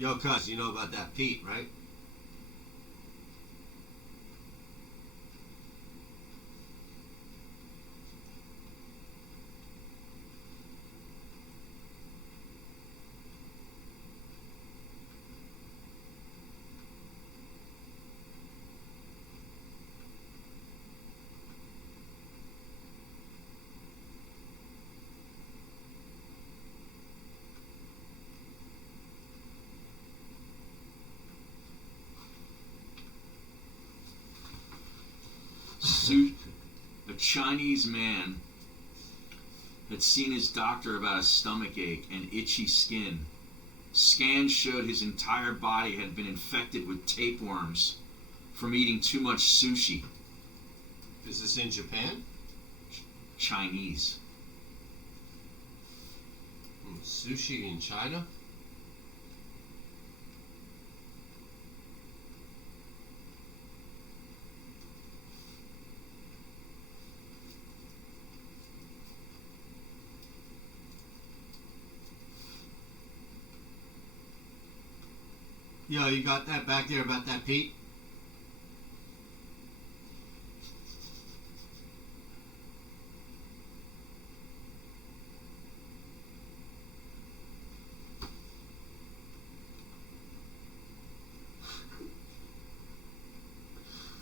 Yo, cuz, you know about that Pete, right? A Chinese man had seen his doctor about a stomach ache and itchy skin. Scans showed his entire body had been infected with tapeworms from eating too much sushi. Is this in Japan? Chinese. Sushi in China? Yo, you got that back there about that Pete?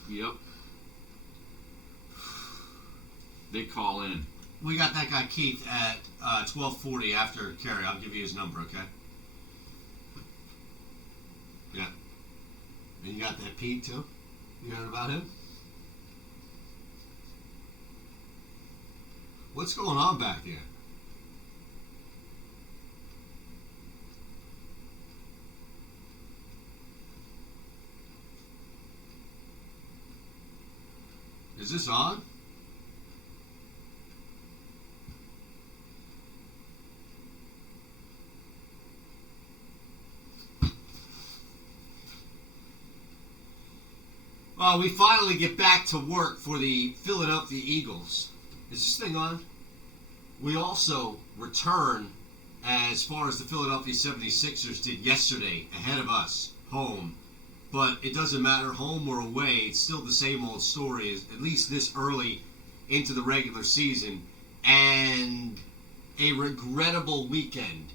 Yep. They call in. We got that guy Keith at 12:40 after Kerry. I'll give you his number, okay? Yeah. And you got that Pete too? You heard about him? What's going on back there? Is this on? We finally get back to work for the Philadelphia Eagles. Is this thing on? We also return as far as the Philadelphia 76ers did yesterday, ahead of us, home. But it doesn't matter, home or away, it's still the same old story, at least this early into the regular season. And a regrettable weekend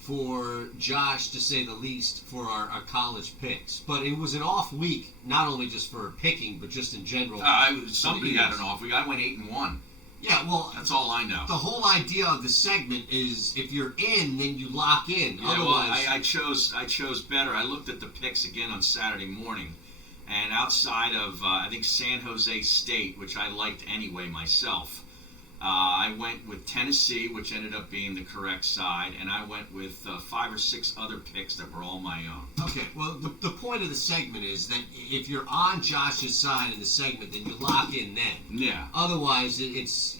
for Josh, to say the least, for our college picks. But it was an off week, not only just for picking, but just in general. Somebody got an off week. I went 8-1. Yeah, well, that's all I know. The whole idea of the segment is if you're in, then you lock in. Yeah, otherwise, well, I chose better. I looked at the picks again on Saturday morning, and outside of I think San Jose State, which I liked anyway myself, I went with Tennessee, which ended up being the correct side, and I went with 5 or 6 other picks that were all my own. Okay, well, the point of the segment is that if you're on Josh's side in the segment, then you lock in then. Yeah. Otherwise, it's,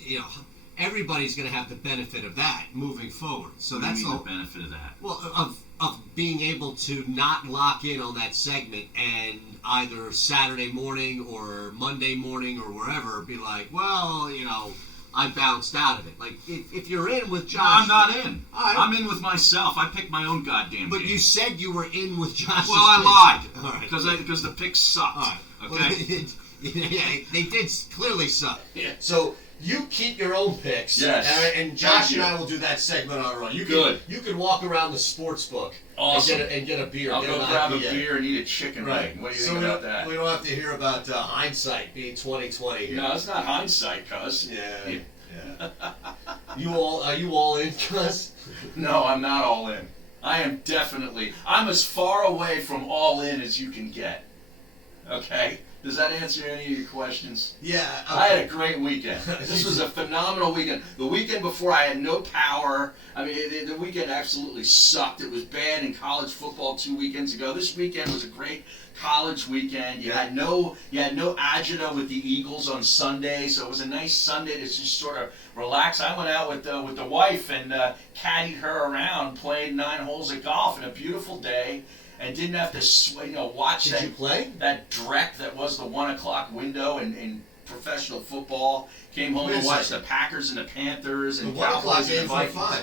everybody's going to have the benefit of that moving forward. So what that's do you mean the benefit of that? Well, of being able to not lock in on that segment and either Saturday morning or Monday morning or wherever be like, well, I bounced out of it. Like, if you're in with Josh... No, I'm not in. Right. I'm in with myself. I picked my own goddamn But game. you said you were in with Josh's Well, I lied. All right. Because the picks sucked. All right. Okay? Well, yeah, they did clearly suck. Yeah. So, you keep your own picks. Yes. And Josh and I will do that segment on our own. Good. You can walk around the sports book. Awesome. And get a beer. I'll go grab a beer and eat a chicken leg. What do you think about that? We don't have to hear about hindsight being 20/20 here. No, it's not hindsight, cuz. Yeah. Are you all in, cuz? No, I'm not all in. I'm as far away from all in as you can get. Okay? Does that answer any of your questions? Yeah. Okay. I had a great weekend. This was a phenomenal weekend. The weekend before, I had no power. I mean, the weekend absolutely sucked. It was bad in college football 2 weekends ago. This weekend was a great college weekend. You had no agita with the Eagles on Sunday, so it was a nice Sunday to just sort of relax. I went out with the wife and caddied her around, played 9 holes of golf in a beautiful day. And didn't have to, watch Did you play? that dreck that was the 1 o'clock window in professional football. Came home and watched the Packers and the Panthers and the 1 o'clock Cowboys and the games were Vikings. fun.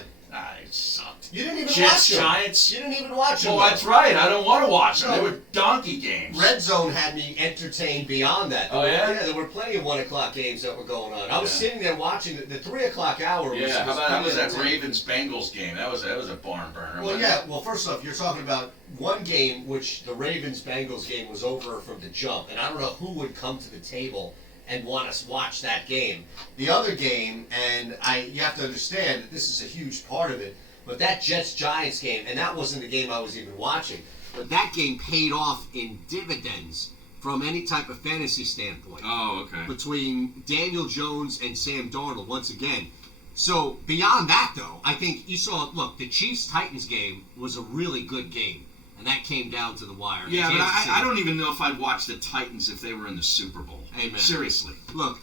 It sucked. You didn't even Jets, watch them. Giants. You didn't even watch them. Well, that's right. I don't want to watch them. No. They were donkey games. Red Zone had me entertained beyond that. Oh, yeah? Yeah, there were plenty of 1 o'clock games that were going on. I was Yeah. sitting there watching the 3 o'clock hour. Was, Yeah, how was that entertaining. Ravens-Bengals game? That was a barn burner. Well, yeah. Well, first off, you're talking about one game, which the Ravens-Bengals game was over from the jump, and I don't know who would come to the table and want us watch that game. The other game, and you have to understand that this is a huge part of it, but that Jets-Giants game, and that wasn't the game I was even watching, but that game paid off in dividends from any type of fantasy standpoint. Oh, okay. Between Daniel Jones and Sam Darnold, once again. So, beyond that, though, I think you saw, look, the Chiefs-Titans game was a really good game. And that came down to the wire. Yeah, but I don't even know if I'd watch the Titans if they were in the Super Bowl. Amen. Seriously. Look,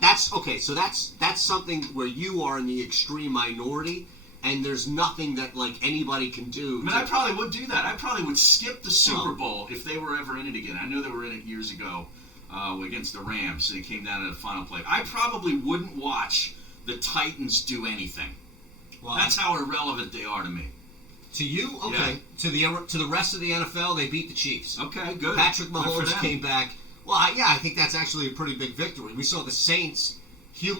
that's okay. So that's something where you are in the extreme minority, and there's nothing that like anybody can do. I mean, I probably would do that. I probably would skip the Super Bowl if they were ever in it again. I know they were in it years ago against the Rams, so they came down to the final play. I probably wouldn't watch the Titans do anything. Well, that's how irrelevant they are to me. To you, okay. Yeah. To the rest of the NFL, they beat the Chiefs. Okay, good. Patrick Good for Mahomes them. came back. Well, I think that's actually a pretty big victory. We saw the Saints.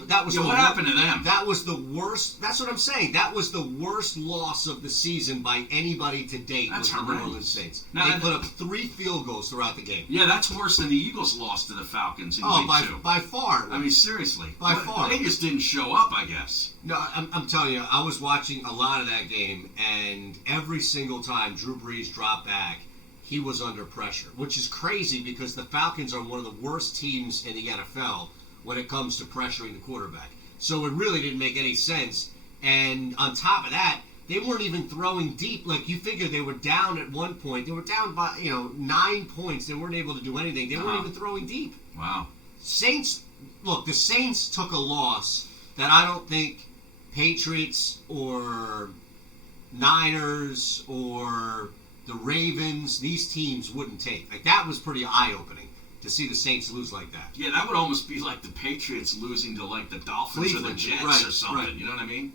That was what happened to them? That was the worst. That's what I'm saying. That was the worst loss of the season by anybody to date. That's was the New horrendous. Orleans Saints. Now, they put up 3 field goals throughout the game. Yeah, that's worse than the Eagles lost to the Falcons in week 2. by far. I mean, seriously. By far. They just didn't show up, I guess. No, I'm telling you, I was watching a lot of that game, and every single time Drew Brees dropped back, he was under pressure, which is crazy because the Falcons are one of the worst teams in the NFL when it comes to pressuring the quarterback. So it really didn't make any sense. And on top of that, they weren't even throwing deep. Like, you figure they were down at one point. They were down by, 9 points. They weren't able to do anything. They weren't even throwing deep. Wow. The Saints took a loss that I don't think Patriots or Niners or the Ravens, these teams wouldn't take. Like, that was pretty eye-opening to see the Saints lose like that. Yeah, that would almost be like the Patriots losing to like the Dolphins Cleveland, or the Jets right, or something. right. You know what I mean?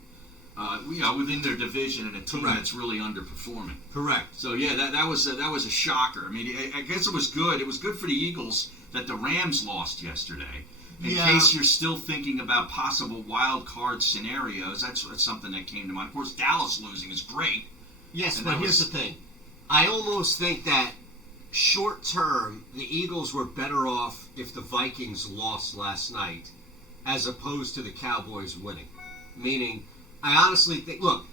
Within their division and a team Correct. that's really underperforming. Correct. So yeah, that was a shocker. I mean, I guess it was good. It was good for the Eagles that the Rams lost yesterday. In case you're still thinking about possible wild card scenarios, that's something that came to mind. Of course, Dallas losing is great. Yes, And but that here's was- the thing. I almost think that short term, the Eagles were better off if the Vikings lost last night as opposed to the Cowboys winning. Meaning, I honestly think, look,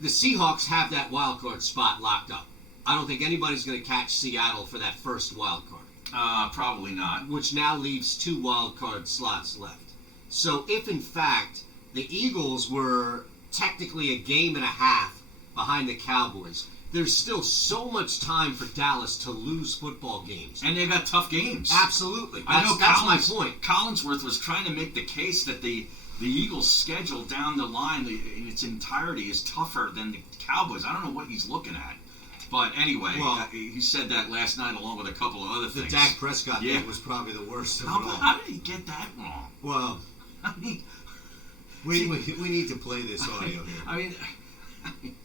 the Seahawks have that wild card spot locked up. I don't think anybody's going to catch Seattle for that first wild card, Probably not. which now leaves 2 wild card slots left. So if, in fact, the Eagles were technically a game and a half behind the Cowboys, there's still so much time for Dallas to lose football games. And they got tough games. Absolutely. I know That's my point. Collinsworth was trying to make the case that the Eagles' schedule down the line in its entirety is tougher than the Cowboys. I don't know what he's looking at. But anyway, he said that last night along with a couple of other The things. Dak Prescott thing was probably the worst of it all. How did he get that wrong? Well, I mean, we need to play this audio here. I mean,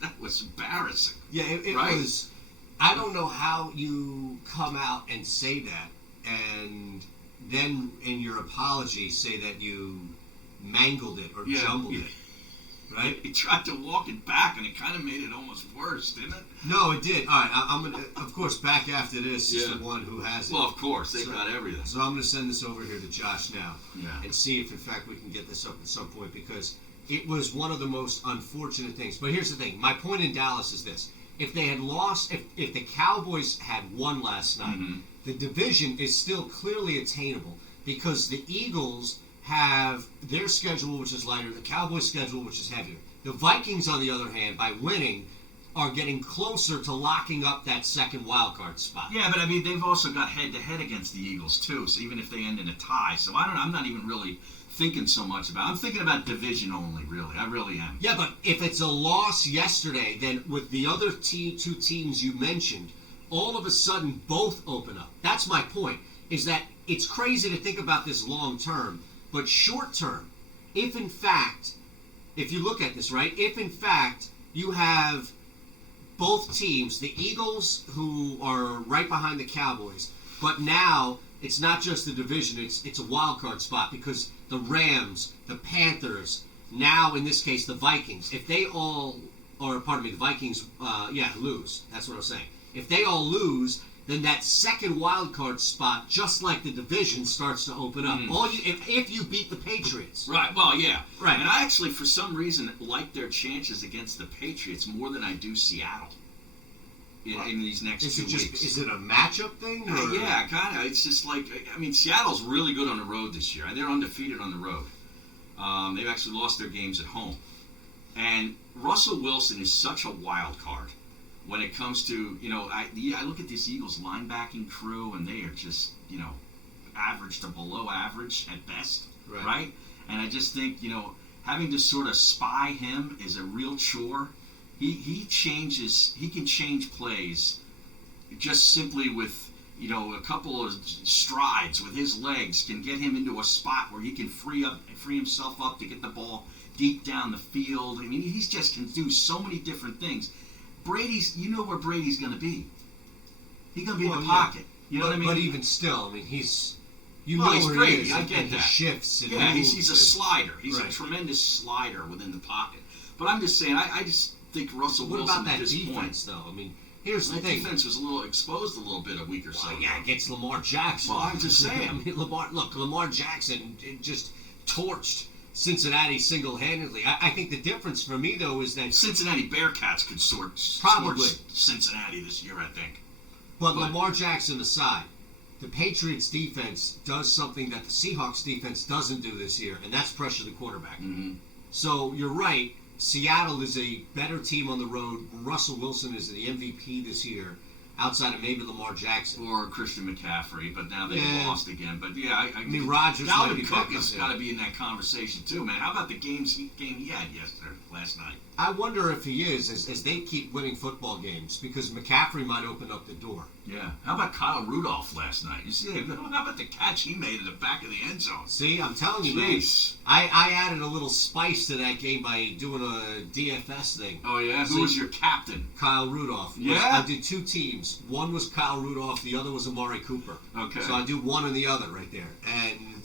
that was embarrassing. Yeah, it Right? was. I don't know how you come out and say that, and then in your apology say that you mangled it or jumbled it. Right? He tried to walk it back, and it kind of made it almost worse, didn't it? No, it did. All right, I'm gonna. Of course, back after this is Yeah. the one who has it. Well, of course, they got everything. So I'm going to send this over here to Josh now Yeah. and see if, in fact, we can get this up at some point because it was one of the most unfortunate things. But here's the thing. My point in Dallas is this. If they had lost, if the Cowboys had won last night, the division is still clearly attainable because the Eagles have their schedule, which is lighter, the Cowboys' schedule, which is heavier. The Vikings, on the other hand, by winning, are getting closer to locking up that second wild card spot. Yeah, but I mean, they've also got head-to-head against the Eagles, too, so even if they end in a tie. So I'm not even really thinking so much about it. I'm thinking about division only, really. I really am. Yeah, but if it's a loss yesterday, then with the other two teams you mentioned, all of a sudden both open up. That's my point, is that it's crazy to think about this long term, but short term, if in fact, if you look at this, right, if in fact you have both teams, the Eagles, who are right behind the Cowboys, but now it's not just the division, it's a wild card spot because the Rams, the Panthers, now in this case the Vikings, if they all, or pardon me, the Vikings, lose. That's what I'm saying. If they all lose, then that second wild card spot, just like the division, starts to open up. If you beat the Patriots. Right. Well, yeah. Right. And I actually, for some reason, like their chances against the Patriots more than I do Seattle in these next 2 weeks. Is it a matchup thing? Yeah, kind of. It's just like, I mean, Seattle's really good on the road this year. They're undefeated on the road. They've actually lost their games at home. And Russell Wilson is such a wild card when it comes to, I look at this Eagles linebacking crew, and they are just, average to below average at best, right? And I just think, having to sort of spy him is a real chore. He can change plays just simply with, a couple of strides with his legs can get him into a spot where he can free himself up to get the ball deep down the field. I mean, he just can do so many different things. Brady's, where Brady's going to be. He's going to be in the pocket. You know what I mean? But even still, I mean, he's where great. He is. I get and that. He shifts. And he's a slider. He's a tremendous slider within the pocket. But I'm just saying, I just think Russell Wilson. What about that at this defense, point, though? I mean, here's the that thing. defense was a little exposed a little bit a week or so. Yeah, against Lamar Jackson. Well, I'm just saying. I mean, Lamar Jackson just torched Cincinnati single-handedly. I think the difference for me, though, is that Cincinnati Bearcats could probably Cincinnati this year, I think. But Lamar Jackson aside, the Patriots defense does something that the Seahawks defense doesn't do this year, and that's pressure the quarterback. Mm-hmm. So you're right. Seattle is a better team on the road. Russell Wilson is the MVP this year, outside of maybe Lamar Jackson. Or Christian McCaffrey, but now they've lost again. But yeah, I mean, Rodgers. Dalvin Cook has got to be in that conversation too, man. How about the game he had last night? I wonder if he is, as they keep winning football games, because McCaffrey might open up the door. Yeah. How about Kyle Rudolph last night? You see, how about the catch he made at the back of the end zone? See, I'm telling you, man. I added a little spice to that game by doing a DFS thing. Oh, yeah? Who was your captain? Kyle Rudolph. Yeah? I did two teams. One was Kyle Rudolph. The other was Amari Cooper. Okay. So I do one and the other right there. And,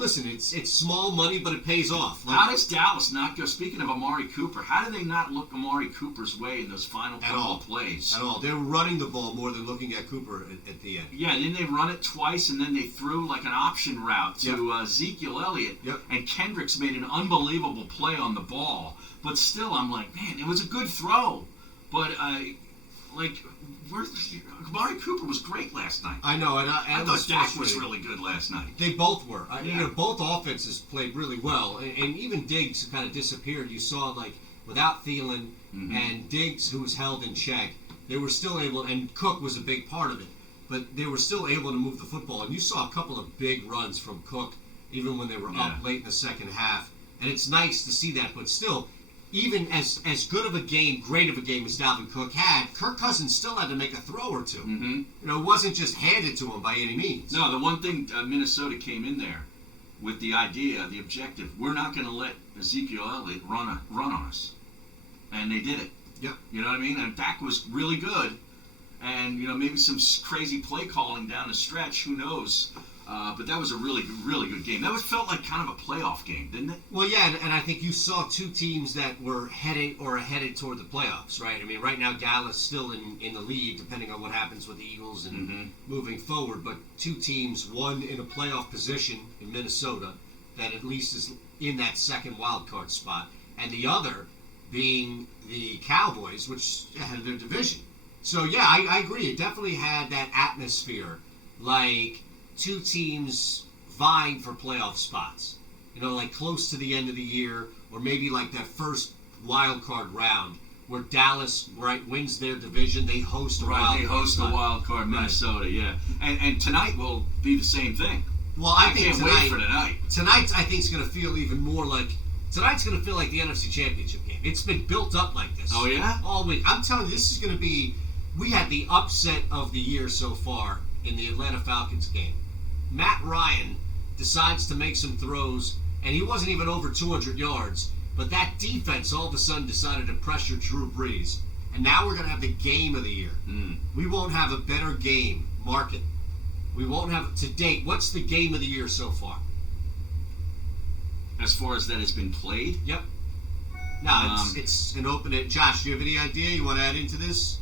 listen, it's small money, but it pays off. How does Dallas not go? Speaking of Amari Cooper, how do they not look Amari Cooper's way in those final couple of plays? At all. They were running the ball more than looking at Cooper at the end. Yeah, didn't they run it twice, and then they threw like an option route to Ezekiel Elliott, and Kendricks made an unbelievable play on the ball. But still, I'm like, man, it was a good throw. But, Amari Cooper was great last night. I know, and I thought Dak was really good last night. They both were. Both offenses played really well, and even Diggs kind of disappeared. You saw, without Thielen and Diggs, who was held in check, they were still able, and Cook was a big part of it, but they were still able to move the football. And you saw a couple of big runs from Cook, even when they were up late in the second half. And it's nice to see that, but still, even as good of a game, great of a game as Dalvin Cook had, Kirk Cousins still had to make a throw or two. Mm-hmm. It wasn't just handed to him by any means. No, the one thing Minnesota came in there with the idea, the objective, we're not going to let Ezekiel Elliott run on us. And they did it. Yep. You know what I mean? And Dak was really good. And, maybe some crazy play calling down the stretch, who knows? But that was a really, really good game. That felt like kind of a playoff game, didn't it? Well, yeah, and I think you saw two teams that were headed toward the playoffs, right? I mean, right now Dallas still in the lead, depending on what happens with the Eagles and moving forward. But two teams, one in a playoff position in Minnesota, that at least is in that second wild card spot, and the other being the Cowboys, which had their division. So, yeah, I agree. It definitely had that atmosphere, like two teams vying for playoff spots. Close to the end of the year, or maybe like that first wild card round, where Dallas wins their division. They host a wild card. They host a wild card, Minnesota, yeah. And tonight will be the same thing. Well, I think can't wait for tonight. Tonight, I think, is going to feel even more like. Tonight's going to feel like the NFC Championship game. It's been built up like this. Oh, yeah? All week. I'm telling you, this is going to be... We had the upset of the year so far in the Atlanta Falcons game. Matt Ryan decides to make some throws, and he wasn't even over 200 yards. But that defense all of a sudden decided to pressure Drew Brees. And now we're going to have the game of the year. We won't have a better game. Mark it. We won't have, to date, what's the game of the year so far? As far as that has been played? Yep. No, it's an open. Josh, do you have any idea you want to add into this?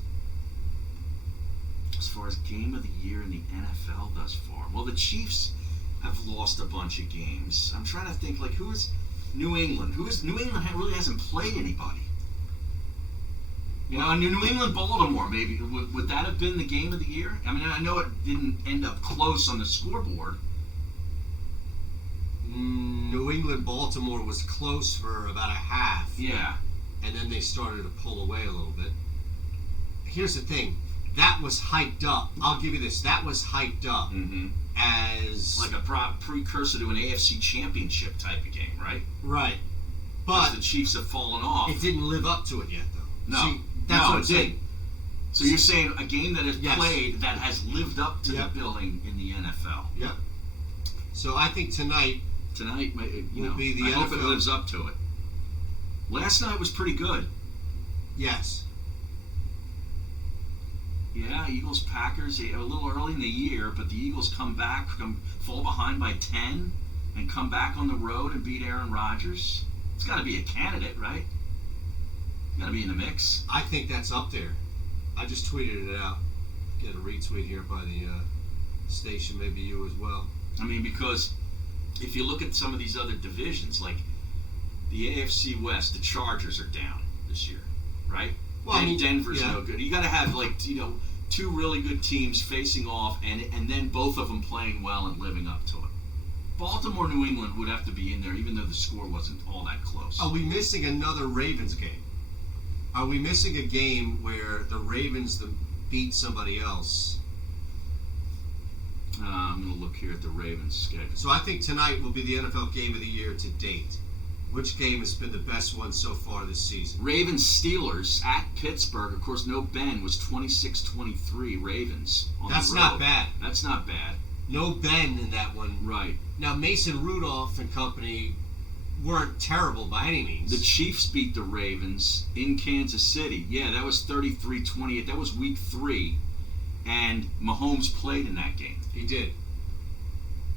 As far as game of the year in the NFL thus far, well, the Chiefs have lost a bunch of games. I'm trying to think, like, who is New England? New England really hasn't played anybody. You know, New England, Baltimore, maybe would that have been the game of the year? I mean, I know it didn't end up close on the scoreboard. New England, Baltimore was close for about a half. Yeah. And then they started to pull away a little bit. Here's the thing. That was hyped up. I'll give you this. That was hyped up as... like a precursor to an AFC championship type of game, right? Right. But the Chiefs have fallen off. It didn't live up to it yet, though. No. See, that's what I'm saying. So you're saying a game that is played that has lived up to the billing in the NFL. Yep. So I think tonight will be the I hope NFL. it lives up to it. Last night was pretty good. Yes. Yeah, Eagles Packers a little early in the year, but the Eagles fall behind by 10 and come back on the road and beat Aaron Rodgers. It's got to be a candidate, right? Got to be in the mix. I think that's up there. I just tweeted it out. Get a retweet here by the station, maybe you as well. I mean, because if you look at some of these other divisions, like the AFC West, the Chargers are down this year, right? Well, I mean, Denver's no good. You got to have two really good teams facing off, and then both of them playing well and living up to it. Baltimore, New England would have to be in there, even though the score wasn't all that close. Are we missing another Ravens game? Are we missing a game where the Ravens beat somebody else? I'm going to look here at the Ravens schedule. So I think tonight will be the NFL game of the year to date. Which game has been the best one so far this season? Ravens-Steelers at Pittsburgh. Of course, no Ben was 26-23 Ravens on That's the road. not bad. That's not bad. No Ben in that one. Right. Now, Mason Rudolph and company weren't terrible by any means. The Chiefs beat the Ravens in Kansas City. Yeah, that was 33-28. That was week 3. And Mahomes played in that game. He did.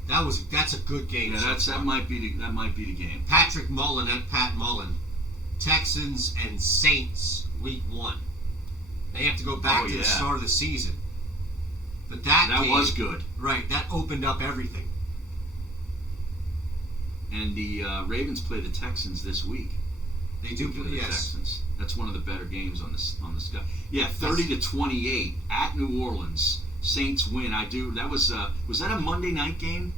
That's a good game. Yeah, that might be the game. Patrick Mullen at Pat Mullen. Texans and Saints week 1. They have to go back to the start of the season. But that game was good. Right, that opened up everything. And the Ravens play the Texans this week. They do play the Texans. That's one of the better games on the sky. Yeah, 30-28 at New Orleans. Saints win. That was that a Monday night game?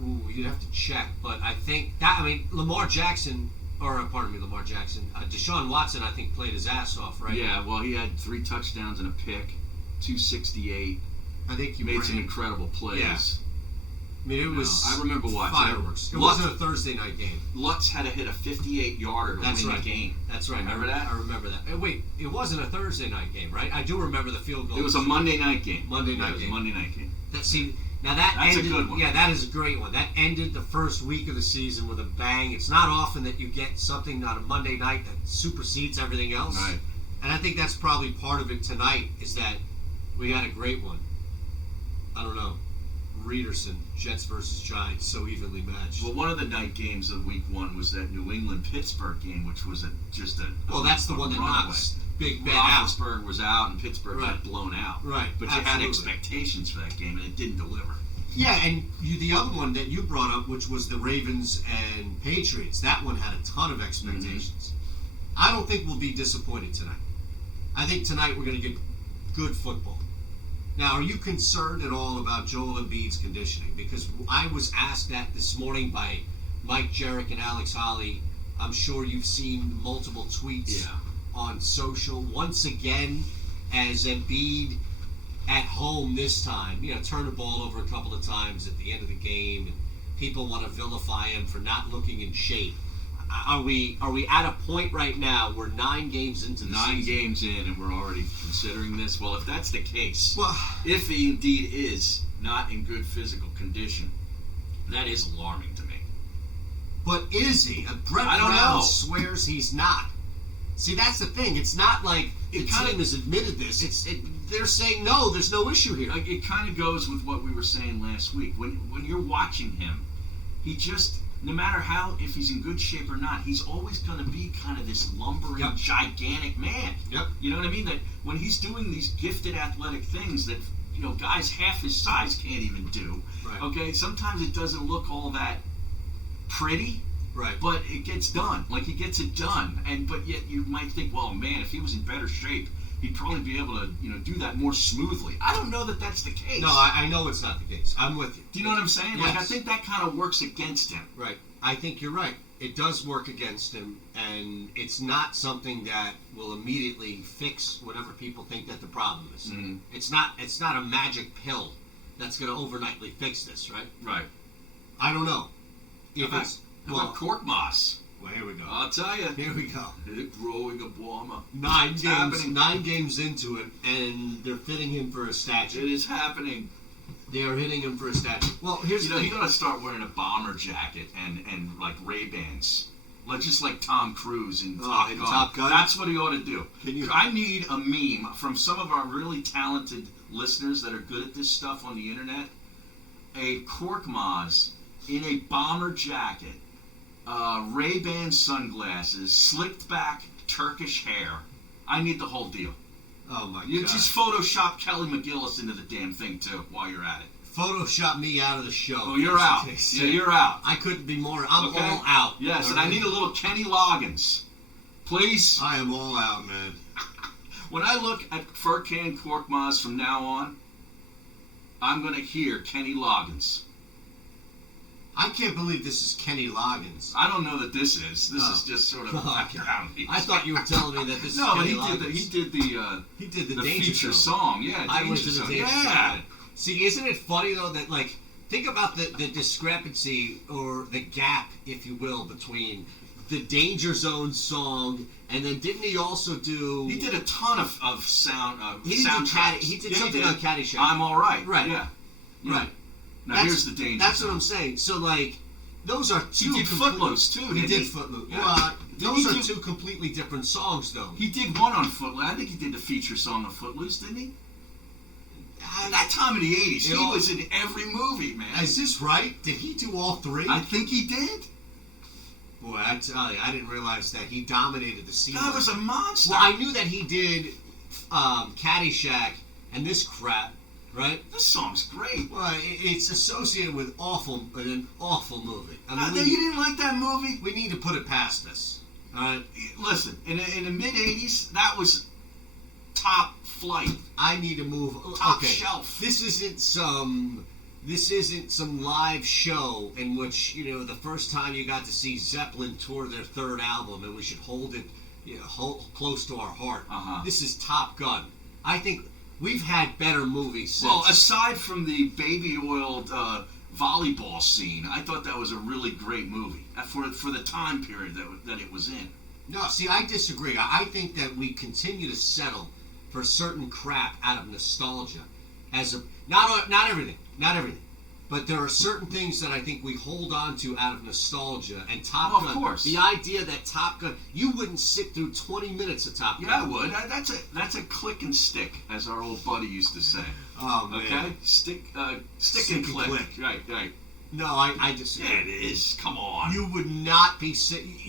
Ooh, you'd have to check, but I think Lamar Jackson. Deshaun Watson, I think, played his ass off, right? Yeah, well, he had 3 touchdowns and a pick, 268. I think he made some incredible plays. Yeah. I mean, it was. I remember watching fireworks. It wasn't a Thursday night game. Lutz had to hit a 58-yarder to win the game. That's right. Remember that? I remember that. Wait, it wasn't a Thursday night game, right? I do remember the field goal. It was a Monday night game. Monday night game. That's ended, a good one. Yeah, that is a great one. That ended the first week of the season with a bang. It's not often that you get something on a Monday night that supersedes everything else. Right. And I think that's probably part of it tonight is that we had a great one. I don't know. Reederson, Jets versus Giants, so evenly matched. Well, one of the night games of week 1 was that New England-Pittsburgh game, which was that's the one that knocks Big Ben out. Roethlisberger was out, and Pittsburgh got blown out. Right, but you had expectations for that game, and it didn't deliver. Yeah, and the other one that you brought up, which was the Ravens and Patriots, that one had a ton of expectations. I don't think we'll be disappointed tonight. I think tonight we're going to get good football. Now, are you concerned at all about Joel Embiid's conditioning? Because I was asked that this morning by Mike Jarek and Alex Holly. I'm sure you've seen multiple tweets on social. Once again, as Embiid at home this time, turned the ball over a couple of times at the end of the game, and people want to vilify him for not looking in shape. Are we at a point right now where 9 games into the season? 9 games in, and we're already considering this? Well, if that's the case, well, if he indeed is not in good physical condition, that is alarming to me. But is he? Brett I don't Brown know. swears he's not. See, that's the thing. It's not like the team has admitted this. They're saying no. There's no issue here. Like, it kind of goes with what we were saying last week. When you're watching him, he just, no matter if he's in good shape or not, he's always going to be kind of this lumbering, gigantic man. Yep. You know what I mean? That when he's doing these gifted athletic things that guys half his size can't even do. Right. Okay, sometimes it doesn't look all that pretty. Right. But it gets done. Like, he gets it done. But yet you might think, well, man, if he was in better shape, he'd probably be able to, do that more smoothly. I don't know that that's the case. No, I know it's not the case. I'm with you. Do you know what I'm saying? Yes. Like, I think that kind of works against him. Right. I think you're right. It does work against him, and it's not something that will immediately fix whatever people think that the problem is. Mm-hmm. It's not a magic pill that's going to overnightly fix this, right? Right. I don't know. How about cork moss? Well, here we go. I'll tell you. Here we go. It's growing a bomber. 9 games into it, and they're fitting him for a statue. It is happening. They are hitting him for a statue. Well, here's the thing. You gotta start wearing a bomber jacket and like Ray-Bans. Just like Tom Cruise in Top Gun. That's what he ought to do. I need a meme from some of our really talented listeners that are good at this stuff on the internet. A cork Maz in a bomber jacket, Ray-Ban sunglasses, slicked back Turkish hair. I need the whole deal. Oh my God. You just Photoshop Kelly McGillis into the damn thing too while you're at it. Photoshop me out of the show. Oh, you're out. Yeah, you're out. I couldn't be more. I'm all out. Yes, all and right? I need a little Kenny Loggins. Please. I am all out, man. When I look at Fur Can Cork Maz from now on, I'm going to hear Kenny Loggins. I can't believe this is Kenny Loggins. I don't know that this is. This is just sort of a background piece. I thought you were telling me that this is Kenny Loggins. He did the Danger feature Zone. song. Yeah, I went to the Danger yeah. Zone. See, isn't it funny though that think about the discrepancy or the gap, if you will, between the Danger Zone song and then didn't he also do? He did a ton of sound. He did something on Caddyshack. I'm all right. Right. Yeah. Right. Now here's the Danger That's Zone. what I'm saying. So those are two. He did Footloose too. He did Footloose. Yeah. Well, those are two completely different songs, though. He did one on Footloose. I think he did the feature song on Footloose, didn't he? That time in the 80s, he was in every movie, man. Is this right? Did he do all three? I think he did. Boy, I tell you, I didn't realize that he dominated the scene. That was a monster. Well, I knew that he did Caddyshack and this crap, right? This song's great. Well, it's associated with an awful you didn't like that movie? We need to put it past us. All right? Listen, in the mid-'80s, that was top flight. I need to move. Top shelf. This isn't some live show in which the first time you got to see Zeppelin tour their third album, and we should hold it close to our heart. This is Top Gun. I think we've had better movies since. Well, aside from the baby-oiled volleyball scene, I thought that was a really great movie for the time period that it was in. No, see, I disagree. I think that we continue to settle for certain crap out of nostalgia, not everything, but there are certain things that I think we hold on to out of nostalgia. And Top Gun, of course, the idea that Top Gun, you wouldn't sit through 20 minutes of Top Gun. Yeah, I would. That's a click and stick, as our old buddy used to say. Oh man, okay, stick and click. Right. No, I just. Yeah, it is. Come on. You would not be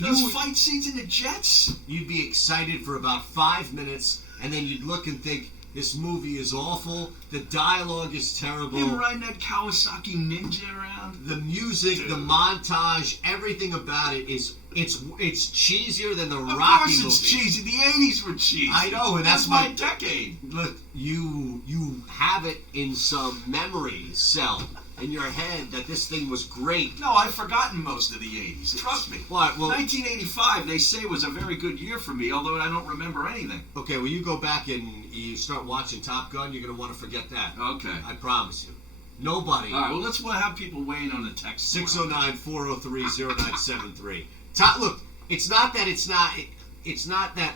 those fight scenes in the jets. You'd be excited for about 5 minutes, and then you'd look and think, this movie is awful. The dialogue is terrible. Him riding that Kawasaki Ninja around. The music, the montage, everything about it is it's cheesier than the Rocky movies. Of course it's cheesy. The 80s were cheesy. I know, and that's my decade. Look, you have it in some memory cell in your head that this thing was great. No, I've forgotten most of the 80s. Trust me. Well, 1985, they say, was a very good year for me, although I don't remember anything. Okay, well, you go back and you start watching Top Gun, you're going to want to forget that. Okay. I promise you. Nobody. All right, well, let's have people weighing on the text. 609-403-0973. Look, it's not that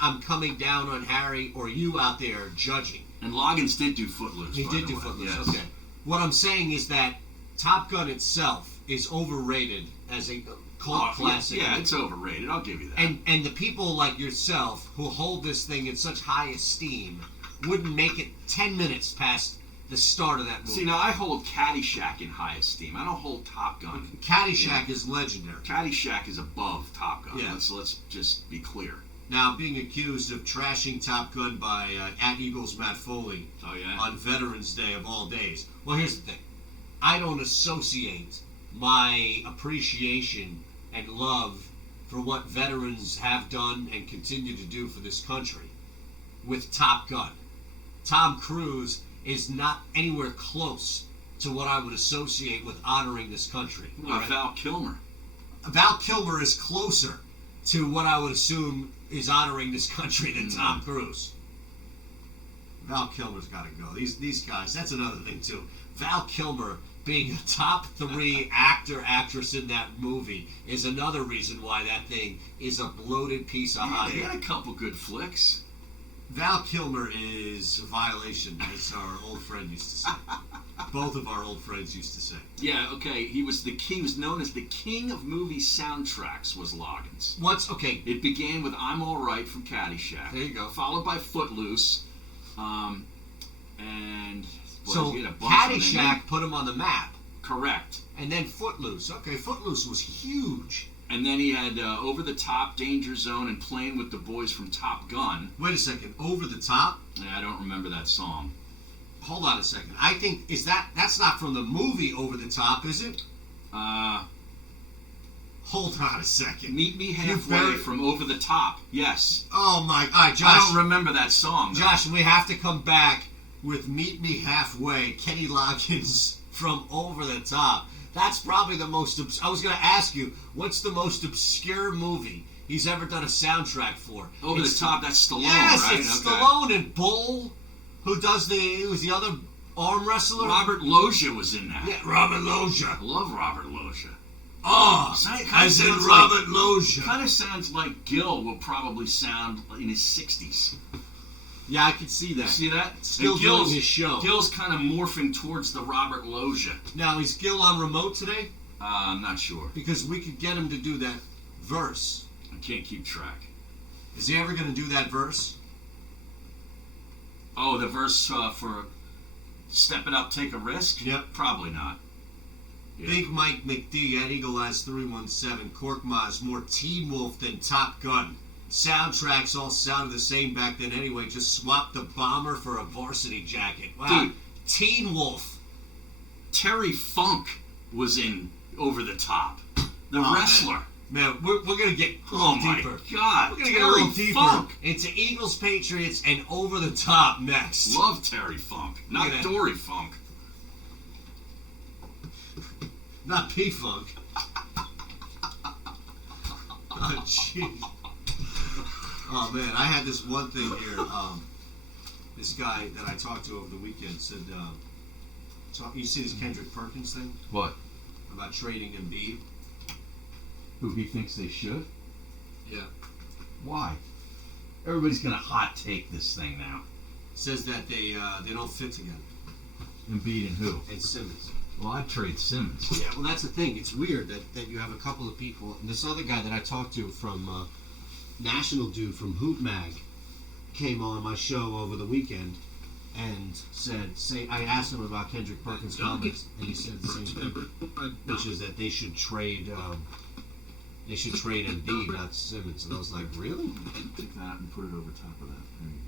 I'm coming down on Harry or you out there judging. And Loggins did do Footloose. He did do Footloose, yes. Okay. What I'm saying is that Top Gun itself is overrated as a cult classic. Yeah, it's overrated. I'll give you that. And the people like yourself who hold this thing in such high esteem wouldn't make it 10 minutes past the start of that movie. See, now I hold Caddyshack in high esteem. I don't hold Top Gun. Caddyshack is legendary. Caddyshack is above Top Gun. Yeah. Let's just be clear. Now, being accused of trashing Top Gun by at Eagles Matt Foley on Veterans Day of all days. Well, here's the thing. I don't associate my appreciation and love for what veterans have done and continue to do for this country with Top Gun. Tom Cruise is not anywhere close to what I would associate with honoring this country. Right? Val Kilmer. Val Kilmer is closer to what I would assume is honoring this country than Tom Cruise. Val Kilmer's got to go. These guys, that's another thing too. Val Kilmer being a top 3 actress in that movie is another reason why that thing is a bloated piece of hot He air. had a couple good flicks. Val Kilmer is a violation, as our old friend used to say. Both of our old friends used to say. Yeah, okay. He was known as the king of movie soundtracks. Was Loggins. Okay? It began with "I'm All Right" from Caddyshack. There you go. Followed by Footloose, and So he had a bunch of them. Caddyshack put him on the map. Correct. And then Footloose. Okay, Footloose was huge. And then he had Over the Top, Danger Zone, and Playing with the Boys from Top Gun. Wait a second. Over the Top? Yeah, I don't remember that song. Hold on a second. I think that's not from the movie Over the Top, is it? Hold on a second. Meet Me Halfway from Over the Top. Yes. Oh my! All right, Josh. I don't remember that song. Though. Josh, we have to come back with Meet Me Halfway. Kenny Loggins from Over the Top. That's probably the most. I was going to ask you, what's the most obscure movie he's ever done a soundtrack for? Over the Top. That's Stallone, yes, right? It's Stallone and Bull, who's the other arm wrestler. Robert Loggia was in that. Yeah, Robert Loggia. I love Robert Loggia. Oh, I said Robert Loggia. Kind of sounds like Gil will probably sound in his 60s. Yeah, I can see that. See that? Still doing his show. Gil's kind of morphing towards the Robert Loggia. Now, is Gil on remote today? I'm not sure. Because we could get him to do that verse. I can't keep track. Is he ever going to do that verse? Oh, the verse for Step It Up, Take a Risk? Yep. Probably not. Yeah. Big Mike McD at Eagle Eyes 317. Cork Maz, more Teen Wolf than Top Gun. Soundtracks all sounded the same back then anyway. Just swap the bomber for a varsity jacket. Wow. Dude. Teen Wolf. Terry Funk was in Over the Top. The wrestler. Man, we're going to get a little deeper. My God. We're going to get a little deeper Funk. into Eagles, Patriots, and Over the Top next. Love Terry Funk. Not Dory Funk. Not P-Funk. Oh, jeez. Oh, man, I had this one thing here. This guy that I talked to over the weekend said, you see this Kendrick Perkins thing? What? About trading Embiid? Who he thinks they should? Yeah. Why? Everybody's going to hot take this thing now. Says that they don't fit together. Embiid and who? And Simmons. Well, I'd trade Simmons. Yeah, well, that's the thing. It's weird that you have a couple of people. And this other guy that I talked to from National Dude from Hoop Mag came on my show over the weekend and I asked him about Kendrick Perkins' comments, and he said the same thing, which is that they should trade Embiid, not Simmons. And I was like, really? Take that and put it over top of that. There you go.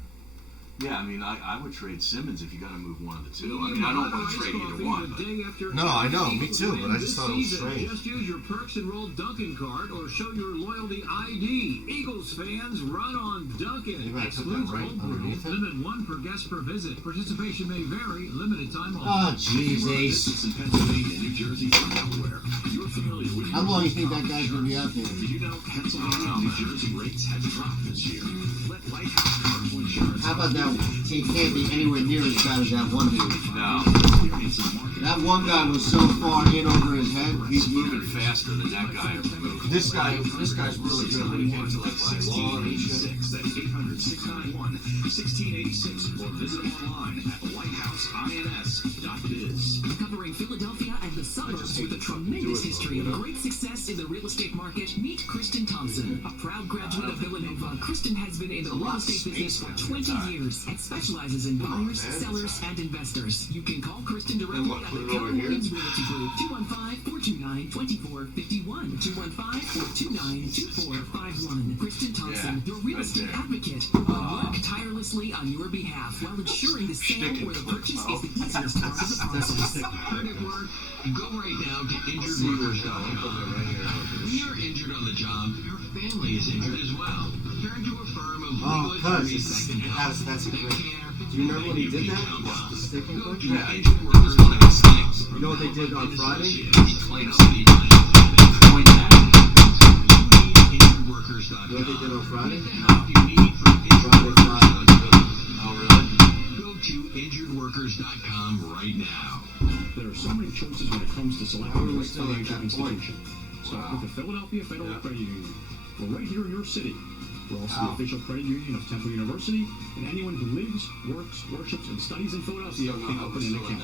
Yeah, I mean, I would trade Simmons if you got to move one of the two. I mean, I don't want to trade either one. But... No, I know, me too, but I just thought it was strange. Just use your Perks Enrolled Dunkin' card or show your loyalty ID. Eagles fans, run on Dunkin'. Maybe I put that right underneath it. Limit one per guest per visit. Participation may vary. Limited time only. Oh, jeez, Ace. Pennsylvania, New Jersey, and Delaware. You're familiar with How long do you think that guy's going to be out there? Did you know Pennsylvania and New Jersey rates have dropped this year? Let Lighthouse Commercial Insurance. How about that one? He can't be anywhere near as bad as that one dude. No. Experience the market That one guy was so far in over his head. He's moving faster than that guy ever moved. This guy's really good when he came to like my lawn and shit. That's 800-691-1686 or visit online at whitehousein's.biz. Covering Philadelphia and the suburbs with a tremendous history of great success in the real estate market, meet Kristen Thompson. A proud graduate of Villanova, Kristen has been in the real estate business for 20 years and specializes in buyers, sellers, and investors. You can call Kristen directly at the Keller Williams Realty Group, 215-429-2451, 215-429-2451. Kristen Thompson, your real estate advocate, who will work tirelessly on your behalf while ensuring the sale or the purchase is the easiest part of the process. Heard it work? Go right now to injuredworkers.com. When you're injured on the job, your family is injured as well. Turn to a firm of legal attorneys that can help. That's a That great. care. Do you remember when he did that? The sticking Go point? to Yeah, that was one of his things. You know what they did on Friday? He claims that he coined that. You know what they did on Friday? Oh, really? Go to injuredworkers.com right now. There are so many choices when it comes to selecting the right Still at financial that point. institution. Start with the Philadelphia Federal Credit Union. We're right here in your city. We're also the official credit union of Temple University, and anyone who lives, works, worships, and studies in Philadelphia can open an account.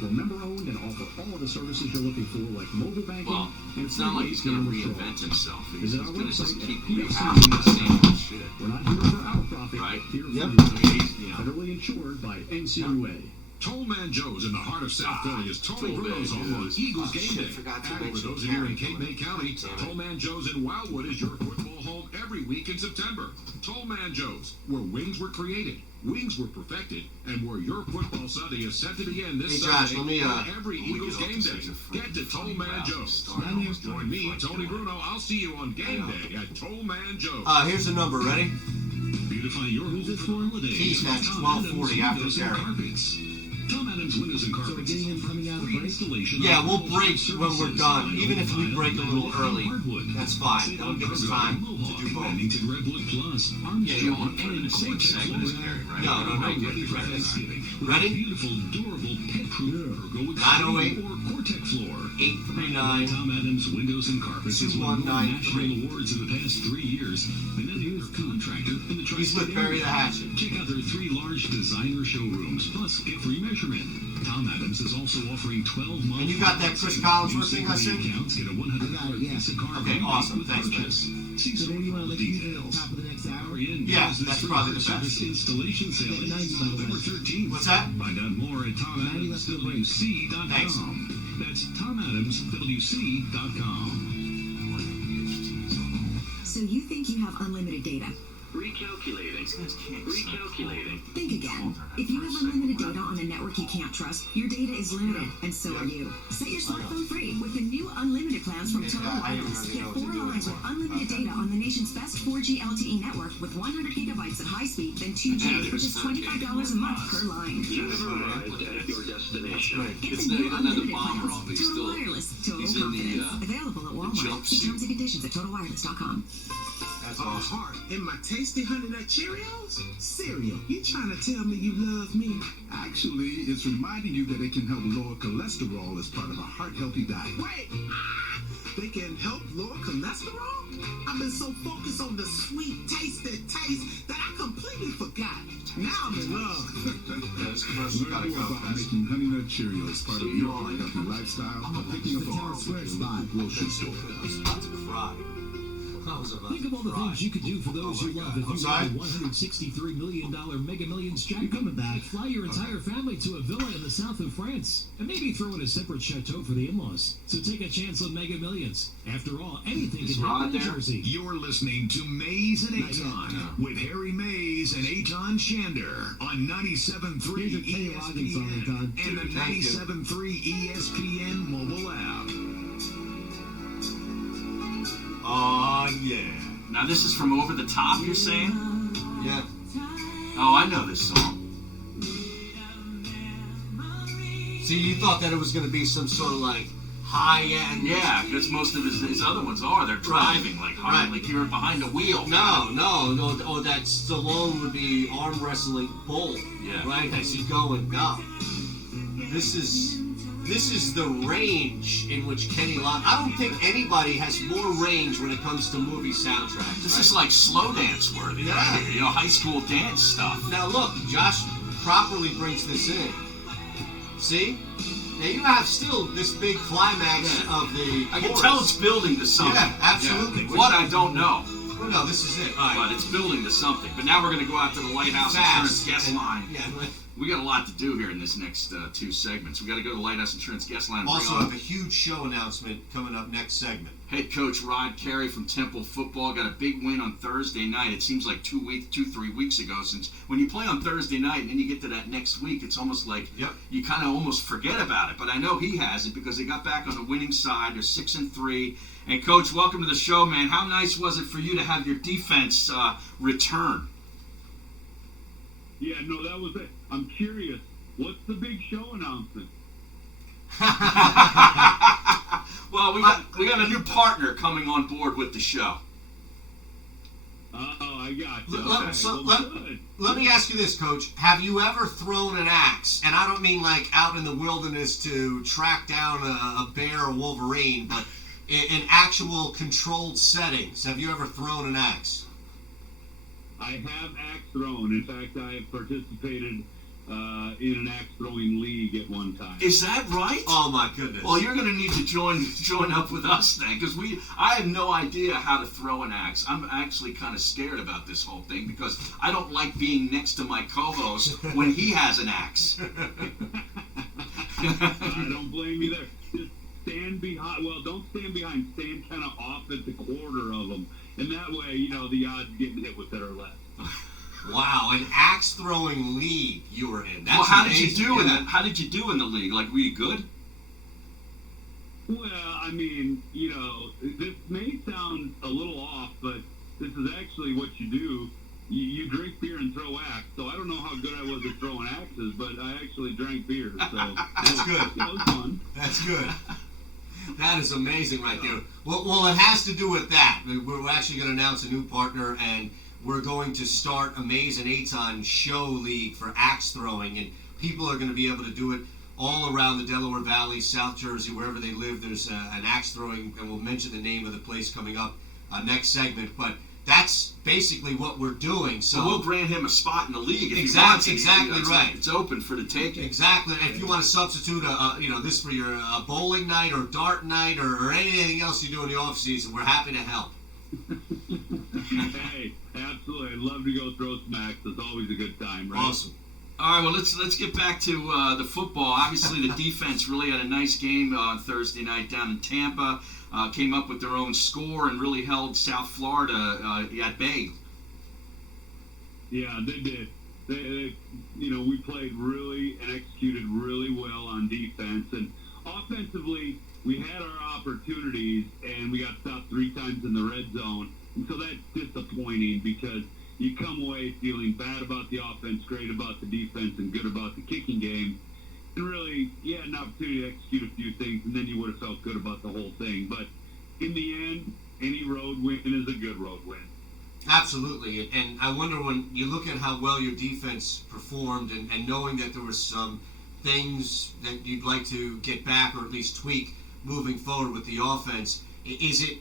We're member-owned and offer all of the services you're looking for, like mobile banking. Well, and it's not like he's going to free ATM reinvent himself. He's Visit our going to just website keep at doing the PSC.com. same old shit. We're not here for our profit. Right. Here for Yep. you. I mean, he's, you know, Federally insured by NCUA. Tollman Joe's in the heart of South Philly is Tony Tollman Bruno's home on Joe's. Eagles game shit, day. forgot to And for mention those of you in Karen. Cape May County, Tollman Joe's in Wildwood is your football home every week in September. Tollman Joe's, where wings were created, wings were perfected, and where your football Sunday is set to begin this Hey, Josh, Sunday let me, for every we Eagles get off game to day. such a Get to funny Tollman route. Joe's. Start almost Join going me, front Tony door. Bruno. I'll see you on game day at Tollman Joe's. Here's the number. Ready? Beautify your home for the holidays. Keith, that's Tom 12:40 Adams after Windows and Derek. Carpets. Tom Adams Windows and Carpets. Free installation Yeah, of we'll all break services, when we're done. vinyl, Even if we break a little vinyl, early, hardwood. that's fine. Save That'll on give us Cargo, time to Mohawk, do both. Bennington Redwood Plus, Armstrong, Yeah, you don't want to put it in the and same Cortex segment as Flooring. Gary, right? No, no, no. Ready Ready? for Thanksgiving with Ready? a beautiful, durable, pet-proof Ergo 908 Extreme or Cortex floor. 839. Tom Adams Windows and Carpets has won more 2193. national awards in the past 3 years than any other contractor in the He's with tri-state Barry area. the Hatchet. Check out their 3 large designer showrooms, plus get free measurement. Tom Adams is also offering 12-month. And you got that Chris Collinsworth thing I sent? Accounts, get a $100 Visa card Okay, rebate awesome. with Thanks, purchase. See So maybe you want to let you do it at the details. top of the next hour? Hurry in, Yeah, because this that's free probably the service best. installation sale Yeah, 90 ends by the way. November 13th. What's that? Find out more at TomAdamsWC.com. Thanks. That's TomAdamsWC.com. So you think you have unlimited data? Recalculating. Recalculating. Think again. If you have unlimited data on a network you can't trust, your data is limited, and so are you. Set your smartphone free with the new unlimited plans from Total Wireless. Get 4 lines with unlimited data on the nation's best 4G LTE network with 100 gigabytes at high speed, then 2G for just $25 a month per line. You've arrived at your destination. Get It's the not- new he doesn't have the unlimited bomber plans. on, but he's Total still- Wireless. Total he's in the, confidence. Available at Walmart. jumpsuit. See terms and conditions at TotalWireless.com. That's A awesome. heart in my tasty Honey Nut Cheerios? Cereal. You trying to tell me you love me? Actually, it's reminding you that it can help lower cholesterol as part of a heart-healthy diet. Wait. They can help lower cholesterol? I've been so focused on the sweet, tasty taste that I completely forgot. Now I'm in love. Yeah, this commercial Learn gotta more go about fast. making Honey Nut Cheerios part of your healthy lifestyle by picking up a heart at your local grocery store. I was about to cry. I was about Think of all the to cry. things you could do for those Oh you my love God. if you I'm sorry? won the $163 million Mega Millions jackpot. Back. Fly your entire family to a villa in the south of France. And maybe throw in a separate chateau for the in-laws. So take a chance on Mega Millions. After all, anything Is can Rod happen in there? Jersey. You're listening to Mays and Not yet, Aton no. with Harry Mays and Aton Shander on 97.3 Here's your Kenny Loggins song, ESPN Aton. and the Thank you. 97.3 ESPN mobile app. Oh, yeah. Now this is from Over the Top, you're saying? Yeah. Oh, I know this song. See, you thought that it was going to be some sort of like high-end. Yeah, because most of his other ones are. They're driving like hard, Right. like you're behind the wheel. No. Oh, that Stallone would be arm wrestling bull. Yeah. Right? As you go and go. This is this is the range in which Kenny Loggins. I don't think anybody has more range when it comes to movie soundtracks. This right? is like slow dance worthy right here. High school dance stuff. Now look, Josh properly brings this in. See? Now you have still this big climax of the I can chorus. tell it's building to something. Yeah, absolutely. Yeah. What, I don't know. Well, no, this is it. All right. But it's building to something. But now we're going to go out to the Lighthouse Insurance guest line. Yeah, We got a lot to do here in this next 2 segments. We got to go to the Lighthouse Insurance guest line. And also bring on have a huge show announcement coming up next segment. Head coach Rod Carey from Temple football got a big win on Thursday night. It seems like 3 weeks ago, since when you play on Thursday night and then you get to that next week, it's almost like you kind of almost forget about it. But I know he hasn't, because they got back on the winning side. They're 6-3. And coach, welcome to the show, man. How nice was it for you to have your defense return? Yeah, no, that was it. I'm curious. What's the big show announcement? Well, we got a new partner coming on board with the show. Oh, I got you. Let me ask you this, Coach. Have you ever thrown an axe? And I don't mean like out in the wilderness to track down a bear or wolverine, but in actual controlled settings. Have you ever thrown an axe? I have axe thrown. In fact, I have participated in an axe throwing league at one time. Is that right? Oh my goodness! Well, you're going to need to join up with us then, because I have no idea how to throw an axe. I'm actually kind of scared about this whole thing because I don't like being next to my co-host when he has an axe. I don't blame you there. Just stand behind. Well, don't stand behind. Stand kind of off at the quarter of them, and that way, the odds of getting hit with it are less. Wow, an axe throwing league you were in. That's well, how amazing. did you do in that? How did you do in the league? Like, were you good? Well, I mean, this may sound a little off, but this is actually what you do. You drink beer and throw axe. So I don't know how good I was at throwing axes, but I actually drank beer. So that's good. It was fun. That's good. That is amazing right there. Well, it has to do with that. We're actually going to announce a new partner, and we're going to start a Maze and Aton show league for axe throwing, and people are going to be able to do it all around the Delaware Valley, South Jersey, wherever they live. There's an axe throwing, and we'll mention the name of the place coming up next segment. But that's basically what we're doing. So we'll grant him a spot in the league. If exactly right. It's open for the taking. Exactly. And if you want to substitute, this for your bowling night or dart night or anything else you do in the off season, we're happy to help. Hey, absolutely. I'd love to go throw some axe. It's always a good time, right? Awesome. All right, well, let's get back to the football. Obviously, the defense really had a nice game on Thursday night down in Tampa. Came up with their own score and really held South Florida at bay. Yeah, they did. We played really and executed really well on defense. And offensively, we had our opportunities, and we got stopped 3 times in the red zone. And so that's disappointing because you come away feeling bad about the offense, great about the defense, and good about the kicking game. And really, you had an opportunity to execute a few things, and then you would have felt good about the whole thing. But in the end, any road win is a good road win. Absolutely. And I wonder, when you look at how well your defense performed and knowing that there were some things that you'd like to get back or at least tweak moving forward with the offense, is it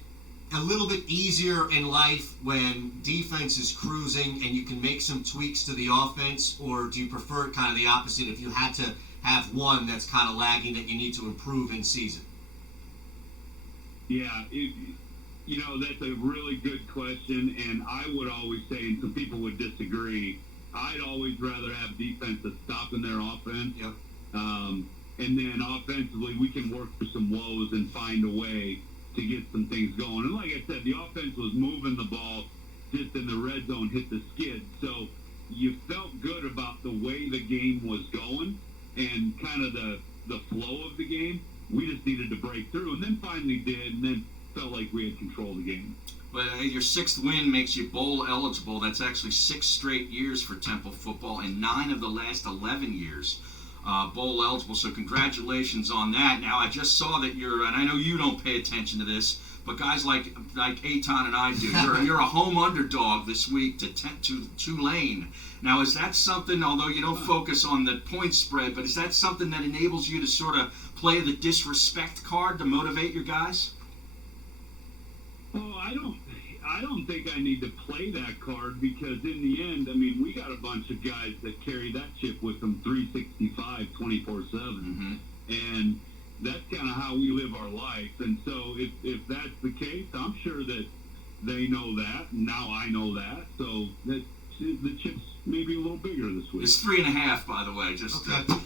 a little bit easier in life when defense is cruising and you can make some tweaks to the offense, or do you prefer it kind of the opposite if you had to have one that's kind of lagging that you need to improve in season? Yeah, that's a really good question, and I would always say, and some people would disagree, I'd always rather have defense that's stopping their offense. Yep. And then offensively, we can work through some woes and find a way to get some things going. And like I said, the offense was moving the ball, just in the red zone, hit the skid. So you felt good about the way the game was going and kind of the flow of the game. We just needed to break through, and then finally did, and then felt like we had control of the game. Well, your 6th win makes you bowl eligible. That's actually 6 straight years for Temple football, and 9 of the last 11 years bowl eligible. So congratulations on that. Now, I just saw that and I know you don't pay attention to this, but guys like Eitan and I do. You're a home underdog this week to Tulane. Now, is that something, although you don't focus on the point spread, but is that something that enables you to sort of play the disrespect card to motivate your guys? Oh, I don't think I need to play that card because in the end, I mean, we got a bunch of guys that carry that chip with them 365, 24/7. Mm-hmm. And that's kind of how we live our life. And so if that's the case, I'm sure that they know that. And now I know that. So that the chip's maybe a little bigger this week. It's 3.5, by the way. Just Okay.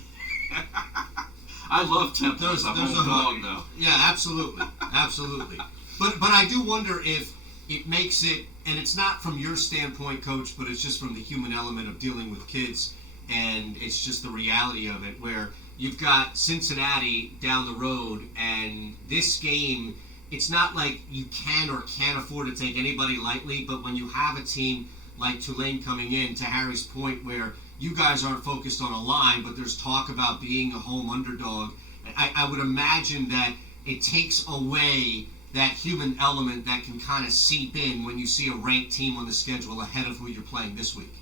I love Temple as a home dog, though. Yeah, absolutely. Absolutely. But I do wonder if it makes it, and it's not from your standpoint, Coach, but it's just from the human element of dealing with kids, and it's just the reality of it, where you've got Cincinnati down the road, and this game, it's not like you can or can't afford to take anybody lightly, but when you have a team like Tulane coming in, to Harry's point, where you guys aren't focused on a line, but there's talk about being a home underdog, I would imagine that it takes away that human element that can kind of seep in when you see a ranked team on the schedule ahead of who you're playing this week.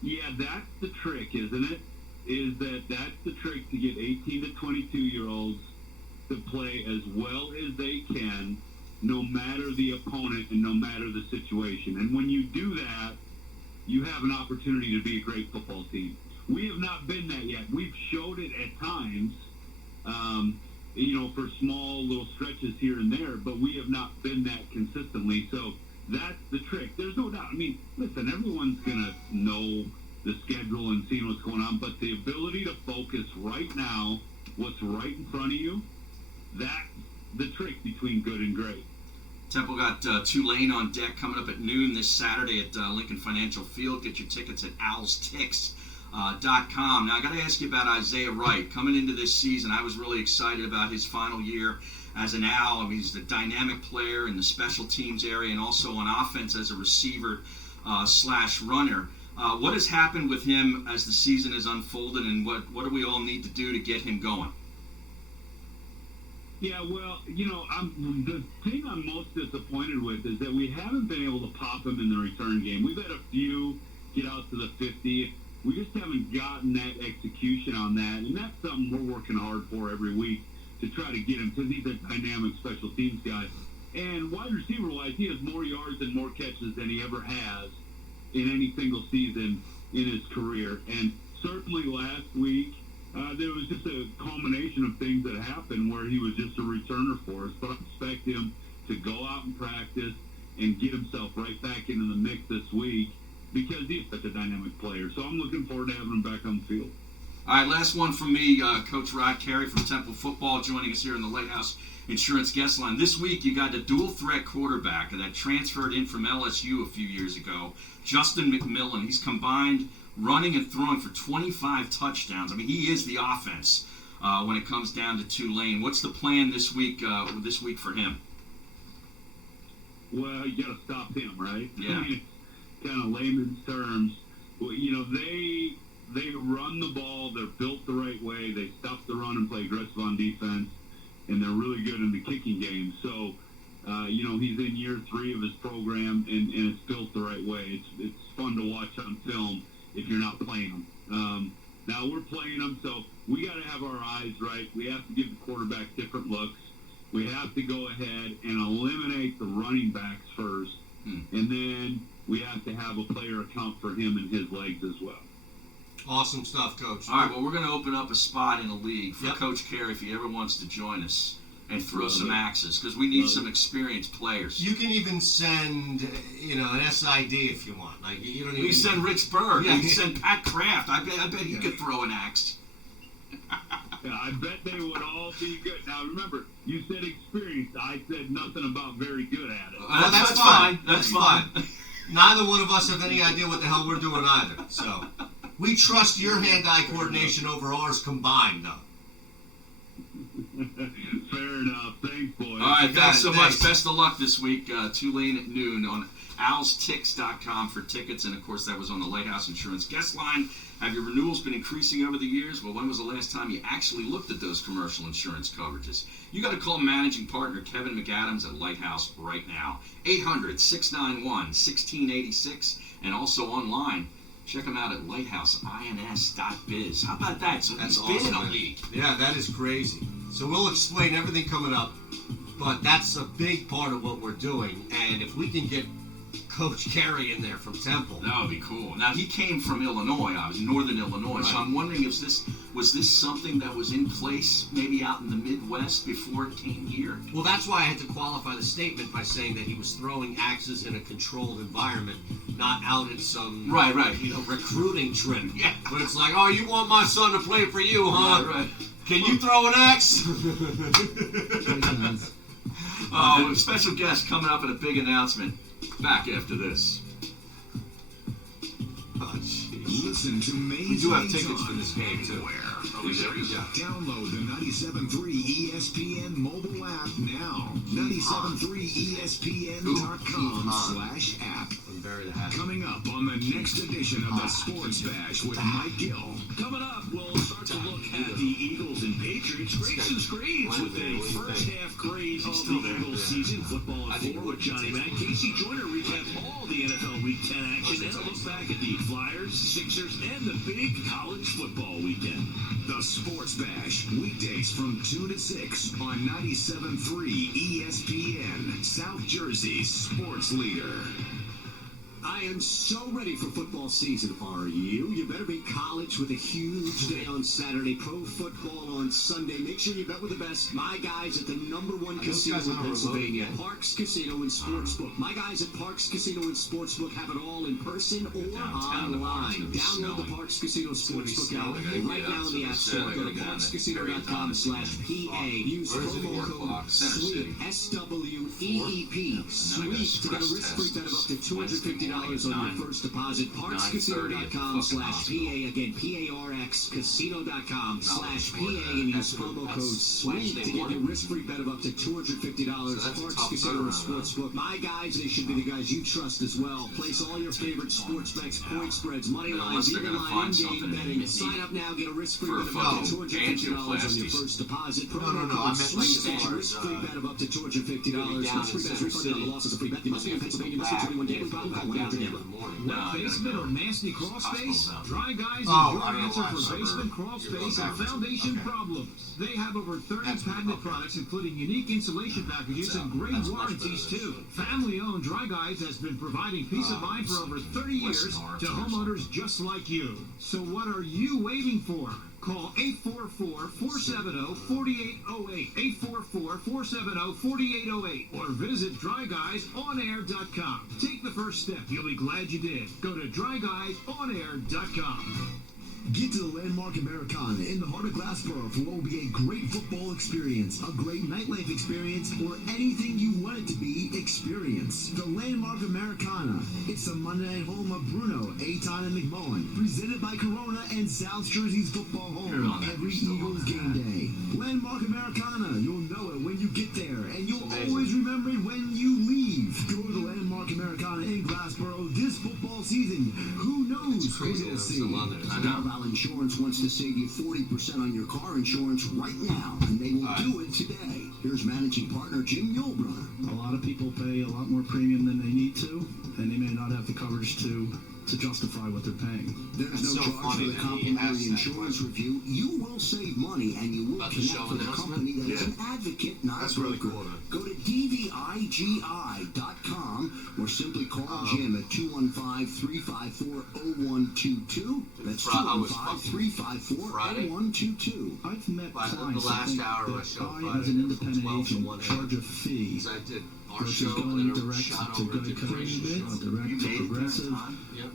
Yeah, that's the trick, isn't it? That's the trick to get 18 to 22-year-olds to play as well as they can, no matter the opponent and no matter the situation. And when you do that, you have an opportunity to be a great football team. We have not been that yet. We've showed it at times, for small little stretches here and there, but we have not been that consistently. So that's the trick. There's no doubt. I mean, listen, everyone's going to know the schedule and seeing what's going on, but the ability to focus right now, what's right in front of you, that's the trick between good and great. Temple got Tulane on deck coming up at noon this Saturday at Lincoln Financial Field. Get your tickets at owlstix.com. Now, I got to ask you about Isaiah Wright. Coming into this season, I was really excited about his final year as an Owl. I mean, he's a dynamic player in the special teams area and also on offense as a receiver / runner. What has happened with him as the season has unfolded, and what do we all need to do to get him going? Yeah, well, the thing I'm most disappointed with is that we haven't been able to pop him in the return game. We've had a few get out to the 50. We just haven't gotten that execution on that, and that's something we're working hard for every week to try to get him because he's a dynamic special teams guy. And wide receiver-wise, he has more yards and more catches than he ever has in any single season in his career. And certainly last week, there was just a culmination of things that happened where he was just a returner for us. But I expect him to go out and practice and get himself right back into the mix this week because he's such a dynamic player. So I'm looking forward to having him back on the field. All right, last one from me. Coach Rod Carey from Temple Football joining us here in the Lighthouse Insurance Guest Line. This week you got a dual-threat quarterback that transferred in from LSU a few years ago, Justin McMillan. He's combined running and throwing for 25 touchdowns. I mean, he is the offense when it comes down to Tulane. What's the plan this week for him? Well, you got to stop him, right? Yeah. I mean, kind of layman's terms. Well, they run the ball. They're built the right way. They stop the run and play aggressive on defense, and they're really good in the kicking game. So, he's in year 3 of his program, and it's built the right way. It's fun to watch on film if you're not playing them. Now we're playing them, so we got to have our eyes right. We have to give the quarterback different looks. We have to go ahead and eliminate the running backs first, and then we have to have a player account for him and his legs as well. Awesome stuff, Coach. All right, well, we're going to open up a spot in the league for Coach Carey if he ever wants to join us and throw some axes, because we need some experienced players. You can even send, an SID if you want. Like you don't even. We send Rich Berg. Yeah. We send Pat Kraft. I bet he could throw an axe. Yeah, I bet they would all be good. Now remember, you said experienced. I said nothing about very good at it. Well, that's fine. That's fine. Neither one of us have any idea what the hell we're doing either. So we trust your hand-eye coordination over ours combined, though. Fair enough. Thanks, boys. All right, thanks so much. Best of luck this week. Tulane at noon on alstix.com for tickets. And, of course, that was on the Lighthouse Insurance guest line. Have your renewals been increasing over the years? Well, when was the last time you actually looked at those commercial insurance coverages? You got to call managing partner Kevin McAdams at Lighthouse right now. 800-691-1686. And also online. Check them out at lighthouse.ins.biz. How about that? So That's he's been in a awesome, league. Yeah, that is crazy. So we'll explain everything coming up, but that's a big part of what we're doing. And if we can get Coach Carey in there from Temple, That would be cool. Now, he came from Illinois, obviously, northern Illinois. So Right. I'm wondering if was this something that was in place maybe out in the Midwest before it came here? well, that's why I had to qualify the statement by saying that he was throwing axes in a controlled environment, not out at some Right. recruiting trip. Yeah. But it's like, oh, you want my son to play for you, huh? Right. Can you throw an axe? Oh, a special guest coming up at a big announcement. Back after this. Oh, jeez. Listen to Maze We do have Maze tickets on for this game, too. Download the 97.3 ESPN mobile app now. 97.3ESPN.com/app. I'm very happy. Coming up on the next edition of the Sports Bash with Mike Gill. Coming up, we'll start to look at the Eagles and Patriots. Grades and screeds with a first half grade of the Eagles season. Football at 4 with Johnny Mack. Casey Joyner recap all the NFL Week 10 action and a look back at the Flyers, Sixers, and the big college football weekend. The Sports Bash, weekdays from 2 to 6 on 97.3 ESPN, South Jersey's sports leader. I am so ready for football season. Are you? You better be college with a huge day on Saturday, pro football on Sunday. Make sure you bet with the best. My guys at the #1 casino in Pennsylvania, Parks Casino and Sportsbook. My guys at Parks Casino and Sportsbook have it all in person or online. Download the Parks Casino Sportsbook app right now in the App Store. Go to parkscasino.com/PA. Use promo code SWEEP, SWEEP, SWEEP to get a risk-free bet of up to $250 on your first deposit. Parkscasino.com/PA. Again, PARX casino.com/PA and use promo code SWEET to get a risk-free bet of up to $250. Parks Casino and Sportsbook. My guys, they should be the guys you trust as well. Place all your favorite sports bets, point spreads, money lines, even line, in-game betting. Sign up now, get a risk-free bet of up to $250 on your first deposit. Promo code SWEET. Risk-free bet of up to $250. Risk-free bet is refunded on the loss as a free bet. You must be in Pennsylvania. Must be 21 daily. Problem. Call 1-800-GAMBLER. Wet basement or nasty crawl space? Dry Guys is your answer for basement, crawl space, and foundation problems. They have over 30 patented products, including unique insulation packages and great warranties, too. Family-owned Dry Guys has been providing peace of mind for over 30 years to homeowners just like you. So what are you waiting for? Call 844-470-4808, 844-470-4808, or visit dryguysonair.com. Take the first step. You'll be glad you did. Go to dryguysonair.com. Get to the Landmark Americana in the heart of Glassboro for what will be a great football experience, a great nightlife experience, or anything you want it to be experience. The Landmark Americana. It's the Monday night home of Bruno, Aton, and McMullen. Presented by Corona and South Jersey's football home every Eagles game day. Landmark Americana. You'll know it when you get there, and you'll always remember it when you leave. Go to the Landmark Americana in Glassboro this football season. Who knows who you'll see? Derailed Insurance wants to save you 40% on your car insurance right now, and they will do it today. Here's managing partner Jim Yulbrunner. A lot of people pay a lot more premium than they need to, and they may not have the coverage to justify what they're paying. There's no charge for the complimentary insurance review. You will save money, and you will connect with a company that is an advocate, not a broker. Go to dvigi.com or simply call Jim at 215-354-0122. That's 215-354-0122. I've met By clients the last that hour think of my show, that I, as an independent 12 to agent, 1 charge a fee I did our versus show going and then direct shot to over to Geico, Integration. direct to Progressive.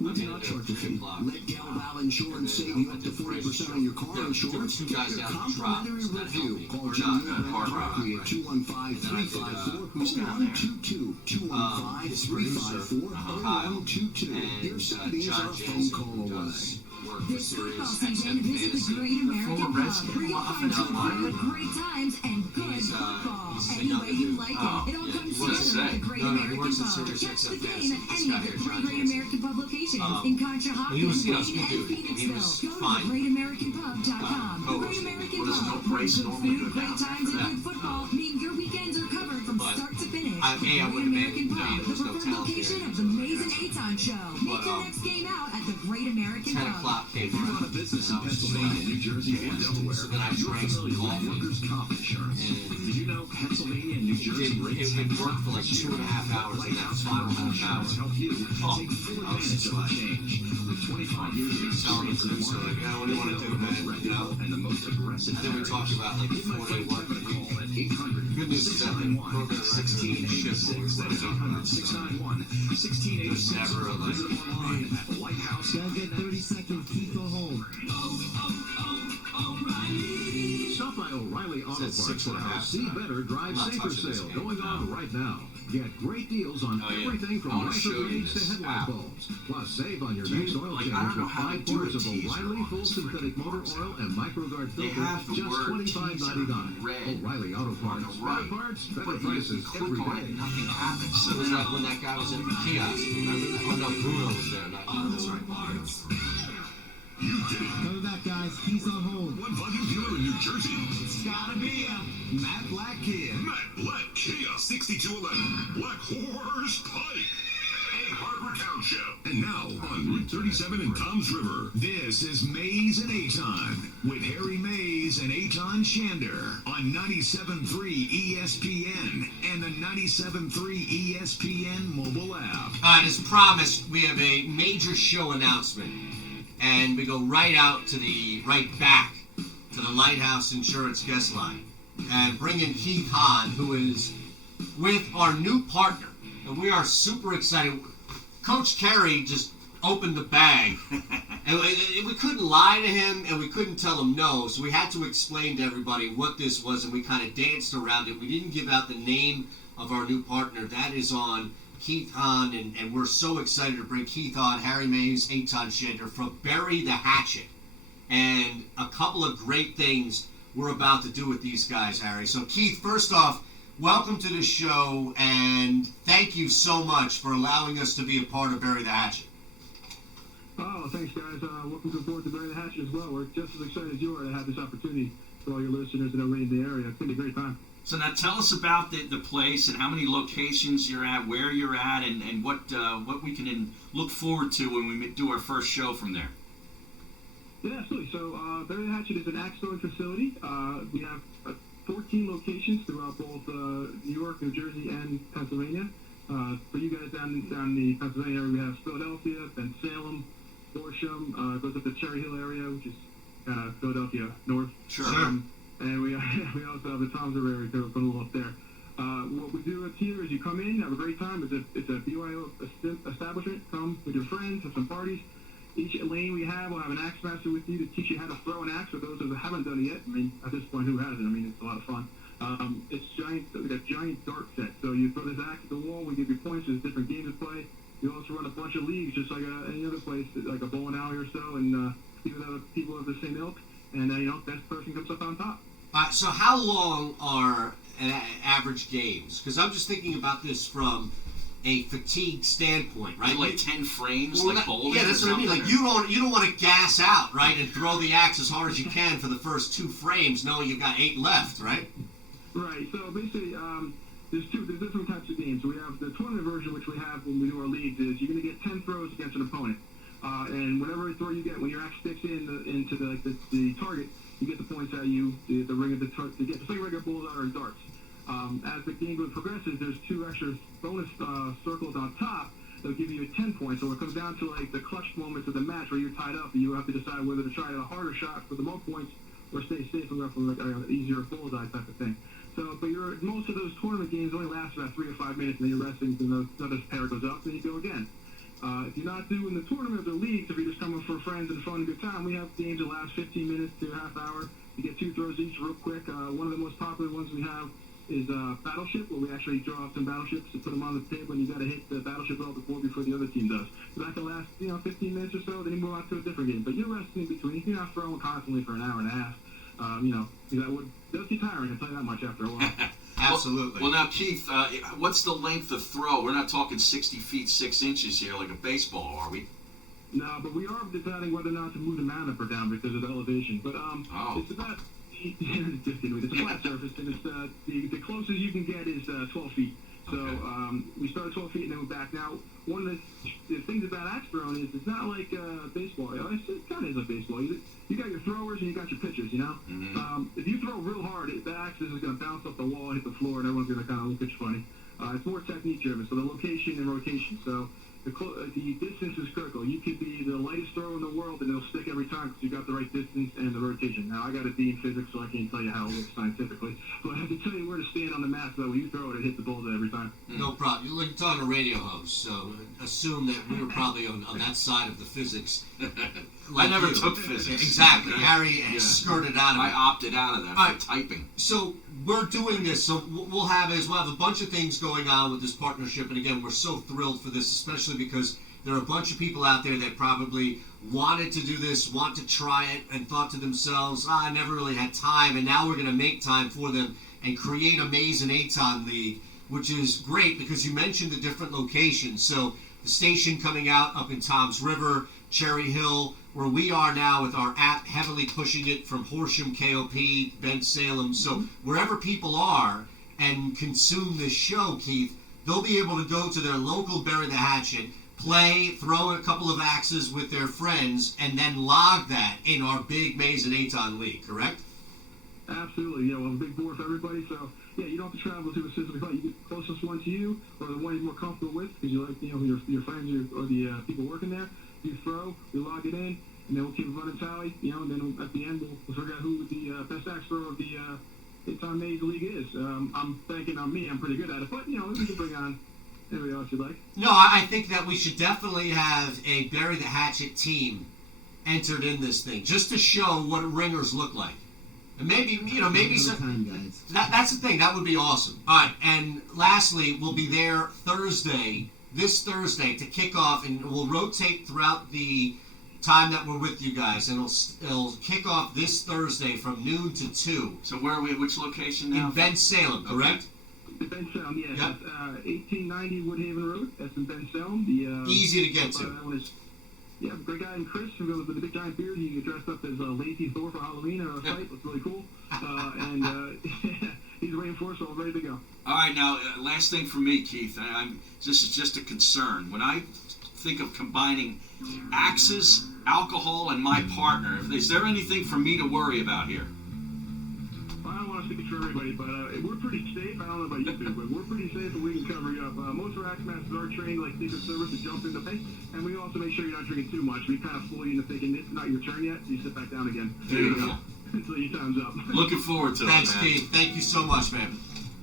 We do not charge a fee. Let Derailed Insurance save you up to 40% on your car insurance. Get your complimentary review. Call Jim Yulbrunner directly at 215-354-0122. 215-354-0122. Your savings are a phone call away. This football season, visit the Great American Pub, where you'll find 2 great times and good football. Any way you like it. It all comes was to say. No, he works at Sirius Catch the XM game Fantasy. at This any guy of the here, three John Great Johnson. American Pub locations in Conshohocken, he was, you know, Wayne, good and dude, and he was Phoenixville. Go to fine. thegreatamericanpub.com. The Great American What does Pub. milk price Good normally food, go great down times, for and that? good football mean your weekends are covered from But start to finish. I The Great wouldn't have American been- Pub, there the was no preferred talent location there. of the Mays and Aton show. Make But, your next game out at the Great American 10 Pub. o'clock came If you run a around. business in and I was just Pennsylvania, like, New Jersey, or Delaware, So then I you're drank some familiar with coffee. workers' comp insurance. And Did you know Pennsylvania and New Jersey rates it have worked for like dropped this 2.5 year? hours, and Light that House 5.5 Insurance hours. help you take full I was advantage just of the like, change. With 25 years of telling experience the in the producer, market, like, yeah, what do you want to do, the most man? You know? reputable and the most aggressive And then we talked carriers. about like the Give my 4-day friend work Kevin a week. call at 800 Good news is that the 691 program records shift when we 1686. That is talk about 800 stuff. 691 1686. There's never a, like, Visit them online at Lighthouse. Gotta get 30 seconds. Keep on hold. Stop by O'Reilly Auto Said Parts for 6.5. our See Better, Drive Not Safer touching this sale game. going on right now. Get great deals on Oh, yeah. everything I from wanna wiper show you blades to this headlight app. bulbs. Plus, save on your Do you- next oil like, change I don't know with how to 5 do a quarts of teaser O'Reilly on full this synthetic motor freaking oil and MicroGuard They filter, have the just word $25.99. teaser red O'Reilly Auto Parts. on the right. Better parts, better But you prices click every on day. it, nothing happens. So it was like when that guy was at the kiosk, remember that? Oh no, Bruno was there, not you. That's right. You did it. Coming back, guys. He's on hold. One volume dealer in New Jersey. It's gotta be Matt Black Kia. Matt Black Kia 6211 Black Horse Pike. And Hartford Township. And now on Route 37 in Toms River. This is Mays and Aton with Harry Mays and Aton Shander on 97.3 ESPN and the 97.3 ESPN mobile app. As promised, we have a major show announcement, and we go right back to the Lighthouse Insurance guest line, and bring in Keith Hahn, who is with our new partner, and we are super excited. Coach Carey just opened the bag, and we couldn't lie to him, and we couldn't tell him no, so we had to explain to everybody what this was, and we kind of danced around it. We didn't give out the name of our new partner. That is on Keith Hahn, and we're so excited to bring Keith on, Harry Mays, Aton Shander from Bury the Hatchet, and a couple of great things we're about to do with these guys, Harry. So Keith, first off, welcome to the show, and thank you so much for allowing us to be a part of Bury the Hatchet. Oh, thanks, guys. Welcome to Board to Bury the Hatchet as well. We're just as excited as you are to have this opportunity for all your listeners and everybody in the area. It's going to be a great time. So now tell us about the place and how many locations you're at, where you're at, and what we can look forward to when we do our first show from there. Yeah, absolutely. So Bury the Hatchet is an axe throwing facility. We have 14 locations throughout both New York, New Jersey, and Pennsylvania. For you guys down the Pennsylvania area, we have Philadelphia, then Salem, Horsham, goes up to Cherry Hill area, which is kind of Philadelphia north. Sure. And we also have the Toms River area, so put a little up there. What we do here is you come in, have a great time. It's a BYO establishment. Come with your friends, have some parties. Each lane we have, we'll have an axe master with you to teach you how to throw an axe. For those who haven't done it yet, I mean, at this point, who hasn't? I mean, it's a lot of fun. It's giant, like a giant dart set. So you throw this axe at the wall, we give you points. There's different games to play. You also run a bunch of leagues, just like any other place, like a bowling alley or so, and with other people of the same ilk. And best person comes up on top. So how long are average games? Because I'm just thinking about this from a fatigue standpoint, right? Like 10 frames, like bowling. Yeah, that's what I mean. Like you don't want to gas out, right, and throw the axe as hard as you can for the first 2 frames, knowing you've got 8 left, right? Right. So basically, there's different types of games. We have the tournament version, which we have when we do our leagues. Is you're going to get 10 throws against an opponent, and whatever throw you get, when your axe sticks into the target, you get the points that the ring of the target to get. Just like regular bullseye or darts. As the game progresses, there's 2 extra bonus circles on top that'll give you 10 points. So it comes down to like the clutch moments of the match where you're tied up and you have to decide whether to try a harder shot for the more points or stay safe and go for like an easier bullseye type of thing. So, but most of those tournament games only last about 3 or 5 minutes, and then you're resting, and another pair goes up, and you go again. If you're not doing the tournaments or leagues, if you're just coming for friends and fun and good time, we have games that last 15 minutes to a half hour. You get 2 throws each real quick. One of the most popular ones we have is Battleship, where we actually draw up some battleships to put them on the table, and you got to hit the battleship all before the other team does. So that can last 15 minutes or so, then you move on to a different game. But you're resting in between. You're not throwing constantly for an hour and a half. That does get tiring, I'll tell you that much after a while. Absolutely. Well, now, Keith, what's the length of throw? We're not talking 60 feet 6 inches here like a baseball, are we? No, but we are deciding whether or not to move the mound up or down because of the elevation. But it's about it's a flat surface, and it's the closest you can get is 12 feet. So we start at 12 feet and then we're back. Now, one of the things about axe throwing is it's not like baseball. It kind of is like baseball. You got your throwers and you got your pitchers, you know? Mm-hmm. If you throw real hard, the axe is going to bounce off the wall, hit the floor, and everyone's going to kind of look at you funny. It's more technique driven, so the location and rotation. So the distance is critical. You could be the lightest thrower in the world, and it'll stick every time because you got the right distance and the rotation. Now, I got a D in physics, so I can't tell you how it works scientifically, but I can tell you where to stand on the mat so that when you throw it, it hits the bullseye every time. No problem. You're talking a radio host, so assume that we were probably on that side of the physics. I never took physics. Exactly. Harry skirted out of it. I opted out of that for typing. So we're doing this. So we'll have a bunch of things going on with this partnership. And again, we're so thrilled for this, especially because there are a bunch of people out there that probably wanted to do this, want to try it, and thought to themselves, I never really had time. And now we're going to make time for them and create a Maze and Aton League, which is great because you mentioned the different locations. So the station coming out up in Toms River, Cherry Hill, where we are now with our app heavily pushing it from Horsham, KOP, Bent Salem. So wherever people are and consume this show, Keith, they'll be able to go to their local Bury the Hatchet, play, throw a couple of axes with their friends, and then log that in our big Maze and Aton League, correct? Absolutely. Yeah, we'll have a big board for everybody. So, yeah, you don't have to travel to a specific spot. You get the closest one to you or the one you're more comfortable with because you like, your friends or the people working there. You throw, we log it in, and then we'll keep a running tally, and then at the end we'll figure out who the best axe thrower of the Aton Maze League is. I'm banking on me. I'm pretty good at it, but, we can bring on anybody else you'd like. No, I think that we should definitely have a Bury the Hatchet team entered in this thing, just to show what ringers look like. And maybe some... That's the thing. That would be awesome. All right, and lastly, we'll be there this Thursday, to kick off, and we'll rotate throughout the time that we're with you guys, and it'll kick off this Thursday from noon to 2. So where are we? Which location now? In Ben Salem, correct? In Ben Salem, yeah. Yep. That's 1890 Woodhaven Road. That's in Ben Salem. Easy to get to. That one is, great guy named Chris who goes with the big giant beard. He dressed up as Lazy Thor for Halloween on our site. Looks really cool. And he's waiting for us, so we're ready to go. All right, now, last thing for me, Keith. This is just a concern. When I think of combining axes, alcohol, and my partner, is there anything for me to worry about here? I don't want to speak for everybody, but we're pretty safe. I don't know about you two, but we're pretty safe and we can cover you up. Most of our axe masters are trained like Secret Service to jump in the face, and we also make sure you're not drinking too much. We kind of fool you into thinking it's not your turn yet, so you sit back down again. There you go. Until your time's up. Looking forward to it, man. Thanks, Keith. Thank you so much, man.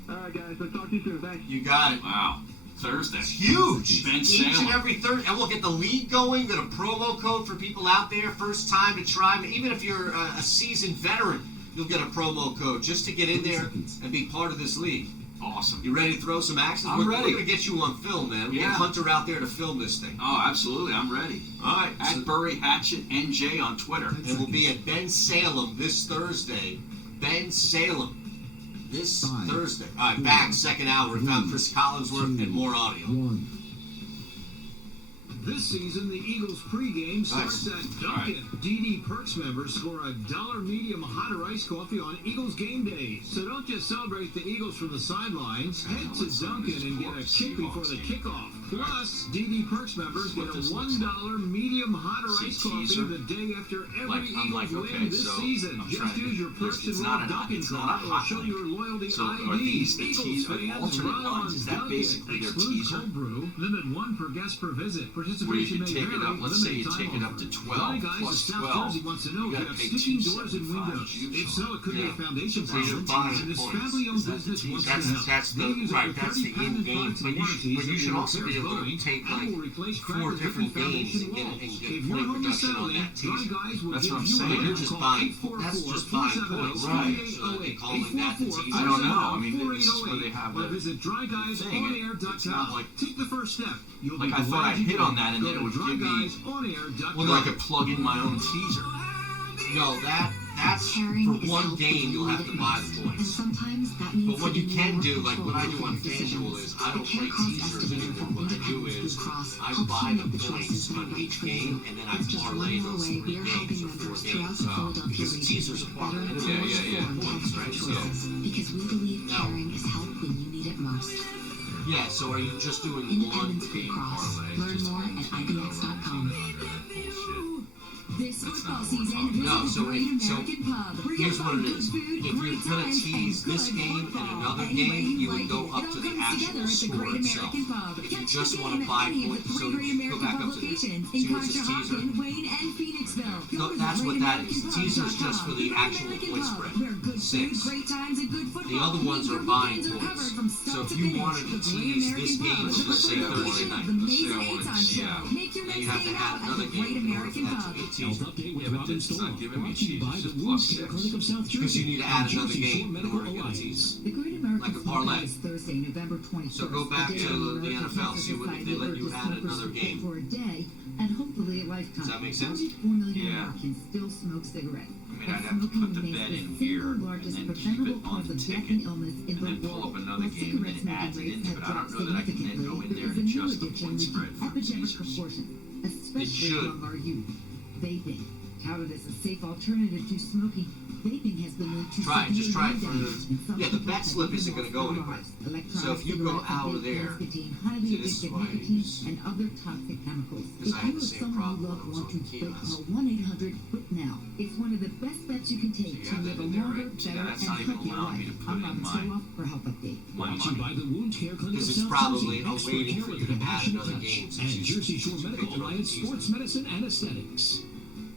All right, guys. I'll talk to you soon. Thanks. You got it. Wow. Thursday. It's huge. Ben Each Salem. and every Thursday. And we'll get the league going, get a promo code for people out there, first time to try. Even if you're a seasoned veteran, you'll get a promo code just to get in there and be part of this league. Awesome. You ready to throw some axes? I'm We're ready. going to get you on film, man. We'll get Hunter out there to film this thing. Oh, absolutely. I'm ready. All right. At Bury Hatchet NJ on Twitter. And we'll be at Ben Salem this Thursday. Ben Salem this Thursday. All right, back, second hour. We found Chris Collinsworth and more audio. This season, the Eagles pregame starts at Dunkin'. DD Perks members score a $1 medium hot or iced coffee on Eagles game days. So don't just celebrate the Eagles from the sidelines. Head to Dunkin' and get a kick before the kickoff. Plus, DD Perks members get a $1 medium hot or iced coffee the day after every Eagles win this season. Just use your Perks and More Dunkin' card or show your loyalty ID. Eagles fans, run on Dunkin'. Exclude cold brew. Limit one per guest per visit. Where you can take it up, let's say you take it up to 12 plus 12. Jersey wants to know if you have sticking doors and windows. If so, it could be a foundation problem. And this family-owned business wants to help. That's the in-game. But you should also be able to take like 4 different games and get point production on that teaser. That's what I'm saying. You're just buying. That's just buying points, right? So they calling that the teaser. I don't know. I mean, this is where they have the visit dryguysonair.com. Take the first step. Like I thought I'd hit on that, and then it would give me. Well, I could plug in my own teaser. No, That's for one game you'll have to buy the points. But what you can do, like what I do on FanDuel is I don't play teasers anymore. What I do is I buy the points on each game and then I parlay those 3 games or 4 games. Because teasers are part of it. Points, right? Because we believe caring is help when you need it most. Yeah, so are you just doing one game parlay? Learn more at IBX.com. This football season, visit the Great American Pub. Where Here's you'll what find it is. good food, If you're great going to times, tease and this good game and football. another Any way game, you would like go it. up It all to the comes actual together at the score Great itself. American Pub. If you Catch just the want to game buy at any of points, the 3 so Great go American back Pub up to this. locations in See what's this teaser? Conshohocken, Wayne, and Phoenixville. No, that's what that is. Teaser's just for the actual point spread. Where good food, 6. great times, and good football. The other ones are Your buying weekends are points. covered from So start if to you finish. wanted to The Great tease this American game, Pub, so let's say the Thursday location night. of the Let's say Mason I wanted Aton to see Show. Make your Then next you have to game add out at another the Great game in order American for that to Pub. be a Health teaser. update with Yeah, but Robin this is not Stoll, giving me brought to you by cheese, the it's Wound +6. Care Clinic of South Because Jersey you need to and add another Jersey Shore game in Medical order to get a Alliance. tease. The Great American Like a Pub parlay. is Thursday, November 21st. So go back the day to the American NFL, Cancer see what if they Society let you urges add smokers another to quit game. for a day and hopefully a lifetime. Does that make sense? 4 million Yeah. Americans still smoke cigarettes. I mean, I'd have to put the bet in here and then keep it on the ticket and then pull up another game and then adds it into it. I don't know that I can then go in there and adjust the point spread for epidemic teasers. proportions, It especially should. among our youth. Vaping, touted as a safe alternative to smoking, vaping has been linked to Try it, just severe try it lung for damage, and some yeah, the people bet have slip even isn't going to lost go their anywhere. lives. Electronic So if you go cigarettes and out of vape there, pens contain highly see, this is addictive why I nicotine use- and other toxic chemicals. Because If I had you the or same someone problem you love when I was want on to quit, kiosk. call 1-800-QUIT NOW. It's one of the best steps you can take So you to have live that a in there, longer, right? See, better, that's and not even healthier allowing me life. to put I'm in Robin my- Soloff for Health Update. Brought to you by the Wound Care Clinic of Because it's South probably Jersey, expert waiting care for with you to add compassionate another touch, game since and you- Jersey since Shore you Medical picked it up Alliance easy. Sports Medicine and Aesthetics.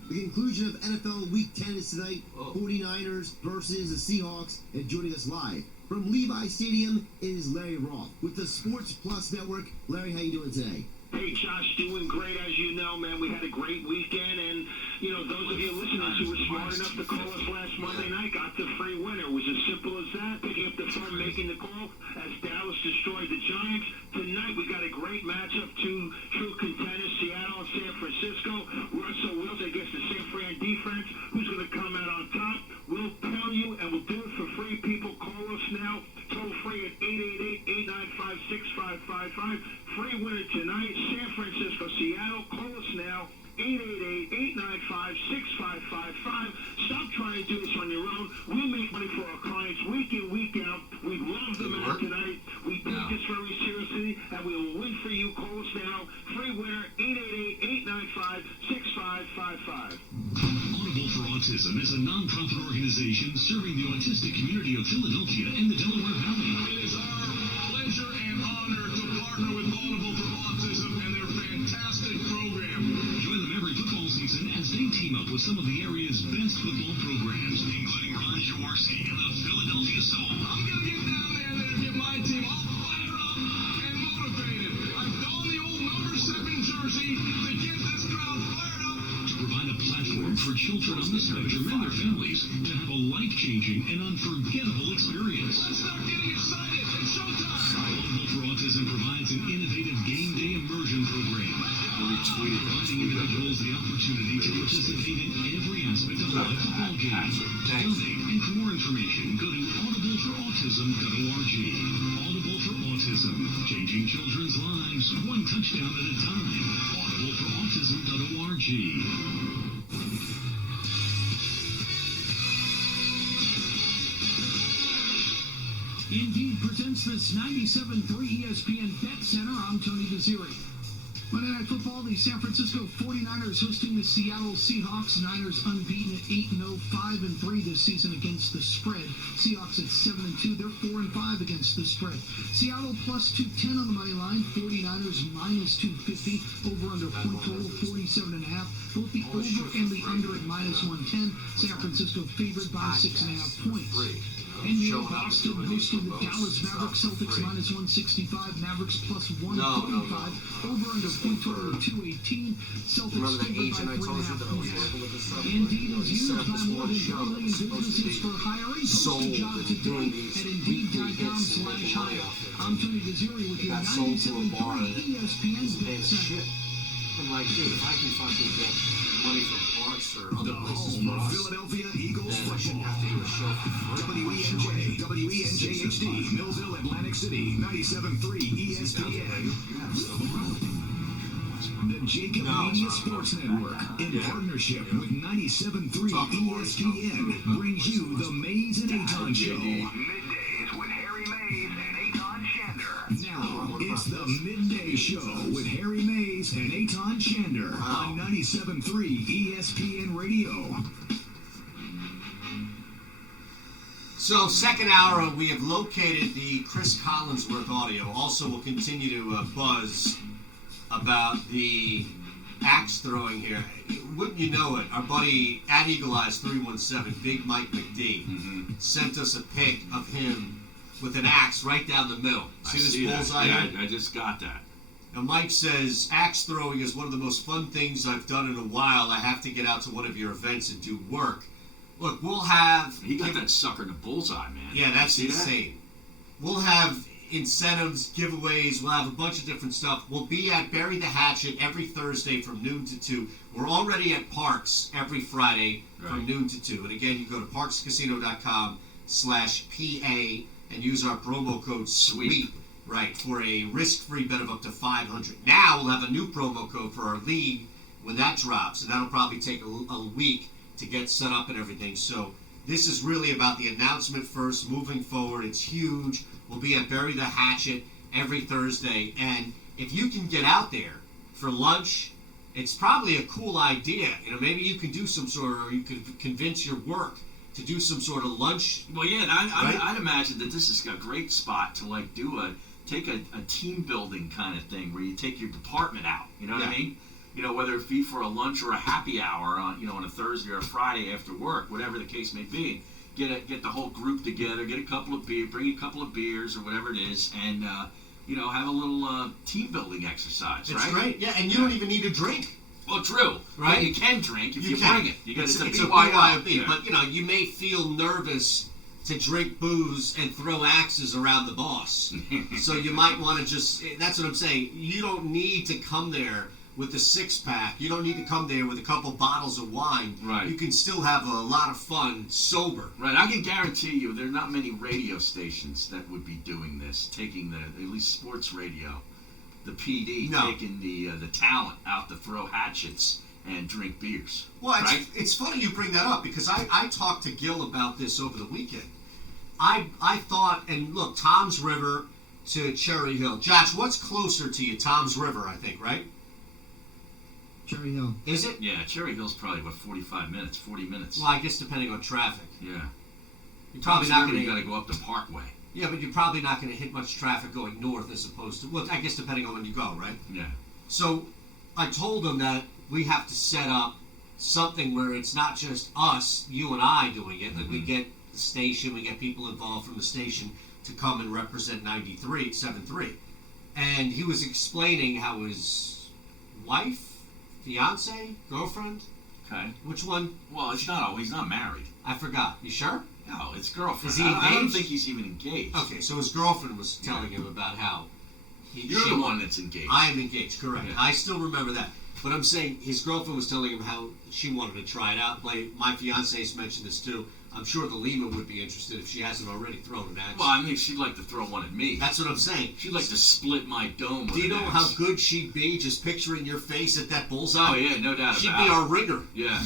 The conclusion of NFL Week 10 is tonight. Oh. 49ers versus the Seahawks. And joining us live from Levi Stadium is Larry Roth with the Sports Plus Network. Larry, how you doing today? Hey, Josh, doing great. As you know, man, we had a great weekend. And, you know, those of you listeners who were smart enough to call us last Monday night got the free winner. It was as simple as that. Picking up the phone, making the call as Dallas destroyed the Giants. Tonight, we got a great matchup. Two true contenders, Seattle and San Francisco. Russell Wilson against the San Fran defense. Who's going to come out on top? We'll tell you, and we'll do it for free. People, call us now. Toll free at 888-895-6555. Free winner tonight, San Francisco, Seattle. Call us now, 888-895-6555. Stop trying to do this on your own. We make money for our clients week in, week out. We love the match tonight. We take this very seriously, and we will win for you. Call us now. Free winner, 888-895-6555. Audible for Autism is a non-profit organization serving the autistic community of Philadelphia and the Delaware Valley. It is our pleasure and honor to partner with Audible for Autism and their fantastic program. Join them every football season as they team up with some of the area's best football programs, including Ron Jaworski and the Philadelphia Soul. I'm going to get down there and get my team all fired up and motivated. I've donned the old number 7 jersey to get this crowd fired up. To provide a platform for children on the spectrum and their families to have a life-changing and unforgettable experience. Let's start getting excited. It's showtime. Audible for Autism provides an innovative game day immersion program, providing individuals the opportunity to participate in every aspect of a live football game. Donate, and for more information, go to audibleforautism.org. Audible for Autism, changing children's lives one touchdown at a time. Audibleforautism.org. Indeed presents this 97.3 ESPN Bet Center. I'm Tony Desiri. Monday Night Football, the San Francisco 49ers hosting the Seattle Seahawks. Niners unbeaten at 8-0, 5-3 this season against the spread. Seahawks at 7-2, they're 4-5 against the spread. Seattle plus 210 on the money line, 49ers minus 250. Over under point total 47.5. Both the over and the under at minus 110. San Francisco favored by 6.5 points. In New York, Boston hosting the Dallas Mavericks. Celtics minus 165, Mavericks plus 145. Over under point total of 218. Celtics favored by 3.5 points. Indeed is used by more than 1 million businesses for hiring. Post a job today at Indeed.com/hire. I'm Tony Desiri with your 97.3 ESPN Bet Center. I'm like, dude, if I can fucking get money from parts Parks or other places home for of us. Philadelphia Eagles And football. have to do a show for WENJ, WENJHD, Millville, Atlantic City, 97.3 ESPN. The Jacob Media Sports Network, in partnership with 97.3 ESPN, brings you the Mays and Aton Show. Middays with Harry Mays and Aton Shander. Now, it's the Midday Show with Harry Mays and Aton Shander on 97.3 ESPN Radio. So, second hour, we have located the Chris Collinsworth audio. Also, we'll continue to buzz about the axe throwing here. Wouldn't you know it, our buddy at Eagle Eyes 317, Big Mike McD, sent us a pic of him with an axe right down the middle. See this bullseye? Yeah, I just got that. And Mike says, axe throwing is one of the most fun things I've done in a while. I have to get out to one of your events and do work. Look, we'll have... He got that sucker in the bullseye, man. Yeah, that's See insane. We'll have incentives, giveaways, we'll have a bunch of different stuff. We'll be at Bury the Hatchet every Thursday from noon to 2. We're already at Parks every Friday from noon to 2. And again, you go to parkscasino.com/PA and use our promo code SWEEP, right, for a risk-free bet of up to $500. Now we'll have a new promo code for our league when that drops, and that'll probably take a week to get set up and everything. So this is really about the announcement first, moving forward. It's huge. We'll be at Bury the Hatchet every Thursday. And if you can get out there for lunch, it's probably a cool idea. You know, maybe you can do some sort of, or you could convince your work to do some sort of lunch. Well, yeah, and I'd imagine that this is a great spot to like take a team building kind of thing where you take your department out. You know what I mean? You know, whether it be for a lunch or a happy hour on, you know, on a Thursday or a Friday after work, whatever the case may be. Get the whole group together, bring a couple of beers or whatever it is, and you know, have a little team building exercise. It's right? great, yeah, and you don't even need a drink. Well, true, right? But you can drink if you can. bring it. You got It's a BYOB. BYOB, but you know, you may feel nervous to drink booze and throw axes around the boss. So you might want to that's what I'm saying. You don't need to come there with a six-pack. You don't need to come there with a couple bottles of wine. Right. You can still have a lot of fun sober. Right. I can guarantee you there are not many radio stations that would be doing this, taking at least sports radio, the PD, taking the talent out to throw hatchets and drink beers. Well, right? it's funny you bring that up because I talked to Gil about this over the weekend. I thought, and look, Tom's River to Cherry Hill. Josh, what's closer to you? Tom's River, I think, right? Cherry Hill. Is it? Yeah, Cherry Hill's probably, 40 minutes. Well, I guess depending on traffic. Yeah. You're probably not going to... You got to go up the Parkway. Yeah, but you're probably not going to hit much traffic going north as opposed to... Well, I guess depending on when you go, right? Yeah. So I told them that we have to set up something where it's not just us, you and I doing it. Like we get the station, we get people involved from the station to come and represent 93.73. And he was explaining how his wife... Fiance? Girlfriend? Okay. Which one? Well, he's not married. I forgot. You sure? No, it's girlfriend. Is he engaged? I don't think he's even engaged. Okay, so his girlfriend was telling him about how You're the one that's engaged. I am engaged, correct. Yeah. I still remember that. But I'm saying his girlfriend was telling him how she wanted to try it out. My fiance's mentioned this too. I'm sure the Lima would be interested if she hasn't already thrown an axe. Well, I mean, she'd like to throw one at me. That's what I'm saying. She'd like to split my dome with Do you know an how axe. good she'd be just picturing your face at that bullseye? Oh, yeah, no doubt She'd about it. be our ringer. Yeah.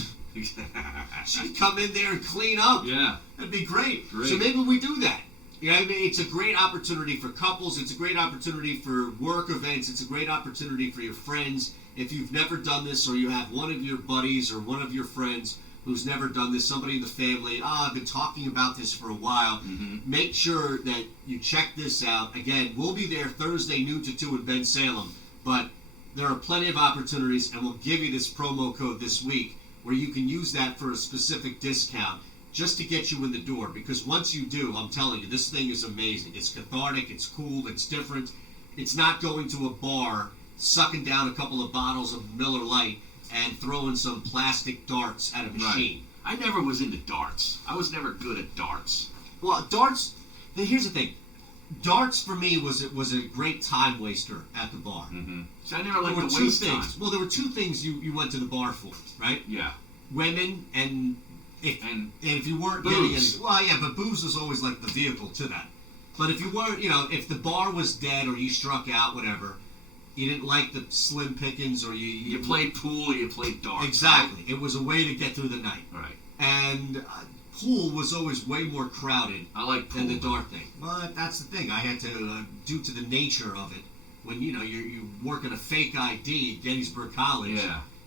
She'd come in there and clean up. Yeah. That'd be great. Great. So maybe we do that. You know, I mean, it's a great opportunity for couples. It's a great opportunity for work events. It's a great opportunity for your friends. If you've never done this or you have one of your buddies or one of your friends who's never done this, somebody in the family, I've been talking about this for a while. Make sure that you check this out. Again, we'll be there Thursday noon to 2 in Ben Salem, but there are plenty of opportunities, and we'll give you this promo code this week where you can use that for a specific discount just to get you in the door, because once you do, I'm telling you, this thing is amazing. It's cathartic, it's cool, it's different. It's not going to a bar, sucking down a couple of bottles of Miller Lite, and throwing some plastic darts at a machine. Right. I never was into darts. I was never good at darts. Well, darts, here's the thing. Darts for me was a great time waster at the bar. So I never liked There were the two waste things. time. Well, there were two things you went to the bar for, right? Yeah. women and if you weren't getting any, well, yeah, but booze was always like the vehicle to that. But if you weren't, if the bar was dead or you struck out, whatever, you didn't like the slim pickings or you played pool or you played darts. Exactly. Right? It was a way to get through the night. Right. And pool was always way more crowded than the dart thing. Well, that's the thing. I had to, due to the nature of it, when, you're working a fake ID at Gettysburg College,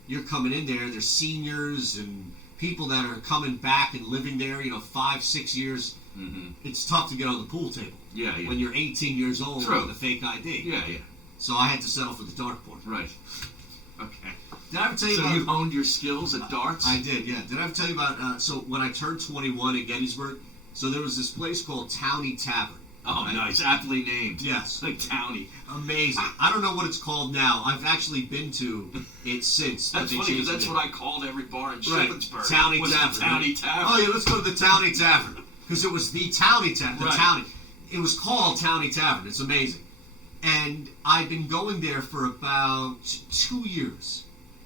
you're coming in there, there's seniors and people that are coming back and living there, 5-6 years. Mm-hmm. It's tough to get on the pool table. Yeah. When you're 18 years old with a fake ID. Yeah. So I had to settle for the dartboard. Right. Okay. Did I ever tell you so about... you honed your skills at darts? I did, yeah. Did I ever tell you about... so when I turned 21 in Gettysburg, so there was this place called Townie Tavern. Oh, right? Nice. Aptly named. Yes. Like Townie. Amazing. I don't know what it's called now. I've actually been to it since. That's funny because that's what I called every bar in Shippensburg. Right. Townie Tavern. Townie Tavern. Oh, yeah, let's go to the Townie Tavern. Because it was the Townie Tavern. Right. It was called Townie Tavern. It's amazing. And I've been going there for about 2 years.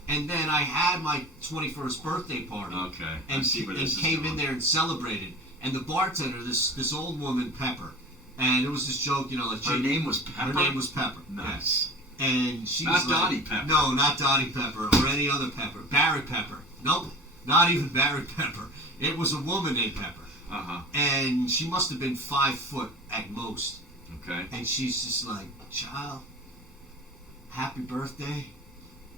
And then I had my 21st birthday party. Okay. And came in there and celebrated. And the bartender, this old woman, Pepper, and it was this joke, like her name was Pepper. Her name was Pepper. Nice. Yeah. And she not was like, Dottie Pepper. No, not Dottie Pepper or any other Pepper. Barry Pepper. Nope, not even Barry Pepper. It was a woman named Pepper. And she must have been 5 foot at most. Okay. And she's just like, child, happy birthday.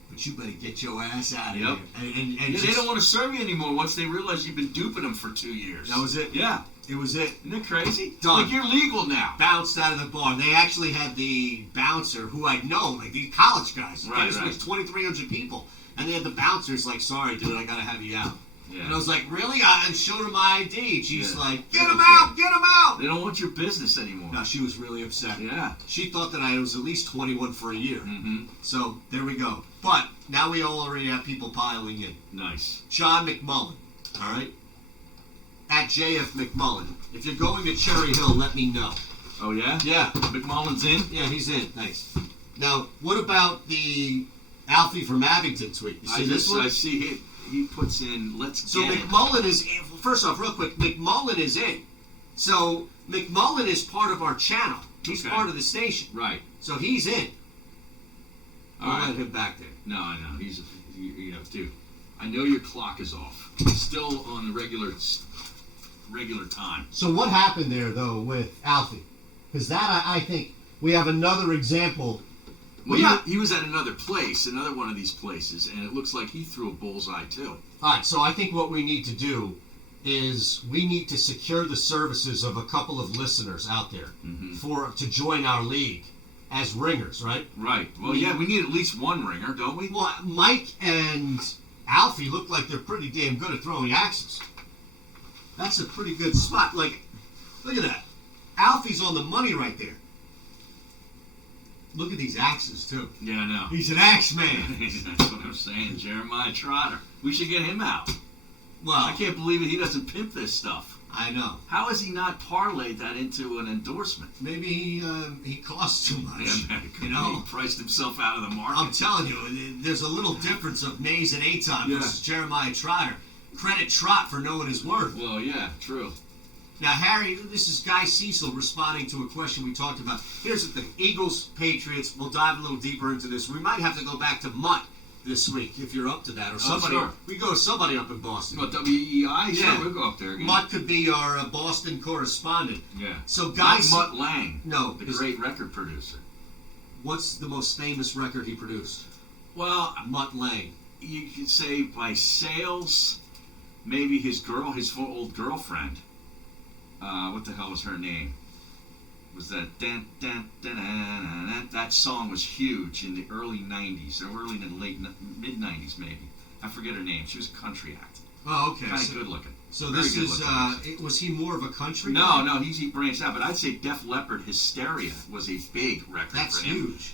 But you better get your ass out of here. And they don't want to serve you anymore once they realize you've been duping them for 2 years. That was it. Yeah. It was it. Isn't it crazy? Done. Like, you're legal now. Bounced out of the bar. They actually had the bouncer, who I'd known, like these college guys. Right. 2,300 people. And they had the bouncers like, sorry, dude, I got to have you out. Yeah. And I was like, really? I showed her my ID. She's like, get him out, get him out. They don't want your business anymore. No, she was really upset. Yeah. She thought that I was at least 21 for a year. Mm-hmm. So there we go. But now we already have people piling in. Nice. John McMullen, all right? At JF McMullen. If you're going to Cherry Hill, let me know. Oh, yeah? Yeah. McMullen's in? Yeah, he's in. Nice. Now, what about the Alfie from Abington tweet? You see this one? I see he puts in, let's so get McMullen is in. First off, real quick, McMullen is in. So McMullen is part of our channel. He's part of the station. Right. So he's in. I'll right. let him back there. No, I know. You have to. I know your clock is off. Still on the regular time. So what happened there, though, with Alfie? Because that, I think, we have another example. Well, he was at another place, another one of these places, and it looks like he threw a bullseye, too. All right, so I think what we need to do is we need to secure the services of a couple of listeners out there to join our league as ringers, right? Right. Well, we need at least one ringer, don't we? Well, Mike and Alfie look like they're pretty damn good at throwing axes. That's a pretty good spot. Like, look at that. Alfie's on the money right there. Look at these axes, too. Yeah, I know. He's an axe man. That's what I'm saying. Jeremiah Trotter. We should get him out. Well, I can't believe it. He doesn't pimp this stuff. I know. How has he not parlayed that into an endorsement? Maybe he costs too much. Yeah, he priced himself out of the market. I'm telling you, there's a little difference of Mays and Aton versus Jeremiah Trotter. Credit Trot for knowing his worth. Well, yeah, true. Now, Harry, this is Guy Cecil responding to a question we talked about. Here's the thing. Eagles, Patriots, we'll dive a little deeper into this. We might have to go back to Mutt this week, if you're up to that. Or somebody. Sure. We go to somebody up in Boston. What, WEI? Yeah. Sure, we'll go up there again. Mutt could be our Boston correspondent. Yeah. So Guy... Not Mutt Lang. No. The great record producer. What's the most famous record he produced? Well... Mutt Lang. You could say by sales, maybe his old girlfriend. What the hell was her name? Was that that song was huge in the early 90s, or early to late mid 90s maybe. I forget her name. She was a country act. Oh, okay. Kind of good looking. So this is was he more of a country guy? No, no, he branched out. But I'd say Def Leppard Hysteria was a big record. That's for him. huge.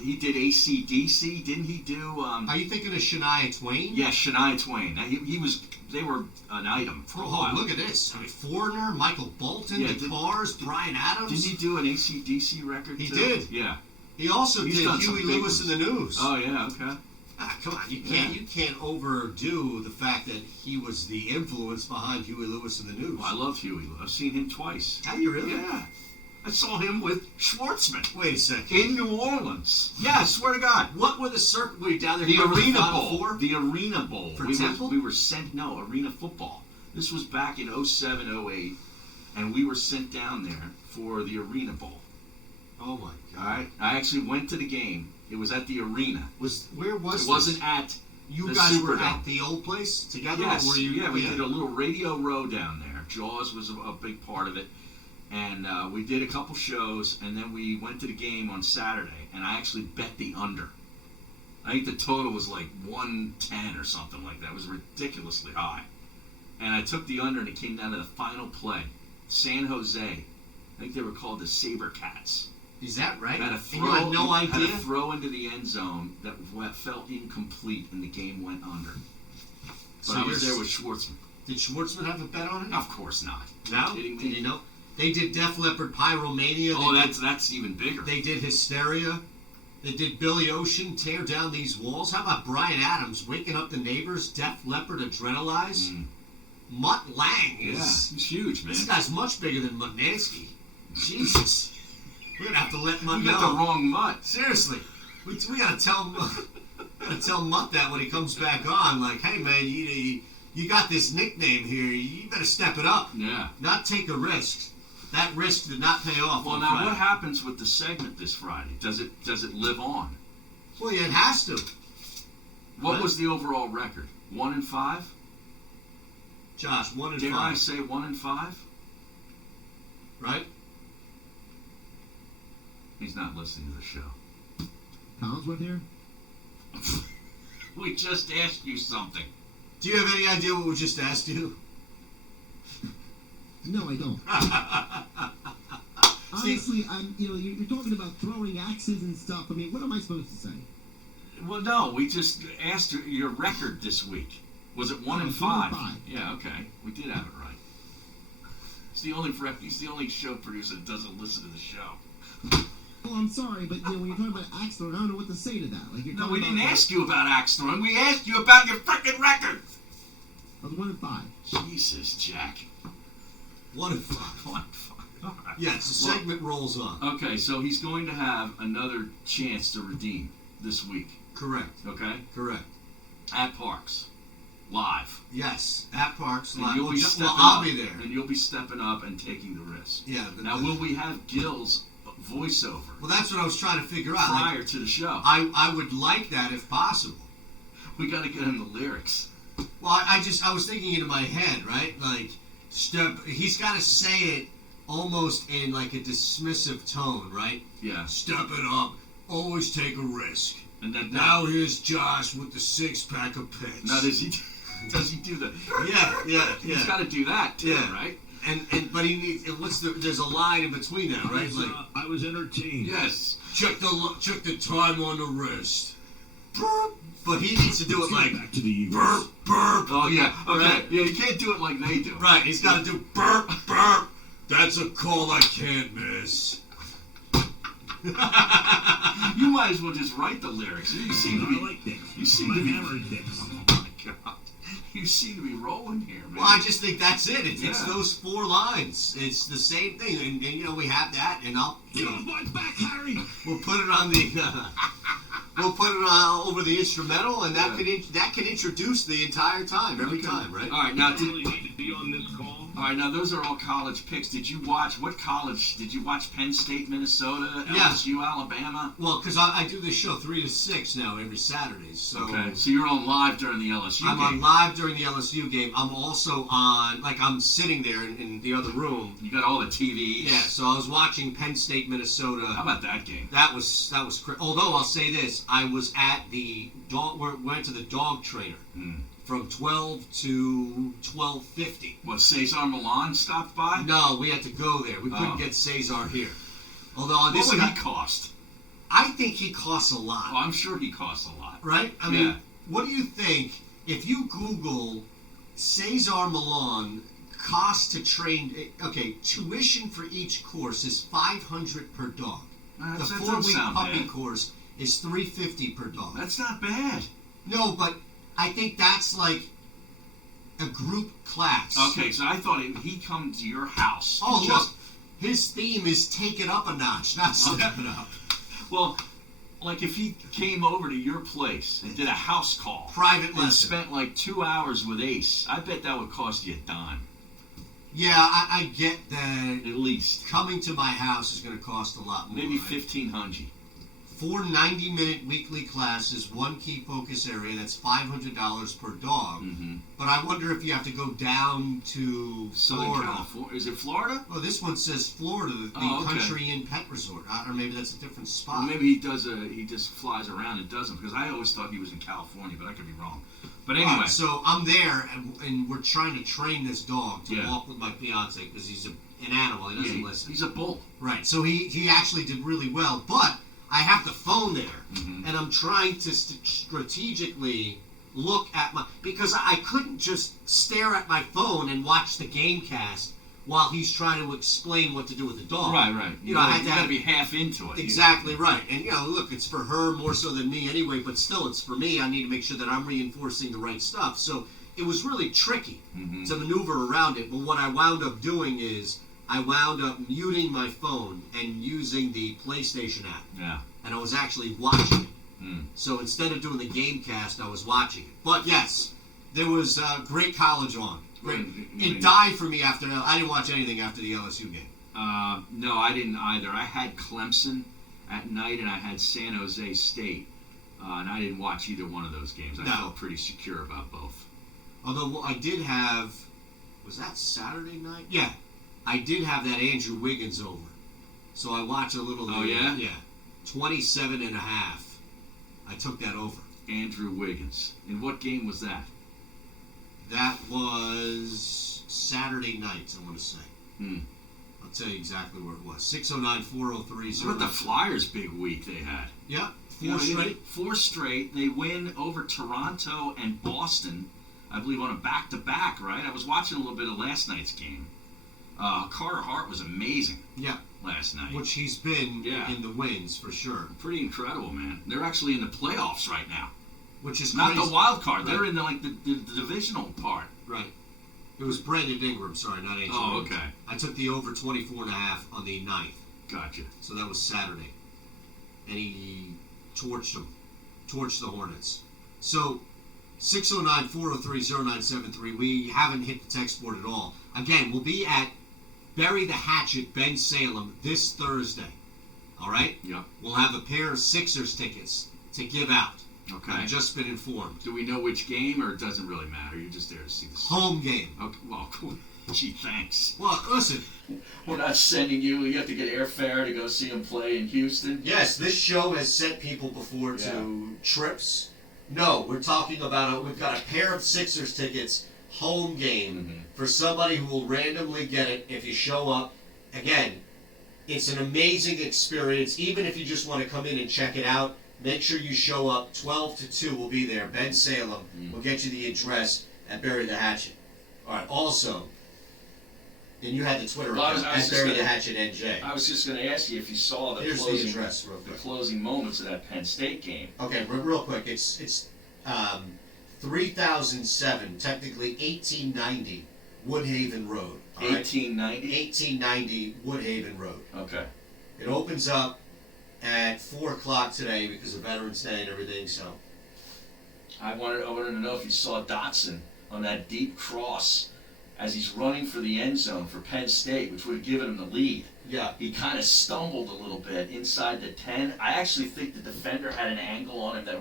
He did AC/DC. Didn't he do? Are you thinking of Shania Twain? Yeah, Shania Twain. He was. They were an item for a while. Look at this. I mean, Foreigner, Michael Bolton, The Cars, Bryan Adams. Didn't he do an AC/DC record? He too? did. Yeah. He also did Huey Lewis in the News. Oh yeah, okay. Come on, you can't overdo the fact that he was the influence behind Huey Lewis and the News. Well, I love Huey Lewis. I've seen him twice. Have you really? Yeah. I saw him with Schwartzman. Wait a second. In New Orleans. Yeah, I swear to God. What were the were you down there? The Arena Final Bowl. Four? The Arena Bowl. For Temple? We were sent, Arena Football. This was back in 07, 08, and we were sent down there for the Arena Bowl. Oh, my God. All right? I actually went to the game. It was at the arena. Where was it? Wasn't at You the guys Superdome. were at the old place together? Yes. Or were you, we did a little Radio Row down there. Jaws was a big part of it. And we did a couple shows, and then we went to the game on Saturday, and I actually bet the under. I think the total was like 110 or something like that. It was ridiculously high. And I took the under, and it came down to the final play. San Jose. I think they were called the Sabercats. Is that right? Had a And throw, you had no idea? Had a throw into the end zone that felt incomplete, and the game went under. But So I was there with Schwartzman. Did Schwartzman have a bet on it? Of course not. No? Are you kidding me? Did you know? They did Def Leppard Pyromania. Oh, that's even bigger. They did Hysteria. They did Billy Ocean, Tear Down These Walls. How about Bryan Adams, Waking Up the Neighbors, Def Leppard, Adrenalize? Mutt Lang is... he's huge, man. This guy's much bigger than Mutnansky. Jesus. We're going to have to let Mutt You know. got the wrong Mutt. Seriously. We got to tell Mutt that when he comes back on. Like, hey, man, you got this nickname here. You better step it up. Yeah. Not take a risk. That risk did not pay off. Well, on now Friday. what happens with the segment this Friday? Does it live on? Well, yeah, it has to. What was the overall record? 1-5? Josh, 1-5. Dare I say 1-5? Right? He's not listening to the show. Collinsworth here? We just asked you something. Do you have any idea what we just asked you? No, I don't. Honestly, you're talking about throwing axes and stuff. I mean, what am I supposed to say? Well, no, we just asked your record this week. Was it 1-5? 1-5. Yeah, okay. We did have it right. He's the only show producer that doesn't listen to the show. Well, I'm sorry, but when you're talking about axe throwing, I don't know what to say to that. Like, No, we didn't ask you about axe throwing. We asked you about your frickin' record. I was 1-5. Jesus, Jack. 1-5. 1-5. All right. Yes, the segment rolls on. Okay, so he's going to have another chance to redeem this week. Correct. Okay? Correct. At Parks. Live. Yes, at Parks And Live. you'll be stepping I'll up, be there. And you'll be stepping up and taking the risk. Yeah. Now, will we have Gil's voiceover? Well, that's what I was trying to figure out. Prior to the show. I would like that if possible. We got to get him the lyrics. Well, I was thinking in my head, right? Like, he's got to say it almost in like a dismissive tone, right? Yeah. Step it up. Always take a risk. And then now here's Josh with the 6-pack of pets. Now does he do that? Yeah. He's got to do that too, Yeah. right? But he needs. There's a line in between that, right? I was entertained. Yes. Check the time on the wrist. Burp. But he needs to do it like back to the Eagles. burp, burp. Oh yeah. Okay. Right. Yeah, you can't do it like they do. Right. He's got to do burp, burp. That's a call I can't miss. You might as well just write the lyrics. You seem to be. I like this. You seem My to be. hammer dicks. Oh my God. You seem to be rolling here, man. Well, I just think that's it. It's Yeah. those 4 lines. It's the same thing, and we have that, and I'll. Get off my back, Harry! We'll put it on the. We'll put it over the instrumental, and that can introduce the entire time, every time, right? All right, now. Really need to be on this call. All right, now those are all college picks. Did you watch what college? Did you watch Penn State, Minnesota, Yeah. LSU, Alabama? Well, because I do this show 3 to 6 now every Saturday. So Okay, so you're on live during the LSU I'm game. on live during the LSU game. I'm also on, like, I'm sitting there in the other room. You got all the TVs. Yeah, so I was watching Penn State, Minnesota. How about that game? That was although I'll say this, I was at the went to the dog trainer from 12 to 12:50. What, Cesar Milan stopped by? No, we had to go there. We couldn't get Cesar here. Although this what would guy, he cost? I think he costs a lot. Oh, I'm sure he costs a lot. Right? I Yeah. mean, what do you think if you Google Cesar Milan cost to train? Okay, tuition for each course is $500 per dog. That The doesn't 4-week sound puppy bad. course is $350 per dog. That's not bad. No, but I think that's like a group class. Okay, so I thought he'd come to your house. Oh, and look. His theme is take it up a notch, not step it up. Well, like if he came over to your place and did a house call. Private and lesson. spent like 2 hours with Ace, I bet that would cost you a dime. Yeah, I get that. At least. Coming to my house is going to cost a lot more. Maybe right? $1,500. 4 90-minute weekly classes, 1 key focus area. That's $500 per dog. Mm-hmm. But I wonder if you have to go down to Southern Florida. California. Is it Florida? Oh, this one says Florida, the okay. Country Inn Pet Resort. Or maybe that's a different spot. Well, maybe he just flies around and does them, because I always thought he was in California, but I could be wrong. But anyway. Right, so I'm there, and we're trying to train this dog to Yeah. walk with my fiance because he's an animal. He doesn't listen. He's a bull. Right. So he actually did really well, but I have the phone there, and I'm trying to strategically look at because I couldn't just stare at my phone and watch the game cast while he's trying to explain what to do with the dog. Right. You know, I had to gotta be half into it. Exactly right. And look, it's for her more so than me anyway, but still, it's for me. I need to make sure that I'm reinforcing the right stuff. So it was really tricky to maneuver around it. But what I wound up doing is I wound up muting my phone and using the PlayStation app. Yeah. And I was actually watching it. So instead of doing the game cast, I was watching it. But yes, there was great college on. Great. It died for me after. I didn't watch anything after the LSU game. No, I didn't either. I had Clemson at night, and I had San Jose State, and I didn't watch either one of those games. I felt pretty secure about both. Although I did have, was that Saturday night? Yeah, I did have that Andrew Wiggins over, so I watched a little. Oh yeah, 27.5. I took that over. Andrew Wiggins. In what game was that? That was Saturday night, I want to say. I'll tell you exactly where it was. 609-403. What about the Flyers' big week they had? Yeah, four straight. They win over Toronto and Boston, I believe, on a back-to-back, right? I was watching a little bit of last night's game. Carter Hart was amazing. Yeah. Last night. Which he's been in the wins, for sure. Pretty incredible, man. They're actually in the playoffs right now. Which is not crazy. the wild card. Right. They're in the divisional part. Right. It was Brandon Ingram, sorry, not Andrew. Oh, okay. I took the over 24.5 on the 9th. Gotcha. So that was Saturday. And he torched them. Torched the Hornets. So 609-403-0973. We haven't hit the text board at all. Again, we'll be at Bury the Hatchet, Ben Salem, this Thursday. All right? Yeah. We'll have a pair of Sixers tickets to give out. Okay. I've just been informed. Do we know which game, or it doesn't really matter? You're just there to see the home game. Okay. Well, cool. Gee, thanks. Well, listen. We're not sending you. You have to get airfare to go see him play in Houston. Yes, this show has sent people before to trips. No, we're talking about we've got a pair of Sixers tickets, home game, for somebody who will randomly get it if you show up. Again, it's an amazing experience. Even if you just want to come in and check it out, make sure you show up. 12 to 2 will be there. Ben Salem will get you the address at Bury the Hatchet. All right, also, and you had the Twitter account at Bury the Hatchet NJ. I was just going to ask you if you saw the Here's closing, the address, real quick. The closing moments of that Penn State game. Okay, real quick. It's 3007, technically 1890 Woodhaven Road. 1890? 1890 Woodhaven Road. Okay. It opens up at 4 o'clock today because of Veterans Day and everything, so. I wanted to know if you saw Dotson on that deep cross as he's running for the end zone for Penn State, which would have given him the lead. Yeah. He kind of stumbled a little bit inside the 10. I actually think the defender had an angle on him that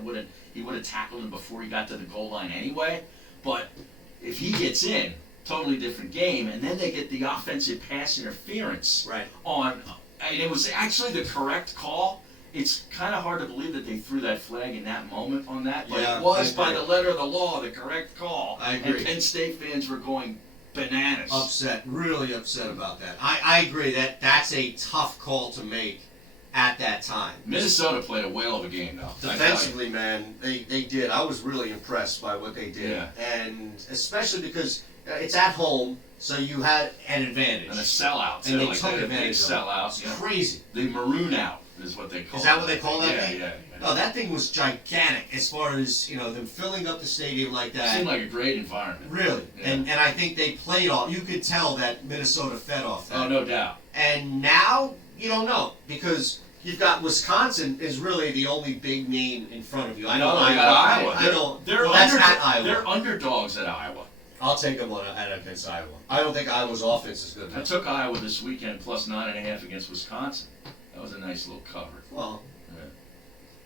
he would have tackled him before he got to the goal line anyway. But if he gets in, totally different game. And then they get the offensive pass interference on, and it was actually the correct call. It's kind of hard to believe that they threw that flag in that moment on that, but it was by the letter of the law the correct call. I agree. And Penn State fans were going bananas. Upset, really upset about that. I agree that's a tough call to make at that time. Minnesota played a whale of a game, though. Defensively, man, they did. I was really impressed by what they did. Yeah. And especially because it's at home, so you had an advantage. And a sellout, And they like took a big advantage of it. sellout. It's crazy. The maroon out is what they call it. Is that what they call that? Yeah. No, that thing was gigantic as far as, them filling up the stadium like that. Seemed like a great environment. Really. Yeah. And I think they played off. You could tell that Minnesota fed off that. Oh, no doubt. And now, you don't know. Because you've got Wisconsin is really the only big name in front of you. I know they got Iowa. I know. They're that's at Iowa. They're underdogs at Iowa. I'll take them against Iowa. I don't think Iowa's offense is good I enough. took Iowa this weekend plus 9.5 against Wisconsin. That was a nice little cover. Well,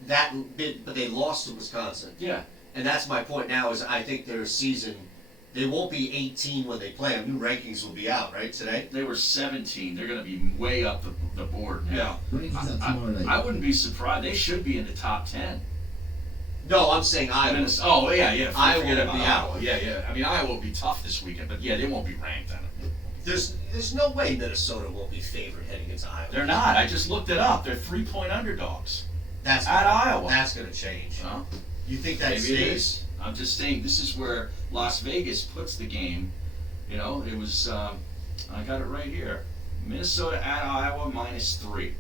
yeah. but they lost to Wisconsin. Yeah. And that's my point now is I think their season, they won't be 18 when they play them. New rankings will be out, right, today? They were 17. They're going to be way up the board now. Rankings out tomorrow night. I wouldn't be surprised. They should be in the top 10. No, I'm saying Iowa. Oh, yeah. Iowa Forget will be Iowa. out. Yeah. I mean, Iowa will be tough this weekend, but yeah, they won't be ranked on it. There's no way Minnesota won't be favored heading into Iowa. They're not. I just looked it up. They're 3-point underdogs. That's at Iowa. That's going to change. Huh? You think that Maybe stays? it is. I'm just saying this is where Las Vegas puts the game. It was. I got it right here. Minnesota at Iowa -3.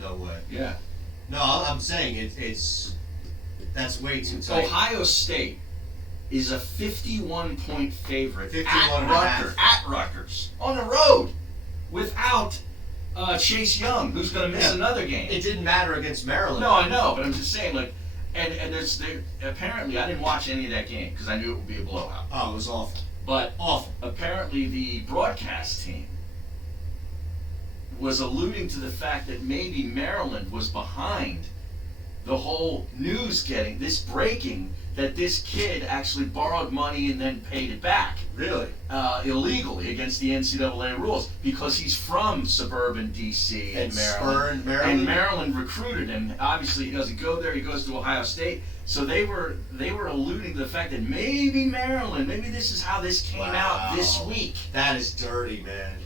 No way. Yeah. No, I'm saying it's that's way too tight. Ohio State is a 51-point favorite 51 at Rutgers on the road without Chase Young, who's going to miss another game. It didn't matter against Maryland. No, I know, but I'm just saying, and there's apparently I didn't watch any of that game because I knew it would be a blowout. Oh, it was awful. But awful. Apparently, the broadcast team was alluding to the fact that maybe Maryland was behind the whole news getting this breaking that this kid actually borrowed money and then paid it back. Really? Illegally against the NCAA rules because he's from suburban D.C. and Maryland. Spurned Maryland. And Maryland recruited him. Obviously, he doesn't go there. He goes to Ohio State. So they were alluding to the fact that maybe Maryland, maybe this is how this came out this week. That is dirty, man.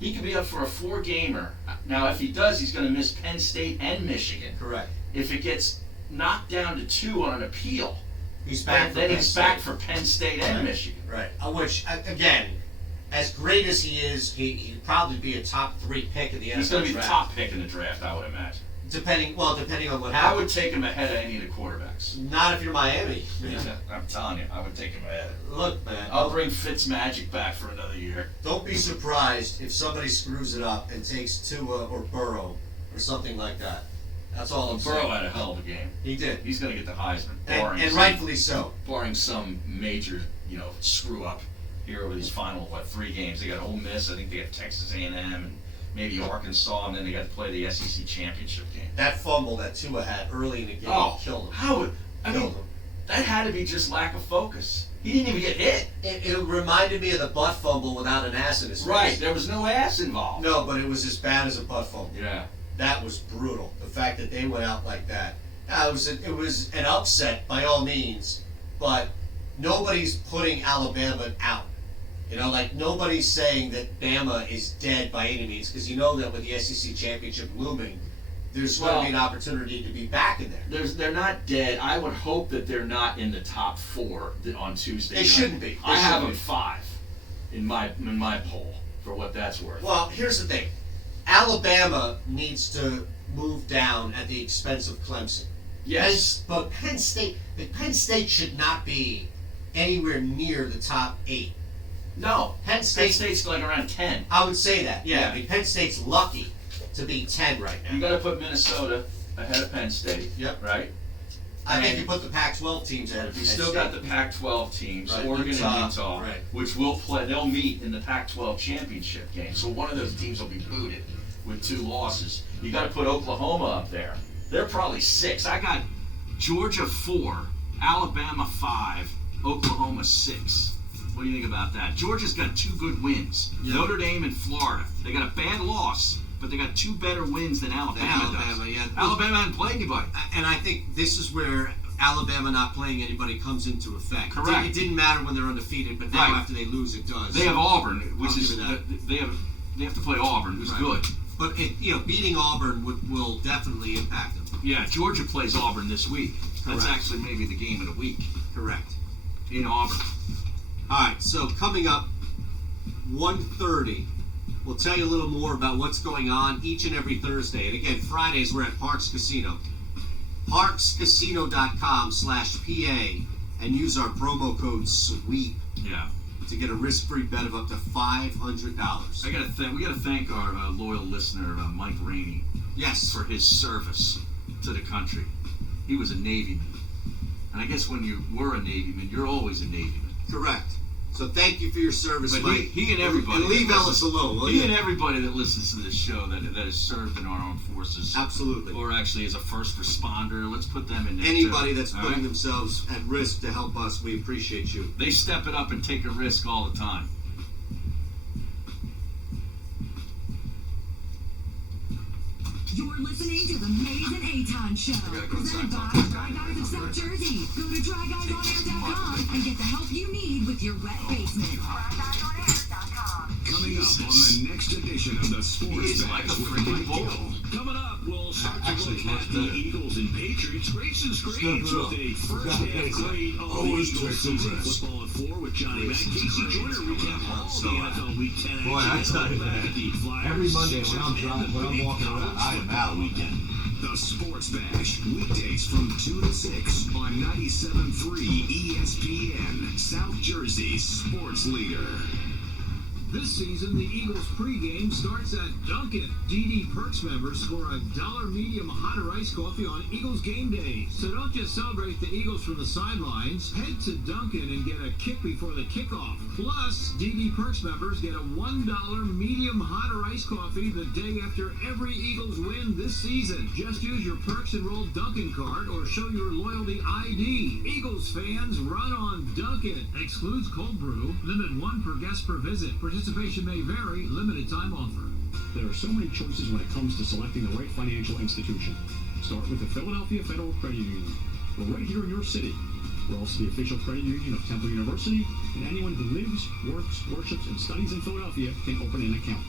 He could be up for a 4-gamer. Now, if he does, he's going to miss Penn State and Michigan. Correct. If it gets knocked down to 2 on an appeal, he's back. Then he's back for Penn State and Michigan. Right. Which again, as great as he is, he'd probably be a top 3 pick in the NFL. He's going to be draft. the top pick in the draft, I would imagine. Depending on what happens. I would take him ahead of any of the quarterbacks. Not if you're Miami. Yeah, I'm telling you, I would take him ahead. Look, man. I'll bring Fitzmagic back for another year. Don't be surprised if somebody screws it up and takes Tua or Burrow or something like that. That's all I'm saying. Burrow had a hell of a game. He did. He's going to get the Heisman. And rightfully so. Barring some major, screw up here over these final, 3 games. They got Ole Miss, I think they got Texas A&M, and maybe Arkansas, and then they got to play the SEC championship game. That fumble that Tua had early in the game killed him. How? That had to be just lack of focus. He didn't even get hit. It reminded me of the butt fumble without an ass in his face. Right, there was no ass involved. No, but it was as bad as a butt fumble. Yeah. That was brutal. The fact that they went out like that. It was an upset by all means, but nobody's putting Alabama out. Nobody's saying that Bama is dead by any means, because you know that with the SEC championship looming, there's going to be an opportunity to be back in there. They're not dead. I would hope that they're not in the top 4 on Tuesday. They shouldn't be. I have them 5 in my poll for what that's worth. Well, here's the thing. Alabama needs to move down at the expense of Clemson. Yes. But Penn State should not be anywhere near the top 8. No. Penn State's like around 10. I would say that. Yeah. I mean, Penn State's lucky to be 10 right now. You got to put Minnesota ahead of Penn State. Yep. Right? I think you put the Pac-12 teams ahead of Penn State. You still got the Pac-12 teams, right. Oregon and Utah, right. which will play. They'll meet in the Pac-12 championship game. So one of those teams will be booted with 2 losses. You got to put Oklahoma up there. They're probably 6. I got Georgia 4, Alabama 5, Oklahoma 6. What do you think about that? Georgia's got 2 good wins. Yep. Notre Dame and Florida. They got a bad loss, but they got 2 better wins than Alabama does. Yeah. Alabama hasn't played anybody. And I think this is where Alabama not playing anybody comes into effect. Correct. It didn't matter when they're undefeated, but now after they lose, it does. They have Auburn, which is they have to play Auburn, who's good. But beating Auburn will definitely impact them. Yeah, Georgia plays Auburn this week. Correct. That's actually maybe the game of the week. Correct. In Auburn. All right, so coming up 1:30, we'll tell you a little more about what's going on each and every Thursday. And again, Fridays we're at Parks Casino. ParksCasino.com/PA and use our promo code SWEEP to get a risk-free bet of up to $500. We gotta thank our loyal listener, Mike Rainey. Yes. For his service to the country. He was a Navyman. And I guess when you were a Navyman, you're always a Navyman. Correct. So thank you for your service, But Mike. he and everybody. And leave Ellis alone, will He you? and everybody that listens to this show that has served in our armed forces. Absolutely. Or actually as a first responder. Let's put them in there. Anybody too. that's All putting right? themselves at risk to help us, we appreciate you. They step it up and take a risk all the time. You're listening to the Mays and Aton Show, presented by Dry Guys of South Jersey. Go to DryGuysOnAir.com and get the help you need with your wet basement. Coming up on the next edition of the Sports Bash with Mike Gill. Coming up, we'll start to look at the Eagles and Patriots. Greats and Screams with a first-half grade of the Eagles season. Football at 4 with Johnny Mack. Casey Joyner recap all the NFL Week 10 action. Boy, I tell you, man, every Monday when I'm walking around, I am out weekend. The Sports Bash, weekdays from 2 to 6 on 97.3 ESPN, South Jersey's sports leader. This season, the Eagles pregame starts at Dunkin'. DD Perks members score a $1 medium hot or iced coffee on Eagles game day. So don't just celebrate the Eagles from the sidelines. Head to Dunkin' and get a kick before the kickoff. Plus, DD Perks members get a $1 medium hot or iced coffee the day after every Eagles win this season. Just use your Perks Enrolled Dunkin' card or show your loyalty ID. Eagles fans, run on Dunkin'. Excludes cold brew. Limit 1 per guest per visit. Participation may vary. Limited time offer. There are so many choices when it comes to selecting the right financial institution. Start with the Philadelphia Federal Credit Union. We're right here in your city. We're also the official credit union of Temple University, and anyone who lives, works, worships, and studies in Philadelphia can open an account.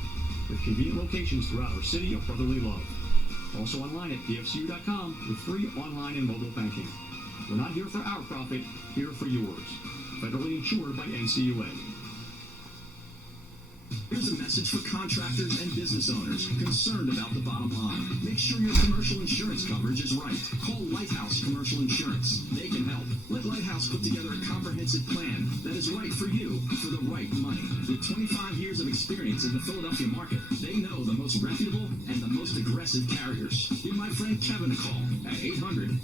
With convenient locations throughout our city of brotherly love. Also online at pfcu.com with free online and mobile banking. We're not here for our profit, here for yours. Federally insured by NCUA. Here's a message for contractors and business owners concerned about the bottom line. Make sure your commercial insurance coverage is right. Call Lighthouse Commercial Insurance. They can help. Let Lighthouse put together a comprehensive plan that is right for you for the right money. With 25 years of experience in the Philadelphia market, they know the most reputable and the most aggressive carriers. Give my friend Kevin a call at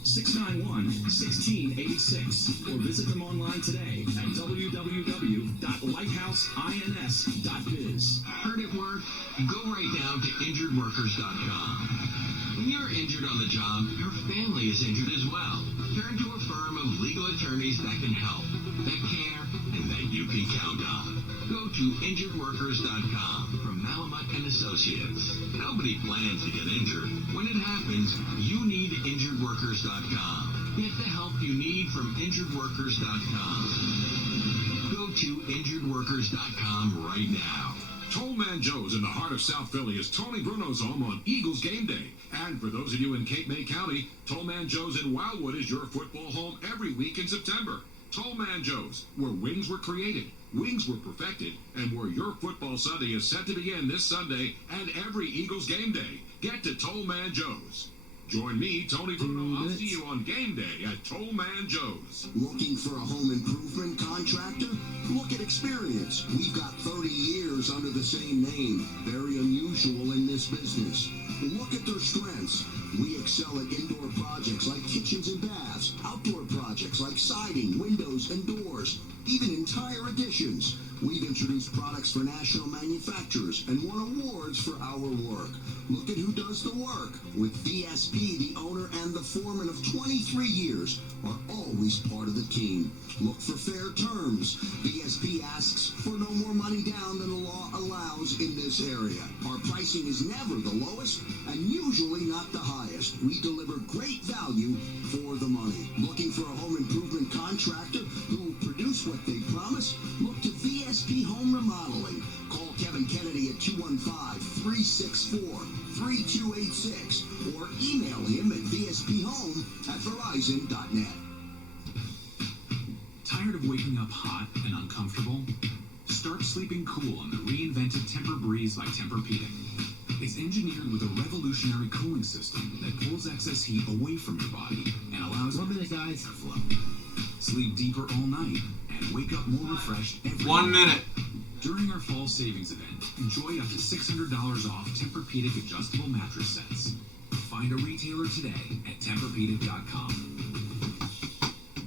800-691-1686 or visit them online today at www.lighthouseinS.biz. Heard it work? Go right now to injuredworkers.com. When you're injured on the job, your family is injured as well. Turn to a firm of legal attorneys that can help, that care, and that you can count on. Go to injuredworkers.com from Malamut and Associates. Nobody plans to get injured. When it happens, you need injuredworkers.com. Get the help you need from injuredworkers.com. Go to injuredworkers.com right now. Tollman Joe's in the heart of South Philly is Tony Bruno's home on Eagles game day. And for those of you in Cape May County, Tollman Joe's in Wildwood is your football home every week in September. Tollman Joe's, where wings were created, wings were perfected, and where your football Sunday is set to begin this Sunday and every Eagles game day. Get to Tollman Joe's. Join me, Tony Bruno. I'll see you on game day at Tollman Joe's. Looking for a home improvement contractor? Look at experience. We've got 30 years under the same name. Very unusual in this business. Look at their strengths. We excel at indoor projects like kitchens and baths, outdoor projects like siding, windows, and doors, even entire additions. We've introduced products for national manufacturers and won awards for our work. Look at who does the work. With VSP, the owner and the foreman of 23 years are always part of the team. Look for fair terms. VSP asks for no more money down than the law allows in this area. Our pricing is never the lowest and usually not the highest. We deliver great value for the money. Looking for a home improvement contractor who will produce what they promise? Look to VSP Home Remodeling. Call Kevin Kennedy at 215-364-3286 or email him at vsphome@verizon.net. Tired of waking up hot and uncomfortable? Start sleeping cool on the reinvented Tempur-Breeze by Tempur-Pedic. is engineered with a revolutionary cooling system that pulls excess heat away from your body and allows 1 minute, guys. flow. Sleep deeper all night and wake up more refreshed every 1 morning. minute. During our fall savings event, enjoy up to $600 off Tempur-Pedic adjustable mattress sets. Find a retailer today at Tempur-Pedic.com.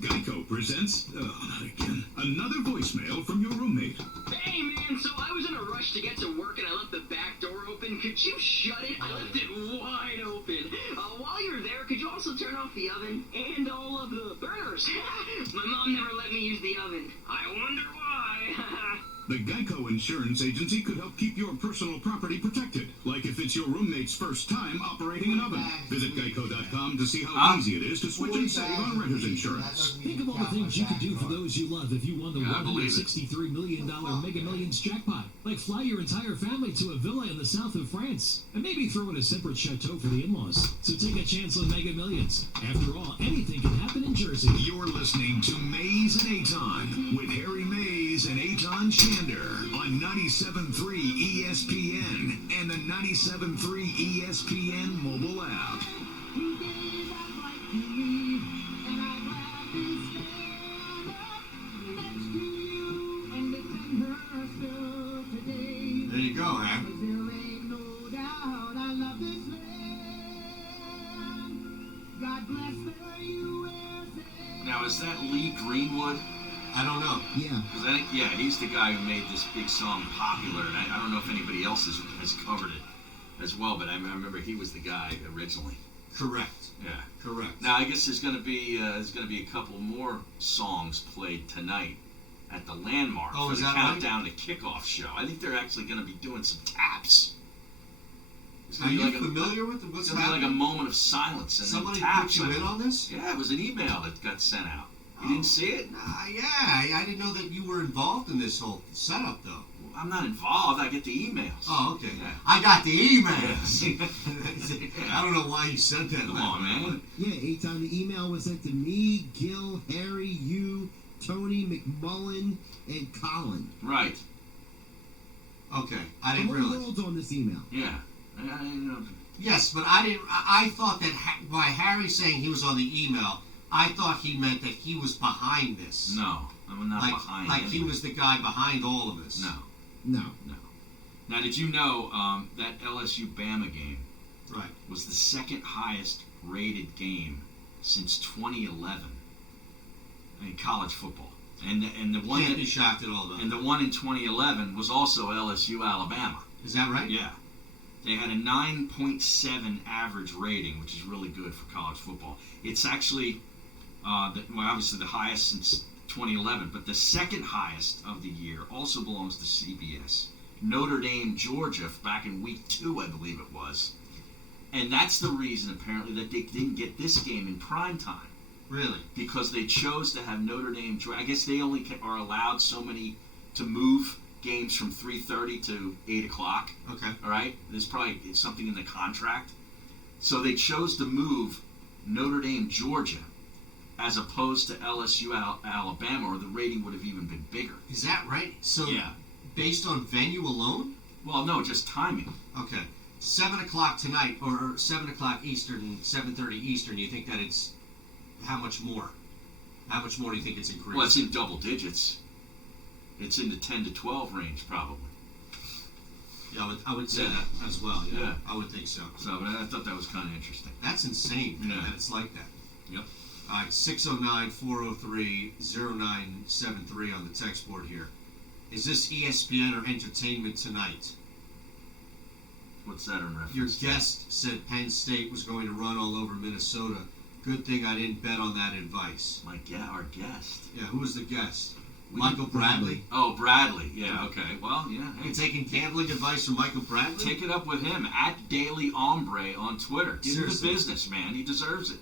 Geico presents, not again, another voicemail from your roommate. Hey man, so I was in a rush to get to work and I left the back door open. Could you shut it? I left it wide open. While you're there, could you also turn off the oven and all of the burners? My mom never let me use the oven. I wonder why. The Geico Insurance Agency could help keep your personal property protected, like if it's your roommate's first time operating an oven. Visit geico.com to see how easy it is to switch and save on renter's insurance. Think of all the things you could do for those you love if you won the $163 million Mega Millions jackpot. Like fly your entire family to a villa in the south of France. And maybe throw in a separate chateau for the in-laws. So take a chance on Mega Millions. After all, anything can happen in Jersey. You're listening to Mays and Aton with Harry Mays and Aton Shander on 97.3 ESPN and the 97.3 ESPN mobile app. There you go, Ham. Now, is that Lee Greenwood? I don't know. Yeah. 'Cause I think, he's the guy who made this big song popular, and I don't know if anybody else has covered it as well, but I remember he was the guy originally. Correct. Yeah. Correct. Now, I guess there's going to be a couple more songs played tonight at the Landmark Oh, for is the that Countdown to Kickoff show. I think they're actually going to be doing some taps. It's Are gonna be you like familiar with what's It's going to be like a happening? moment of silence and Somebody then taps. put you in on this? Yeah, it was an email that got sent out. You didn't see it? I didn't know that you were involved in this whole setup, though. I'm not involved. I get the emails. Oh, okay. Yeah. I got the emails. I don't know why you sent that. Come on, man. Yeah, Aton, the email was sent to me, Gil, Harry, you, Tony, McMullen, and Colin. Right. Okay, I didn't The whole realize. world's on this email. Yeah. Yes, but I didn't. I thought that by Harry saying he was on the email, I thought he meant that he was behind this. No, I'm not behind. Like he was the guy behind all of this. No. Now, did you know that LSU Bama game Right. was the second highest rated game since 2011 in college football, and the one Can't be shocked at all, though. and the one in 2011 was also LSU Alabama. Is that right? Yeah. They had a 9.7 average rating, which is really good for college football. It's actually, obviously the highest since 2011, but the second highest of the year also belongs to CBS. Notre Dame, Georgia, back in week 2, I believe it was. And that's the reason, apparently, that they didn't get this game in prime time. Really? Because they chose to have Notre Dame, I guess they only are allowed so many to move games from 3:30 to 8 o'clock. Okay. All right? There's probably something in the contract. So they chose to move Notre Dame, Georgia, as opposed to LSU, Alabama, or the rating would have even been bigger. Is that right? So, Yeah. based on venue alone? Well, no, just timing. Okay. 7 o'clock tonight, or 7 o'clock Eastern, 7:30 Eastern, you think that it's how much more? How much more do you think it's increased? Well, it's in double digits. It's in the 10 to 12 range, probably. Yeah, I would say Yeah. that as well. Yeah, Yeah. I would think so. So, but I thought that was kind of interesting. That's insane. Yeah. That it's like that. Yep. All right, 609-403-0973 on the text board here. Is this ESPN or Entertainment Tonight? What's that in reference Your to? guest said Penn State was going to run all over Minnesota. Good thing I didn't bet on that advice. Our guest. Yeah, who was the guest? Michael Bradley? Oh, Bradley. Yeah, okay. Well, yeah. Hey, You taking gambling advice from Michael Bradley? take it up with him at Daily Ombre on Twitter. Give him the Seriously. business, man. He deserves it.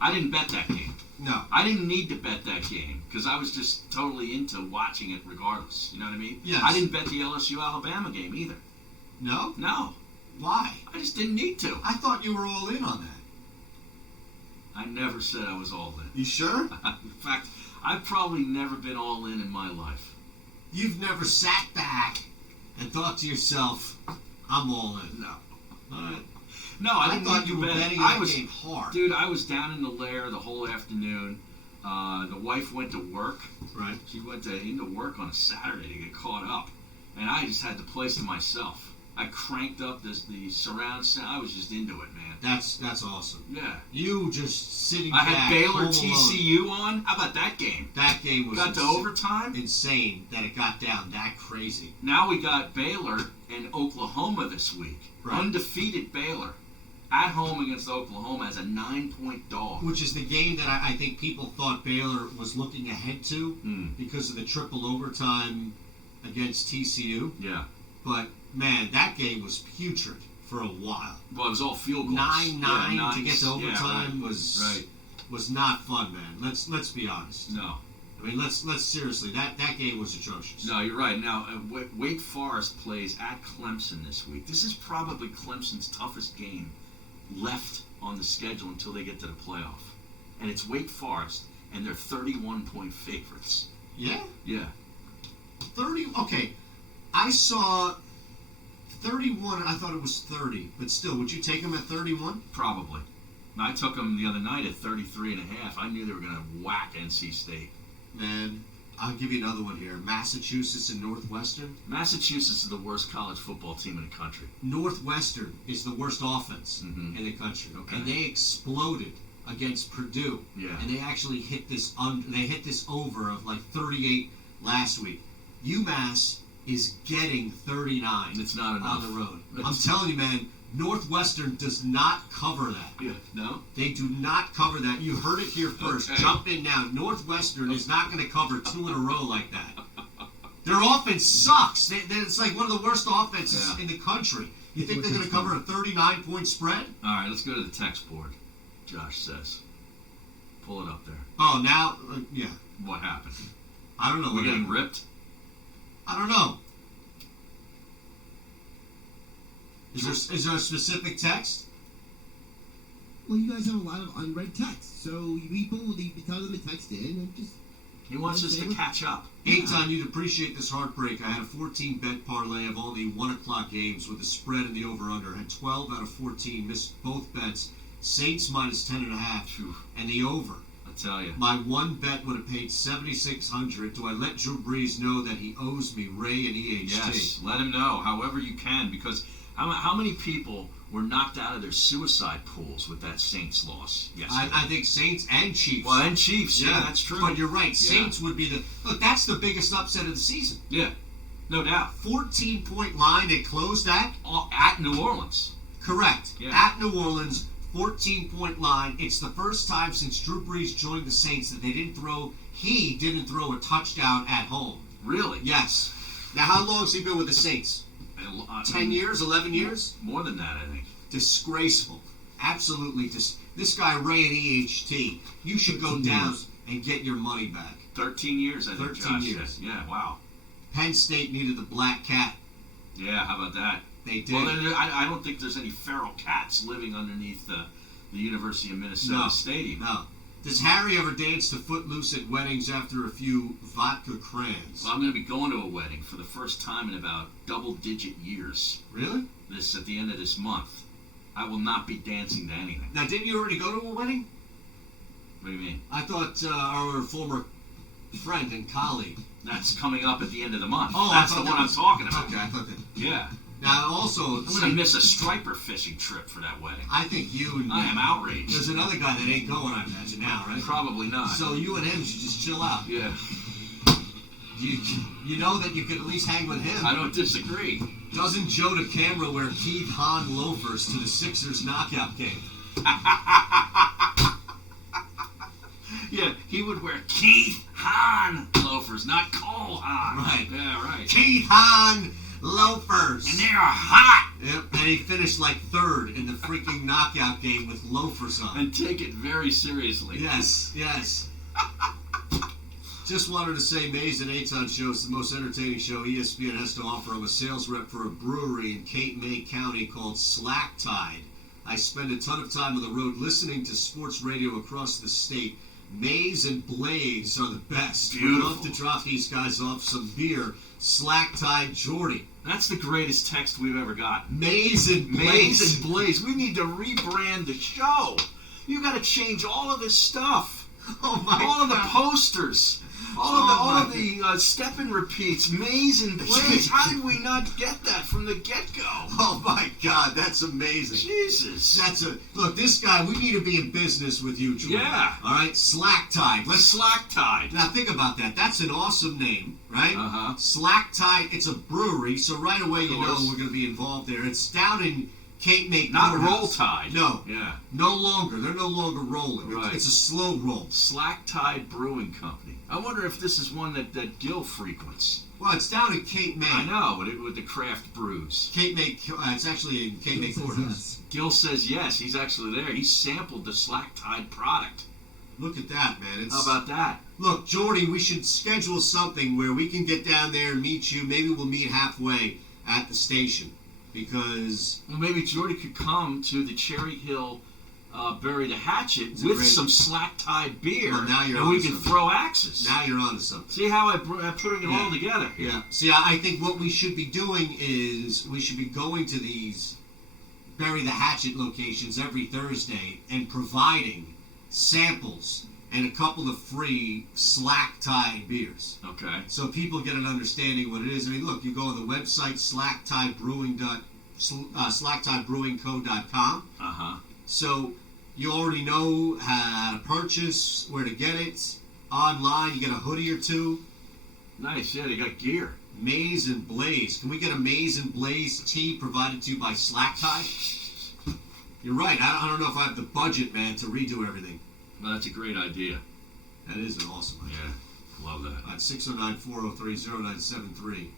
I didn't bet that game. No. I didn't need to bet that game because I was just totally into watching it regardless. You know what I mean? Yes. I didn't bet the LSU Alabama game either. No? No. Why? I just didn't need to. I thought you were all in on that. I never said I was all in. You sure? In fact, I've probably never been all in my life. You've never sat back and thought to yourself, I'm all in. No. All right. No, I I didn't thought need you to were bet. betting I that was, game hard. Dude, I was down in the lair the whole afternoon. The wife went to work. Right. She went into work on a Saturday to get caught up, and I just had the place to myself. I cranked up the surround sound. I was just into it, man. That's awesome. Yeah. You just sitting I back. had Baylor home TCU alone. on. How about that game? That game was Got to overtime. Insane that it got down that crazy. Now we got Baylor and Oklahoma this week. Right. Undefeated Baylor at home against Oklahoma as a 9-point dog. Which is the game that I think people thought Baylor was looking ahead to because of the triple overtime against TCU. Yeah. But man, that game was putrid for a while. Well, it was all field goals. 9-9 to get to overtime right. was not fun, man. Let's be honest. No. I mean, let's seriously. That game was atrocious. No, you're right. Now, Wake Forest plays at Clemson this week. This is probably Clemson's toughest game left on the schedule until they get to the playoff. And it's Wake Forest, and they're 31-point favorites. Yeah? Yeah. 30. Okay. I saw 31. I thought it was 30. But still, would you take them at 31? Probably. I took them the other night at 33.5. I knew they were going to whack NC State. Man, I'll give you another one here. Massachusetts and Northwestern. Massachusetts is the worst college football team in the country. Northwestern is the worst offense in the country. Okay. And they exploded against Purdue. Yeah. And they actually hit this they hit this over of like 38 last week. UMass is getting 39. It's not enough on the road. I'm telling you, man, Northwestern does not cover that. Yeah. No? They do not cover that. You heard it here first. Okay. Jump in now. Northwestern is not going to cover 2 in a row like that. Their offense sucks. It's like one of the worst offenses in the country. You think they're going to cover a 39-point spread? All right, let's go to the text board. Josh says. Pull it up there. Oh, now, yeah. What happened? I don't know. We're getting ripped? I don't know. Is there a specific text? Well, you guys have a lot of unread text, so people, you tell them to text in and just... He wants us to catch up. Eitan, you'd appreciate this heartbreak. I had a 14-bet parlay of all the 1 o'clock games with the spread and the over-under. Had 12 out of 14, missed both bets. Saints minus 10.5, and the over. I tell you. My one bet would have paid $7,600. Do I let Drew Brees know that he owes me Ray and EHT? Yes, let him know, however you can, because how many people were knocked out of their suicide pools with that Saints loss yesterday? I think Saints and Chiefs. Well, and Chiefs, yeah, that's true. But you're right. Saints would be look, that's the biggest upset of the season. Yeah, no doubt. 14-point line. They closed that. At New Orleans. Correct. Yeah. At New Orleans, 14-point line. It's the first time since Drew Brees joined the Saints that he didn't throw a touchdown at home. Really? Yes. Now, how long has he been with the Saints? 10 years, 11 years? More than that, I think. Disgraceful. Absolutely. This guy, Ray and EHT, you should go down and get your money back. 13 years, I think 13 Josh years. said. Yeah, wow. Penn State needed the black cat. Yeah, how about that? They did. Well, I don't think there's any feral cats living underneath the University of Minnesota Stadium. No. Does Harry ever dance to Footloose at weddings after a few vodka crayons? Well, I'm going to be going to a wedding for the first time in about double-digit years. Really? At the end of this month. I will not be dancing to anything. Now, didn't you already go to a wedding? What do you mean? I thought our former friend and colleague. That's coming up at the end of the month. Oh, that's the one I'm talking about. Okay, I thought that. Yeah. Now, also... I'm going to miss a striper fishing trip for that wedding. I think you and... I am outraged. There's another guy that ain't going, I imagine, now, right? Probably not. So you and him should just chill out. Yeah. You know that you could at least hang with him. I don't disagree. Doesn't Joe DeCamera wear Keith Hahn loafers to the Sixers knockout game? Yeah, he would wear Keith Hahn loafers, not Cole Hahn. Right. Yeah, right. Keith Hahn loafers. And they're hot. Yep, and he finished like third in the freaking knockout game with loafers on. And take it very seriously. Yes, yes. Just wanted to say Mays and Eitan Show is the most entertaining show ESPN has to offer. I'm a sales rep for a brewery in Cape May County called Slack Tide. I spend a ton of time on the road listening to sports radio across the state. Maze and Blaze are the best. Beautiful. We'd love to drop these guys off some beer. Slack-tied Jordy. That's the greatest text we've ever gotten. Maze and Blaze. Maze and Blaze. We need to rebrand the show. You got to change all of this stuff. Oh my all of the God. posters. All of the step and repeats. Maze and Blaze. How did we not get that from the get-go? Oh my God, that's amazing. Jesus. Look, this guy, we need to be in business with you, Jordan. Yeah. All right, Slack-tied. Slack-tied. Now think about that. That's an awesome name, right? Uh-huh. Slack-tied. It's a brewery, so right away you know we're going to be involved there. It's down in Cape May. Not Courthouse. Roll Tide. No. Yeah. No longer. They're no longer rolling. Right. It's a slow roll. Slack-tied Brewing Company. I wonder if this is one that Gil frequents. Well, it's down in Cape May. I know, with the craft brews. Cape May. It's actually in Cape May Courthouse. Yes. Gil says yes. He's actually there. He sampled the Slack-tied product. Look at that, man. How about that? Look, Jordy, we should schedule something where we can get down there and meet you. Maybe we'll meet halfway at the station. Because... Well, maybe Jordy could come to the Cherry Hill Bury the Hatchet with some slack-tied beer, well, now you're and we onto can something. throw axes. Now you're onto something. See how I'm putting it all together here? Yeah. See, I think what we should be doing is we should be going to these Bury the Hatchet locations every Thursday and providing samples and a couple of free slack-tied beers. Okay. So people get an understanding of what it is. I mean, look, you go on the website slacktidebrewingco.com. Uh-huh. So you already know how to purchase, where to get it. Online, you get a hoodie or two. Nice, yeah, they got gear. Maze and Blaze. Can we get a Maze and Blaze tee provided to you by Slack-Tie? You're right. I don't know if I have the budget, man, to redo everything. Well, that's a great idea. That is an awesome idea. Yeah, love that. At 609-403-0973.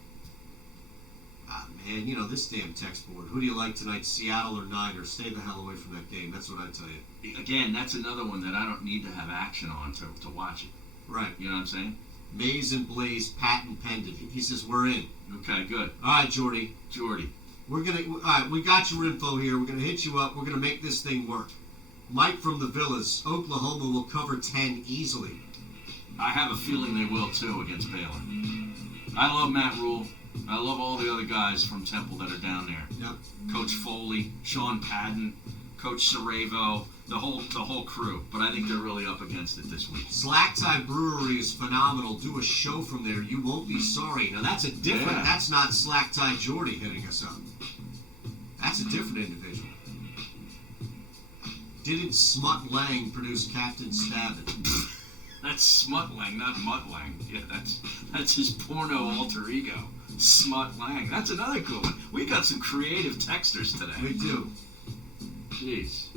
Ah, man, you know, this damn text board. Who do you like tonight, Seattle or Niners? Stay the hell away from that game. That's what I tell you. Again, that's another one that I don't need to have action on to watch it. Right. You know what I'm saying? Maze and Blaze, patent pending. He says, we're in. Okay, good. All right, Jordy. All right, we got your info here. We're going to hit you up. We're going to make this thing work. Mike from the Villas. Oklahoma will cover 10 easily. I have a feeling they will, too, against Baylor. I love Matt Rule. I love all the other guys from Temple that are down there. Yep. Coach Foley, Sean Padden, Coach Ceravo, the whole crew. But I think they're really up against it this week. Slack-Tie Brewery is phenomenal. Do a show from there. You won't be sorry. Now, that's a different... Yeah. That's not Slack-Tie Jordy hitting us up. That's a different individual. Didn't Smut Lang produce Captain Stabbin'? That's Smut Lang, not Mutt Lang. Yeah, that's his porno alter ego. Smut Lang. That's another good one. We got some creative texters today. We do. Jeez.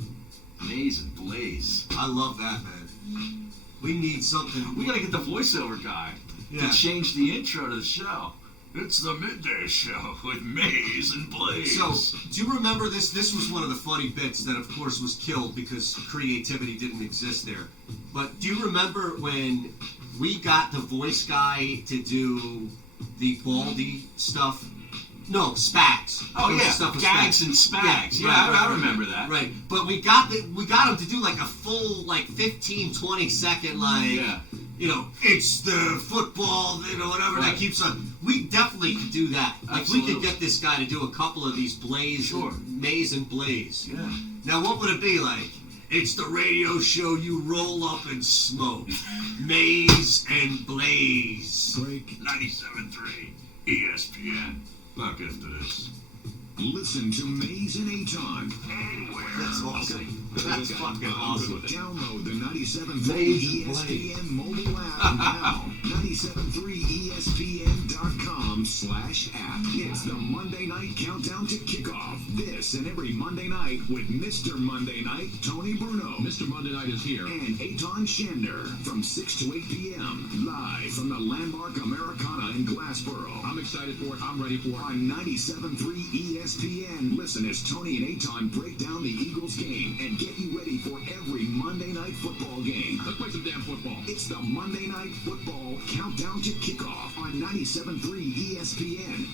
Maze and Blaze. I love that, man. We need something. We gotta get the voiceover guy to change the intro to the show. It's the midday show with Maze and Blaze. So, do you remember this? This was one of the funny bits that, of course, was killed because creativity didn't exist there. But do you remember when we got the voice guy to do the Baldy stuff? No, Spags. Oh, It was yeah, stuff with Gags and Spags. Yeah, I remember that. Right, but we got him to do like a full 15, 20 second you know, it's the football, you know, whatever that keeps on. We definitely could do that. Like we could get this guy to do a couple of these Maze and Blaze. Yeah. Now what would it be like? It's the radio show you roll up and smoke. Maze and Blaze. Break 97.3 ESPN. Back into this. Listen to Maze and Aton Anywhere. That's awesome. That's fucking awesome. Download the 97.3 Maze and ESPN mobile app now. 97.3ESPN.com/app. It's the Monday night countdown to kickoff. This and every Monday night with Mr. Monday Night, Tony Bruno. Mr. Monday Night is here. And Aton Shander from 6 to 8 p.m. Live from the landmark Americana in Glassboro. I'm excited for it. I'm ready for it. On 97.3 ESPN, listen as Tony and Aton break down the Eagles game and get you ready for every Monday night football game. Let's play some damn football. It's the Monday Night Football Countdown to Kickoff on 97.3 ESPN.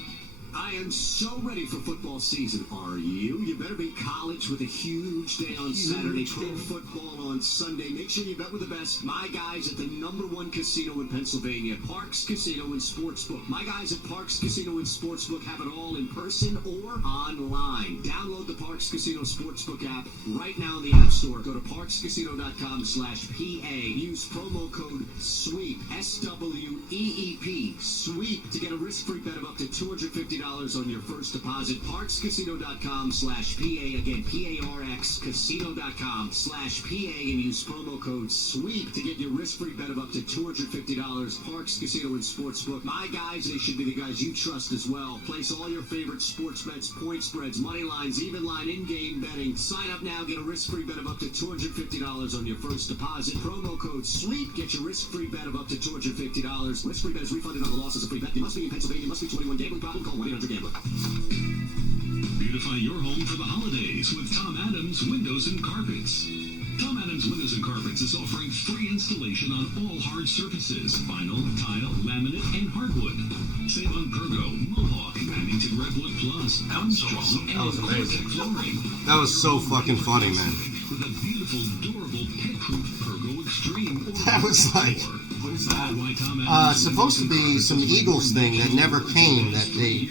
I am so ready for football season. Are you? You better be college with a huge day on Saturday, big football on Sunday. Make sure you bet with the best. My guys at the #1 casino in Pennsylvania, Parks Casino and Sportsbook. My guys at Parks Casino and Sportsbook have it all in person or online. Download the Parks Casino Sportsbook app right now in the App Store. Go to parkscasino.com/PA. Use promo code SWEEP, SWEEP, SWEEP, to get a risk-free bet of up to $250 on your first deposit. Parkscasino.com/PA. Again, PARX, casino.com/PA, and use promo code SWEEP to get your risk-free bet of up to $250. Parks Casino and Sportsbook. My guys, they should be the guys you trust as well. Place all your favorite sports bets, point spreads, money lines, even line, in-game betting. Sign up now, get a risk-free bet of up to $250 on your first deposit. Promo code SWEEP. Get your risk-free bet of up to $250. Risk-free bet is refunded on the loss as a free bet. You must be in Pennsylvania. Must be 21. Gambling problem? Call 1-800-GAMBLER. Beautify your home for the holidays with Tom Adams Windows and Carpets. Tom Adams Windows and Carpets is offering free installation on all hard surfaces: vinyl, tile, laminate, and hardwood. Save on Pergo, Mohawk, Bennington Redwood Plus, Armstrong, and Cortex flooring. That was so fucking funny, man. With a beautiful, durable, pet-proof Pergo Extreme. That was like... supposed to be some Eagles thing that never came that they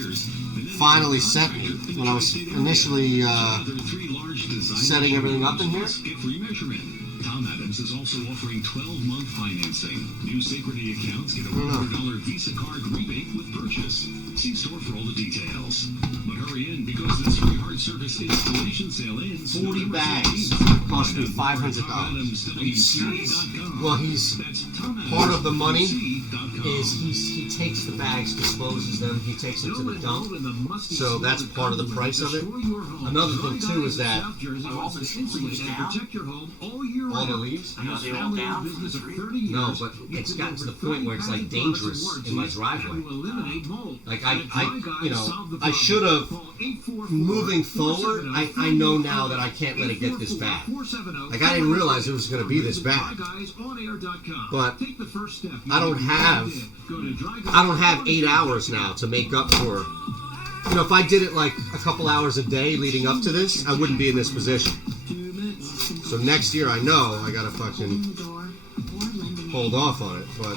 finally sent me when I was initially setting everything up in here. Tom Adams is also offering 12-month financing. New Synchrony accounts get a $100 Visa card rebate with purchase. See store for all the details. But hurry in because this free hard service installation sale ends. 40 bags cost me $500. Well, he's part of the money is he takes the bags, disposes them, he takes them to the dump. So that's part of the price of it. Another thing too is that all the leaves? No, but it's gotten to the point where it's like dangerous in my driveway. Like I should have, moving forward, I know now that I can't let it get this bad. Like I didn't realize it was going to be this bad. But I don't have 8 hours now to make up for. You know, if I did it like a couple hours a day leading up to this, I wouldn't be in this position. So next year, I know I gotta fucking hold off on it. But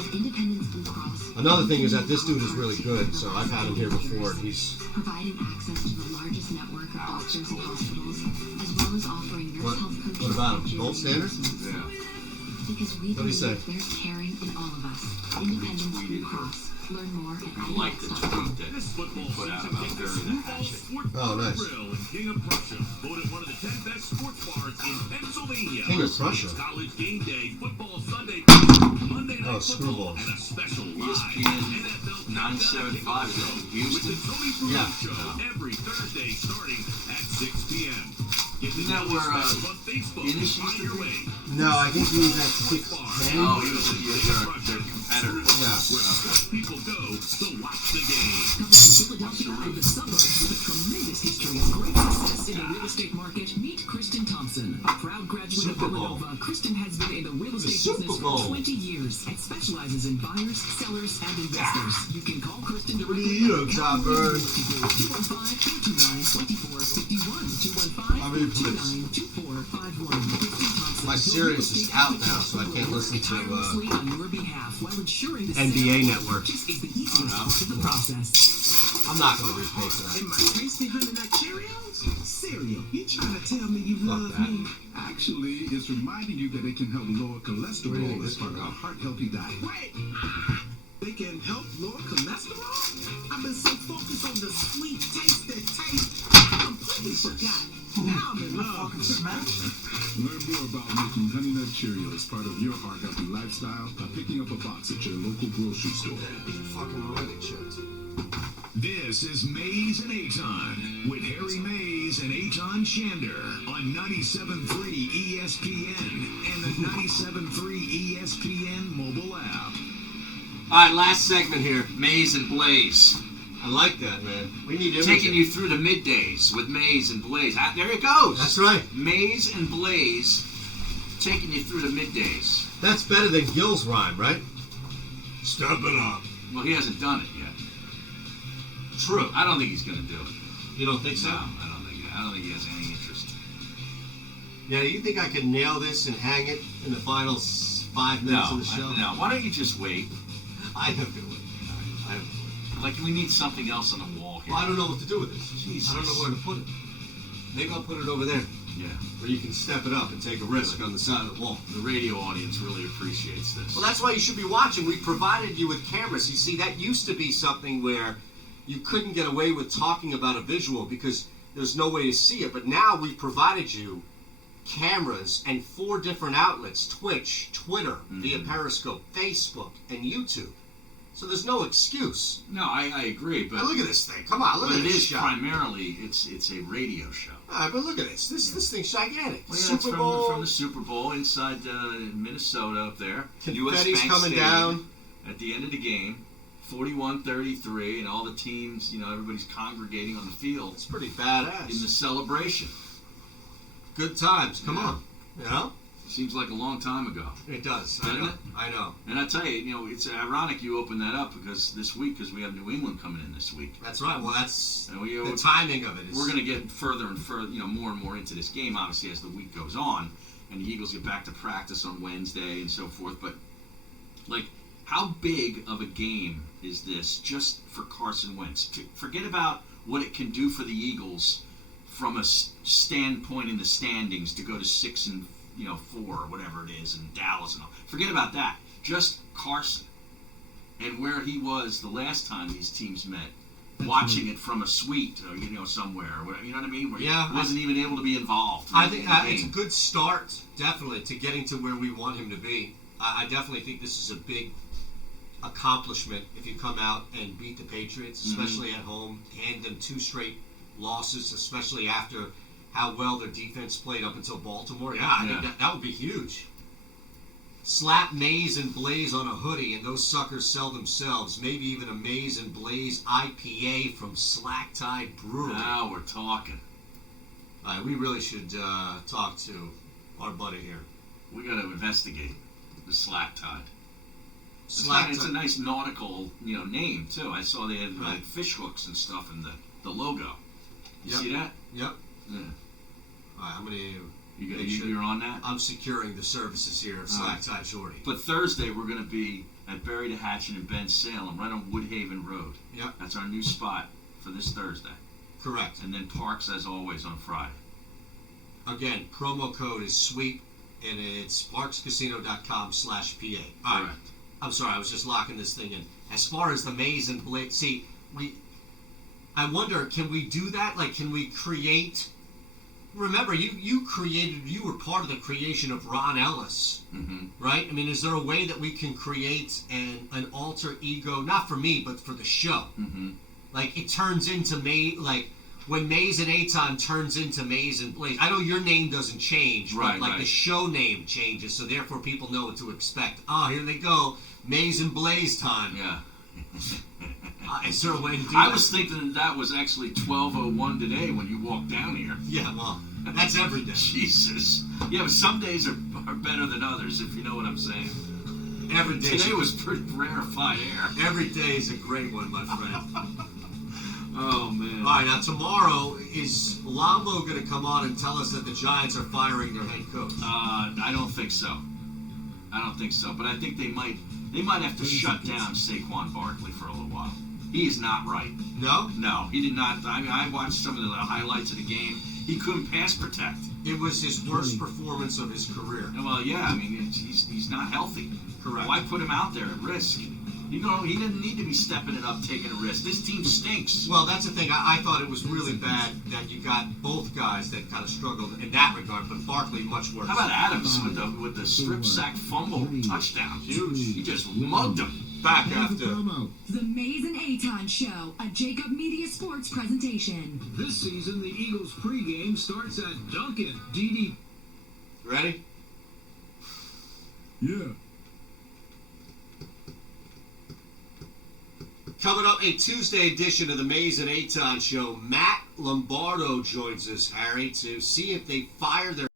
another thing is that this dude is really good. So I've had him here before. He's providing access to the largest network of doctors and hospitals, as well as offering nurse health coaches. What about him? Gold standard? Yeah. Because we believe there's caring in all of us. Independence Blue Cross. Learn more at I like the tweet that he put out about burying the hatchet. Oh, nice. King of Prussia, voted one of the 10 best sports bars in Pennsylvania. King of Prussia. College game day, football Sunday, Monday night football, and a special ESPN 975 is in Houston. With the Tony Bruno Show every Thursday starting at 6 p.m. Isn't that where Innish used to be? No, I think he was at 6'10". Oh, he was their competitor. Yeah. People go to watch the game. Philadelphia and the suburbs with a tremendous history of great success in the real estate market. Meet Kristen Thompson, a proud graduate of Villanova. Kristen has been in the real estate business for 20 years and specializes in buyers, sellers, and investors. You can call Kristen directly at 215-229-2451, 215-229-2451. My series is out now, so I can't listen to NBA Network. I'm not going to repay for that. Am I tasty honey nut Cheerios? Cereal. You trying to tell me you love me? Actually, it's reminding you that it can help lower cholesterol as part of a heart-healthy diet. Wait! They can help lower cholesterol? I've been so focused on the sweet taste that taste, I completely forgot. Now I'm in love. Learn more about making Honey Nut Cheerios part of your heart-healthy lifestyle by picking up a box at your local grocery store. Fucking really chipped. This is Mays and Aton with Harry Mays and Aton Shander on 97.3 ESPN and the 97.3 ESPN mobile app. All right, last segment here, Mays and Blaze. I like that, man. We need to taking you through the middays with Mays and Blaze. There it goes. That's right. Mays and Blaze taking you through the middays. That's better than Gil's rhyme, right? Step it up. Well, he hasn't done it yet. True. I don't think he's going to do it. You don't think so? No, I don't think he has any interest. Yeah, you think I can nail this and hang it in the final 5 minutes of the show? No. Why don't you just wait? I have to wait. I have to wait. Like, we need something else on the wall here. Well, I don't know what to do with this. Jesus. I don't know where to put it. Maybe I'll put it over there. Yeah. Where you can step it up and take a risk on the side of the wall. The radio audience really appreciates this. Well, that's why you should be watching. We provided you with cameras. You see, that used to be something where you couldn't get away with talking about a visual because there's no way to see it. But now we've provided you cameras and 4 different outlets: Twitch, Twitter, via Periscope, Facebook, and YouTube. So there's no excuse. No, I agree, but now look at this thing. Come on, look at this shot. Primarily, it's a radio show. But look at this. This thing's gigantic. Well, Super it's Bowl. from the Super Bowl inside Minnesota up there. Confetti's Bank coming Stadium down. At the end of the game, 41-33, and all the teams, everybody's congregating on the field. It's pretty badass. In the celebration. Good times. Come on. Seems like a long time ago. It does. Doesn't it? I know. And I tell you, it's ironic you open that up because we have New England coming in this week. That's right. Well, that's the timing of it. We're going to get further and further, more and more into this game, obviously, as the week goes on, and the Eagles get back to practice on Wednesday and so forth. But, how big of a game is this just for Carson Wentz? Forget about what it can do for the Eagles from a standpoint in the standings to go to 6-4 or whatever it is in Dallas and all. Forget about that. Just Carson and where he was the last time these teams met, watching it from a suite or somewhere. You know what I mean? Where he wasn't even able to be involved. I think it's a good start, definitely, to getting to where we want him to be. I definitely think this is a big accomplishment if you come out and beat the Patriots, especially at home, hand them 2 straight losses, especially after how well their defense played up until Baltimore. I think that would be huge. Slap Maize and Blaze on a hoodie, and those suckers sell themselves. Maybe even a Maize and Blaze IPA from Slack Tide Brewery. Now we're talking. All right, we really should talk to our buddy here. We got to investigate the Slack Tide. It's a nice nautical, name too. I saw they had like fish hooks and stuff in the logo. You see that? Yep. Yeah. All right, I'm gonna. You're on that. I'm securing the services here of Slack Tide Shorty. But Thursday we're gonna be at Berry to Hatchet in Ben Salem, right on Woodhaven Road. Yep. That's our new spot for this Thursday. Correct. And then Parks as always on Friday. Again, promo code is SWEEP, and it's parkscasino.com/PA. All right. Correct. I'm sorry, I was just locking this thing in. As far as the Maize and Blaze, I wonder, can we do that? Like, can we create? Remember, you were part of the creation of Ron Ellis, right? I mean, is there a way that we can create an alter ego, not for me, but for the show? Like, it turns into when Maize and Aton turns into Maize and Blaze. I know your name doesn't change, but the show name changes, so therefore people know what to expect. Oh, here they go, Maize and Blaze time. Yeah. Is there a way to do that? I was thinking that was actually 12:01 today when you walked down here. Yeah, well, that's every day. Jesus. Yeah, but some days are better than others, if you know what I'm saying. Every day. Today was pretty rarefied air. Every day is a great one, my friend. Oh, man. All right, now tomorrow, is Lambo going to come on and tell us that the Giants are firing their head coach? I don't think so. But I think they might have to shut down Saquon Barkley for a little while. He is not right. No? No, he did not. I mean, I watched some of the highlights of the game. He couldn't pass protect. It was his worst performance of his career. Well, yeah, I mean, he's not healthy. Correct. Why put him out there at risk? He didn't need to be stepping it up, taking a risk. This team stinks. Well, that's the thing. I thought it was really bad that you got both guys that kind of struggled in that regard, but Barkley much worse. How about Adams with the strip sack fumble touchdown? Huge. He just mugged him. Back after. The Maize and Aton Show, a Jacob Media Sports presentation. This season, the Eagles pregame starts at Dunkin' DD. Ready? Yeah. Coming up, a Tuesday edition of the Maize and Aton Show. Matt Lombardo joins us, Harry, to see if they fire their